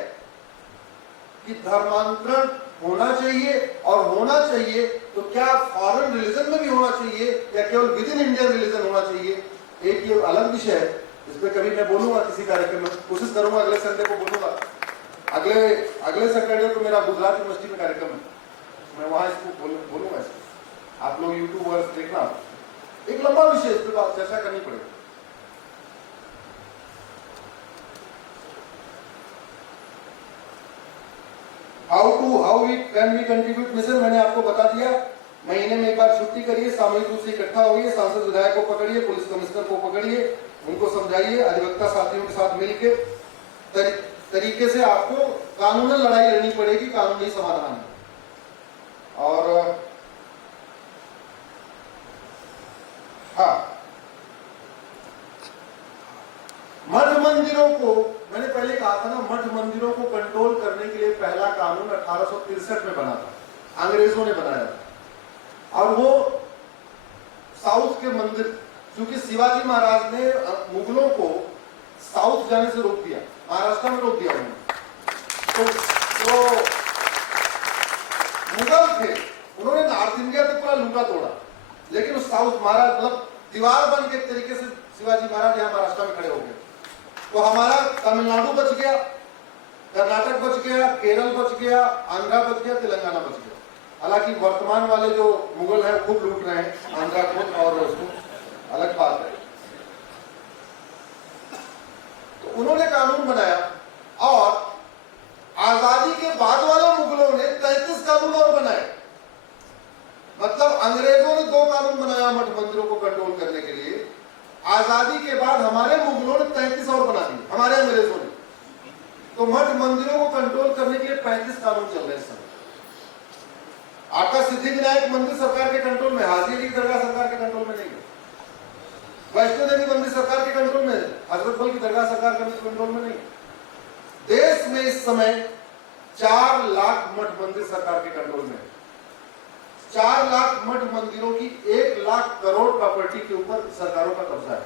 कि धर्मांतरण होना चाहिए, और होना चाहिए तो क्या फॉरेन रिलीजन में भी होना चाहिए या केवल विद इन इंडियन रिलीजन होना चाहिए? एक ये अलग विषय है, इस पर कभी मैं बोलूंगा किसी कार्यक्रम में, कोशिश करूंगा अगले संडे को बोलूंगा। अगले सैटरडे को मेरा गुजरात यूनिवर्सिटी में कार्यक्रम है, मैं वहां इसको बोलूंगा। इसको आप लोग यूट्यूब पर देखना, एक लंबा विषय, इस पर चर्चा करनी पड़ेगी। How we can we contribute mission मैंने आपको बता दिया। महीने में एक बार छुट्टी करिए, सामूहिक रूप से इकट्ठा होइए, सांसद विधायक को पकड़िए, पुलिस कमिश्नर को पकड़िए, उनको समझाइए, अधिवक्ता साथियों के साथ मिलकर तरीके से आपको कानूनी लड़ाई लड़नी पड़ेगी, कानूनी समाधान। और हाँ, मठ मंदिरों को मैंने पहले कहा था ना, मठ मंदिरों को कंट्रोल करने के लिए पहला कानून 1863 में बना था, अंग्रेजों ने बनाया था। और वो साउथ के मंदिर, क्योंकि शिवाजी महाराज ने मुगलों को साउथ जाने से रोक दिया, महाराष्ट्र में रोक दिया उन्होंने। तो मुगल थे, उन्होंने नॉर्थ इंडिया से पूरा लूटा तोड़ा। लेकिन उस साउथ महाराज मतलब दीवार बन के तरीके से शिवाजी महाराज यहाँ महाराष्ट्र में खड़े हो गए। तो हमारा तमिलनाडु बच गया, कर्नाटक बच गया, केरल बच गया, आंध्रा बच गया, तेलंगाना बच गया। हालांकि वर्तमान वाले जो मुगल हैं खूब लूट रहे हैं आंध्रा को और उसको, अलग बात है। तो उन्होंने कानून बनाया और आजादी के बाद वाले मुगलों ने 33 कानून और बनाए। मतलब अंग्रेजों ने 2 कानून बनाया मठ मंदिरों को कंट्रोल करने के लिए, आजादी के बाद हमारे मुगलों ने 33 और बना दिए, हमारे अंग्रेजों ने। तो मठ मंदिरों को कंट्रोल करने के लिए 35 कानून चल रहे हैं इस समय। आपका सिद्धि विनायक मंदिर सरकार के कंट्रोल में, हाजी अली दरगाह सरकार के कंट्रोल में नहीं है, वैष्णो देवी मंदिर सरकार के कंट्रोल में है, हजरत बल की दरगाह सरकार के कंट्रोल में नहीं। देश में इस समय 4 लाख मठ मंदिर सरकार के कंट्रोल में है। 4 लाख मठ मंदिरों की 1 लाख करोड़ प्रॉपर्टी के ऊपर सरकारों का कब्जा है,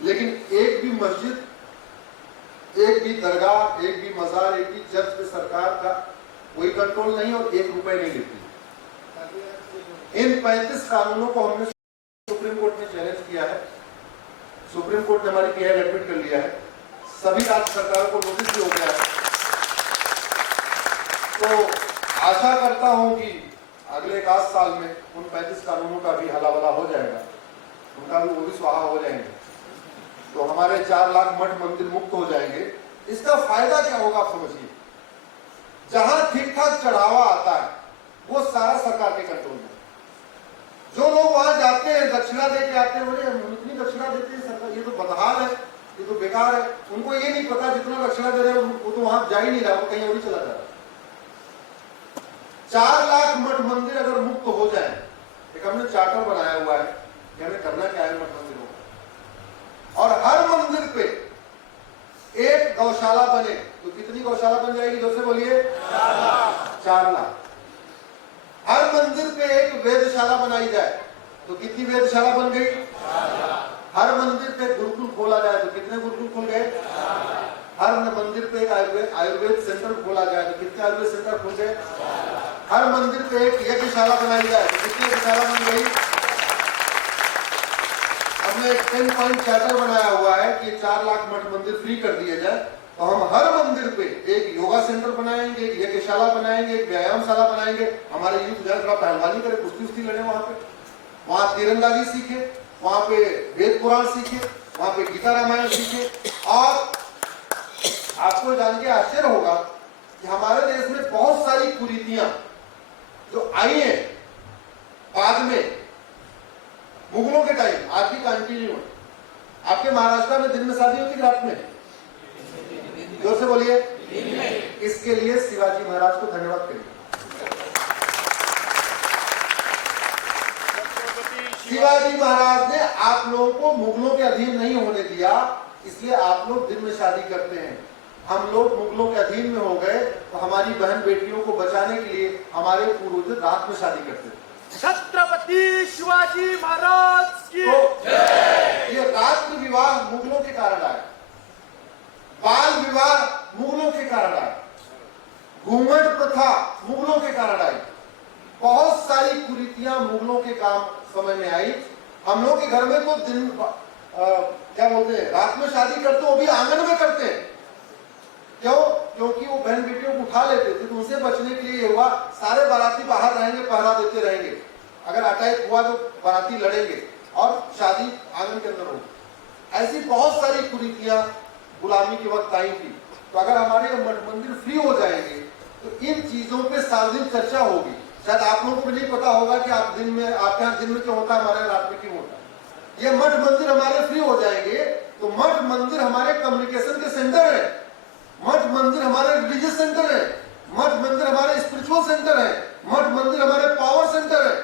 लेकिन एक भी मस्जिद, एक भी दरगाह, एक भी मजार, एक भी चर्च पे सरकार का कोई कंट्रोल नहीं और 1 रुपए नहीं लेती। इन 35 कानूनों को हमने सुप्रीम कोर्ट में चैलेंज किया है। सुप्रीम कोर्ट ने हमारी पीआई एडमिट कर लिया है, सभी राज्य सरकारों को नोटिस भी हो गया है। तो आशा करता हूं कि अगले 1 साल में उन 35 कानूनों का भी हलावला हो जाएगा, उनका भी वो भी स्वाहा हो जाएंगे, तो हमारे 4 लाख मठ मंदिर मुक्त हो जाएंगे। इसका फायदा क्या होगा आप समझिए। जहां ठीक ठाक चढ़ावा आता है वो सारा सरकार के कंट्रोल में। जो लोग वहां जाते हैं दक्षिणा दे के आते हैं, बोले हम इतनी दक्षिणा देते हैं सरकार, ये तो बदहाल है, ये तो बेकार है। उनको ये नहीं पता जितना दक्षिणा दे रहे हैं वो तो वहां जा ही नहीं रहा, वो कहीं और ही चला जा रहा। 4 लाख मठ मंदिर अगर मुक्त हो जाए, एक हमने चार्टर बनाया हुआ है कि हमें करना क्या है मठ मंदिरों को, और हर मंदिर पे एक गौशाला बने, तो कितनी गौशाला बन जाएगी? जोर से बोलिए। 4 लाख। हर मंदिर पे एक वेधशाला बनाई जाए, तो कितनी वेधशाला बन गई? हर मंदिर पे गुरुकुल खोला जाए, तो कितने गुरुकुल खुल गए? हर मंदिर पे एक आयुर्वेद सेंटर खोला जाए, तो कितने आयुर्वेद सेंटर खुल गए? हर मंदिर पे एक यज्ञशाला बनाई जाए, तो कितनी यज्ञशाला बन गई? हमने एक 10 पॉइंट चार्टर बनाया हुआ है कि 4 लाख मठ मंदिर फ्री कर दिए जाए, तो हम हर मंदिर पे एक योगा सेंटर बनाएंगे, एक यज्ञशाला बनाएंगे, एक व्यायामशाला बनाएंगे। हमारे यूथ जाए थोड़ा पहलवानी करे, कुश्ती लड़े, वहां तीरंदाजी सीखे, वहां पे वेद पुराण सीखे, वहां पे गीता रामायण सीखे। और आपको जान के आश्चर्य होगा कि हमारे देश में बहुत सारी कुरीतियां जो आई है बाद में मुगलों के टाइम, आज भी कंटिन्यू है। आपके महाराष्ट्र में दिन में शादी होती, रात में? जोर से बोलिए। इसके लिए शिवाजी महाराज को धन्यवाद करिए। शिवाजी महाराज ने आप लोगों को मुगलों के अधीन नहीं होने दिया, इसलिए आप लोग दिन में शादी करते हैं। हम लोग मुगलों के अधीन में हो गए तो हमारी बहन बेटियों को बचाने के लिए हमारे पूर्वज रात में शादी करते थे। छत्रपति शिवाजी महाराज की जय। ये रात्रि विवाह मुगलों के कारण आया, बाल विवाह मुगलों के कारण आया, घूंघट प्रथा मुगलों के कारण आई, बहुत सारी कुरीतियां मुगलों के काम समय में आई। हम लोग के घर में तो दिन क्या बोलते हैं, रात में शादी करते, वो भी आंगन में करते हैं। क्यों? क्योंकि वो बहन बेटियों को उठा लेते थे, तो उनसे बचने के लिए ये हुआ सारे बाराती बाहर रहेंगे, पहरा देते रहेंगे। अगर अटैक हुआ तो बाराती लड़ेंगे और शादी आंगन के अंदर होगी। ऐसी बहुत सारी कुरीतियां गुलामी के वक्त आई थी। तो अगर हमारे मठ मंदिर फ्री हो जाएंगे तो इन चीजों पे सार्वजनिक चर्चा होगी। शायद आप लोगों को नहीं पता होगा कि आप दिन में, आपके यहाँ दिन में क्यों होता है, हमारे रात में क्यों होता है। ये मठ मंदिर हमारे फ्री हो जाएंगे तो मठ मंदिर हमारे कम्युनिकेशन के सेंटर है, मठ मंदिर हमारे रिलीजियस सेंटर है, मठ मंदिर हमारे स्पिरिचुअल सेंटर है, मठ मंदिर हमारे पावर सेंटर है।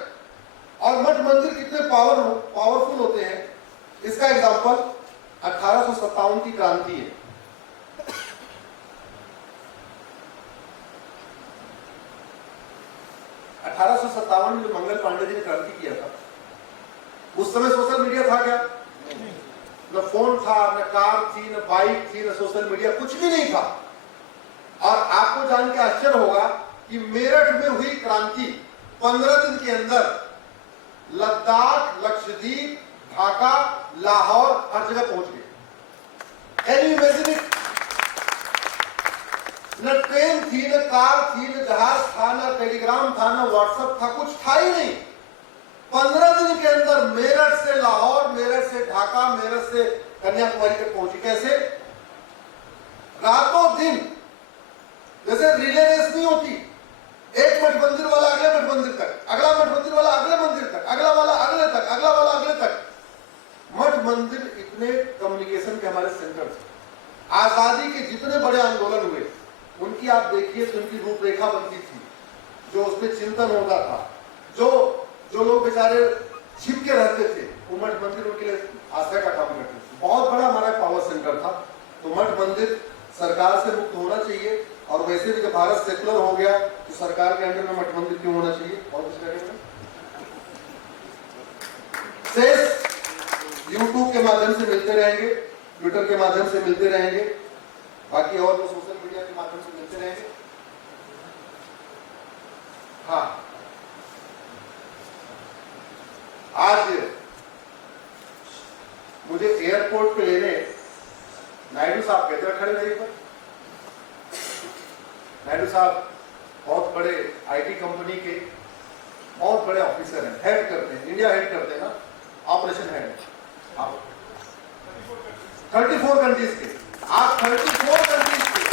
और मठ मंदिर कितने पावरफुल होते हैं, इसका एग्जांपल 1857 की क्रांति है। में जो मंगल पांडे जी ने क्रांति किया था, उस समय सोशल मीडिया था क्या? न फोन था, न कार थी, न बाइक थी, न सोशल मीडिया, कुछ भी नहीं था। और आपको जान के आश्चर्य होगा कि मेरठ में हुई क्रांति 15 दिन के अंदर लद्दाख, लक्षद्वीप, ढाका, लाहौर, हर जगह पहुंच गए। Can you imagine it? न ट्रेन थी, न कार थी, न जहाज था, न टेलीग्राम था, न व्हाट्सएप था, कुछ था ही नहीं। 15 दिन के अंदर मेरठ से लाहौर, मेरठ से ढाका, मेरठ से कन्याकुमारी तक पहुंची। कैसे? रातों दिन, जैसे रिले रेस नहीं होती, एक मठ मंदिर वाला अगले मठ मंदिर तक, अगला मठ मंदिर वाला अगले मंदिर तक, अगला वाला अगले तक, अगला वाला अगले तक। मठ मंदिर इतने कम्युनिकेशन के हमारे सेंटर थे। आजादी के जितने बड़े आंदोलन हुए उनकी आप देखिए तो उनकी रूपरेखा बनती थी, जो उसमें चिंतन होता था, जो लोग बेचारे छिप के रहते थे, वो मठ मंदिर उनके लिए आश्रय का काम करते थे। बहुत बड़ा हमारा पावर सेंटर था। तो मठ मंदिर सरकार से मुक्त होना चाहिए। और वैसे भी जब भारत सेकुलर हो गया तो सरकार के अंडर में मठ मंदिर क्यों होना चाहिए? और कुछ करेंगे शेष यूट्यूब के माध्यम से मिलते रहेंगे, ट्विटर के माध्यम से मिलते रहेंगे, बाकी और तो सोशल मीडिया के माध्यम से मिलते रहेंगे। हाँ, आज मुझे एयरपोर्ट पे लेने नायडू साहब कहते हैं, खड़े रहिए पर। नायडू साहब बहुत बड़े आईटी कंपनी के बहुत बड़े ऑफिसर हैं, हेड करते हैं, इंडिया हेड करते हैं ना, ऑपरेशन हेड। आप 34 कंट्रीज के, आप 34 कंट्रीज के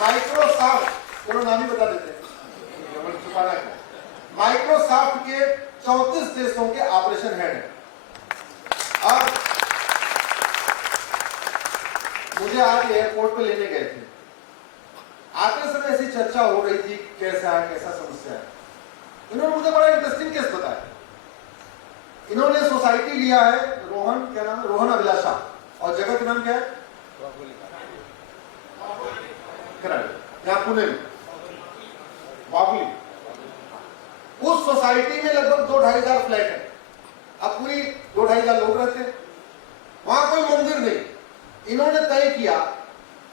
माइक्रोसॉफ्ट, पूरा नाम ही बता देते हैं, छुपाना है। माइक्रोसॉफ्ट के 34 देशों के ऑपरेशन हेड हैं। और मुझे आज एयरपोर्ट पे लेने गए थे, आते समय ऐसी चर्चा हो रही थी कैसा है, कैसा समस्या है। इन्होंने मुझे बड़ा इंटरेस्टिंग केस बताया। इन्होंने सोसाइटी लिया है रोहन, क्या नाम है, रोहन अभिलाषा, और जगह का नाम क्या है, यहाँ पुणे में बाबुली। उस सोसाइटी में लगभग 2-2.5 फ्लैट है। अब पूरी 2-2.5 लोग रहते हैं, वहां कोई मंदिर नहीं। इन्होंने तय किया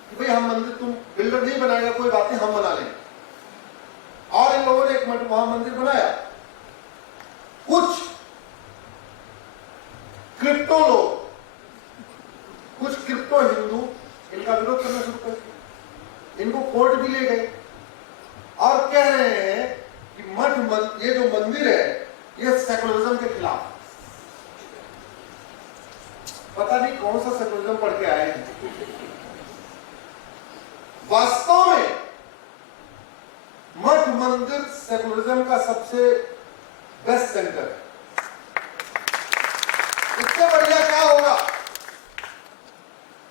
कि भाई हम मंदिर, तुम बिल्डर नहीं बनाएगा कोई बात नहीं, हम बना लेंगे। और इन लोगों ने एक वहां मंदिर बनाया। कुछ क्रिप्टो लोग, कुछ क्रिप्टो हिंदू इनका विरोध करना शुरू कर दिया। इनको कोर्ट भी ले गए और कह रहे हैं कि ये जो मंदिर है ये सेकुलरिज्म के खिलाफ। पता नहीं कौन सा सेकुलरिज्म पढ़ के आए हैं। वास्तव में मठ मंदिर सेकुलरिज्म का सबसे बेस्ट सेंटर है। इससे बढ़िया क्या होगा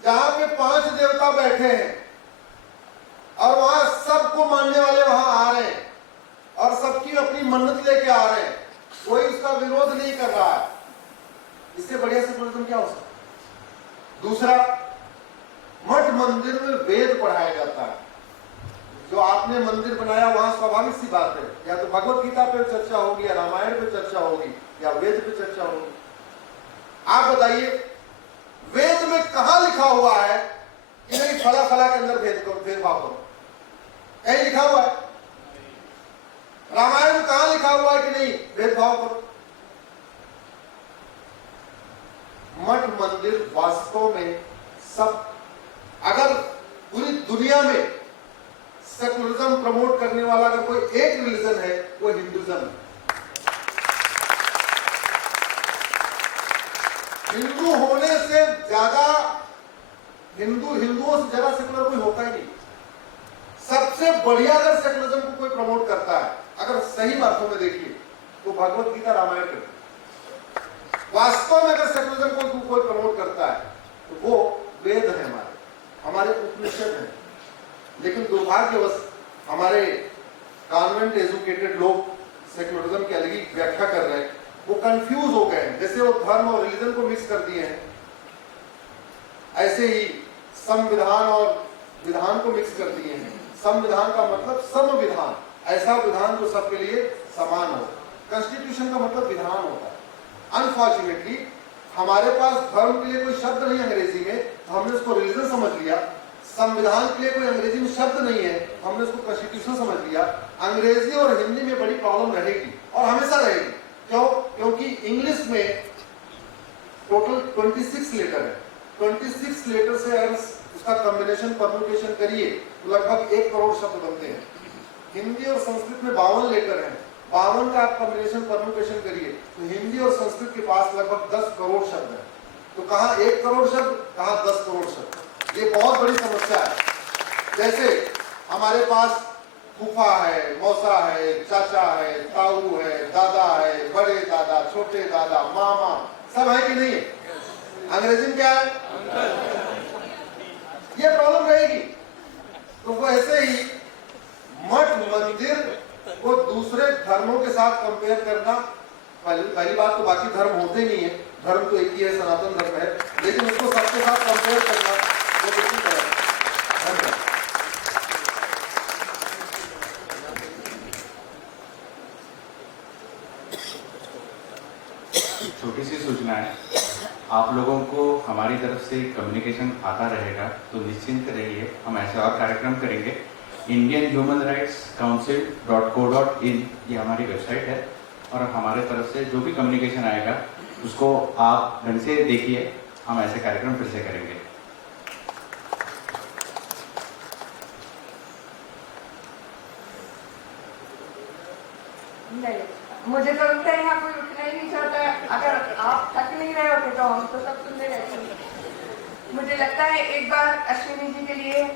जहां पे 5 देवता बैठे हैं और वहां सबको मानने वाले वहां आ रहे हैं और सबकी अपनी मन्नत लेके आ रहे हैं, कोई उसका विरोध नहीं कर रहा है। इससे बढ़िया सेकुलरिज्म क्या हो सकता है? दूसरा, मठ मंदिर में वेद पढ़ाया जाता है। जो आपने मंदिर बनाया वहां स्वाभाविक सी बात है, या तो भगवत गीता पे चर्चा होगी, या रामायण पे चर्चा होगी, या वेद पे चर्चा होगी। आप बताइए वेद में कहां लिखा हुआ है कि नहीं फला फला के अंदर भेदभाव करो? कहीं लिखा हुआ है? रामायण में कहां लिखा हुआ है कि नहीं भेदभाव करो? मठ मंदिर वास्तव में सब, अगर पूरी दुनिया में सेकुलरिज्म प्रमोट करने वाला अगर कोई एक रिलीजन है वो हिंदुइज्म है। हिंदू होने से ज्यादा, हिंदुओं से ज्यादा सेकुलर कोई होता ही नहीं। सबसे बढ़िया अगर सेकुलरिज्म को कोई प्रमोट करता है, अगर सही अर्थों में देखिए, तो भगवत गीता रामायण करती है। वास्तव में अगर सेकुलरिज्म को कोई प्रमोट करता है तो वो वेद है, हमारे उपनिषद हैं। लेकिन दुर्भाग्यवश हमारे कॉन्वेंट एजुकेटेड लोग सेकुलरिज्म की अलग व्याख्या कर रहे हैं। वो कंफ्यूज हो गए हैं, जैसे वो धर्म और रिलीजन को मिक्स कर दिए हैं, ऐसे ही संविधान और विधान को मिक्स कर दिए हैं। संविधान का मतलब समविधान, ऐसा विधान जो सबके लिए समान हो। कॉन्स्टिट्यूशन का मतलब विधान होता है। अनफॉर्चुनेटली हमारे पास धर्म के लिए कोई शब्द नहीं है अंग्रेजी में, तो हमने उसको रिलीजन समझ लिया। संविधान के लिए कोई अंग्रेजी में शब्द नहीं है, हमने उसको कॉन्स्टिट्यूशन समझ लिया। अंग्रेजी और हिंदी में बड़ी प्रॉब्लम रहेगी और हमेशा रहेगी। क्यों? क्योंकि इंग्लिश में टोटल 26 लेटर है। 26 लेटर से अगर उसका कॉम्बिनेशन परम्यूटेशन करिए तो लगभग 1 करोड़ शब्द बनते हैं। हिंदी और संस्कृत में 52 लेटर हैं। 52 का आप कॉम्बिनेशन परम्यूटेशन करिए तो हिंदी और संस्कृत के पास लगभग 10 करोड़ शब्द है। तो कहाँ 1 करोड़ शब्द, कहाँ 10 करोड़ शब्द। ये बहुत बड़ी समस्या है। जैसे हमारे पास फूफा है, मौसा है, चाचा है, ताऊ है, दादा है, बड़े दादा, छोटे दादा, मामा, सब है कि नहीं है? अंग्रेजी में क्या है? ये प्रॉब्लम रहेगी। तो वो ऐसे ही मठ मंदिर को दूसरे धर्मों के साथ कंपेयर करना, पहली बात तो बाकी धर्म होते नहीं है, धर्म तो एक ही है, सनातन धर्म है, लेकिन उसको सबके साथ कंपेयर करना वो बिल्कुल गलत है। छोटी सी सूचना है, आप लोगों को हमारी तरफ से कम्युनिकेशन आता रहेगा तो निश्चिंत रहिए, हम ऐसे और कार्यक्रम करेंगे। इंडियन ह्यूमन राइट्स काउंसिल.co.in ये हमारी वेबसाइट है और हमारे तरफ से जो भी कम्युनिकेशन आएगा उसको आप ढंग से देखिए, हम ऐसे कार्यक्रम फिर से करेंगे। नहीं, मुझे तो लगता है यहाँ कोई उठना ही नहीं चाहता है। अगर आप थक नहीं रहे होते तो हम तो सब सुनते रहते। मुझे लगता है एक बार अश्विनी जी के लिए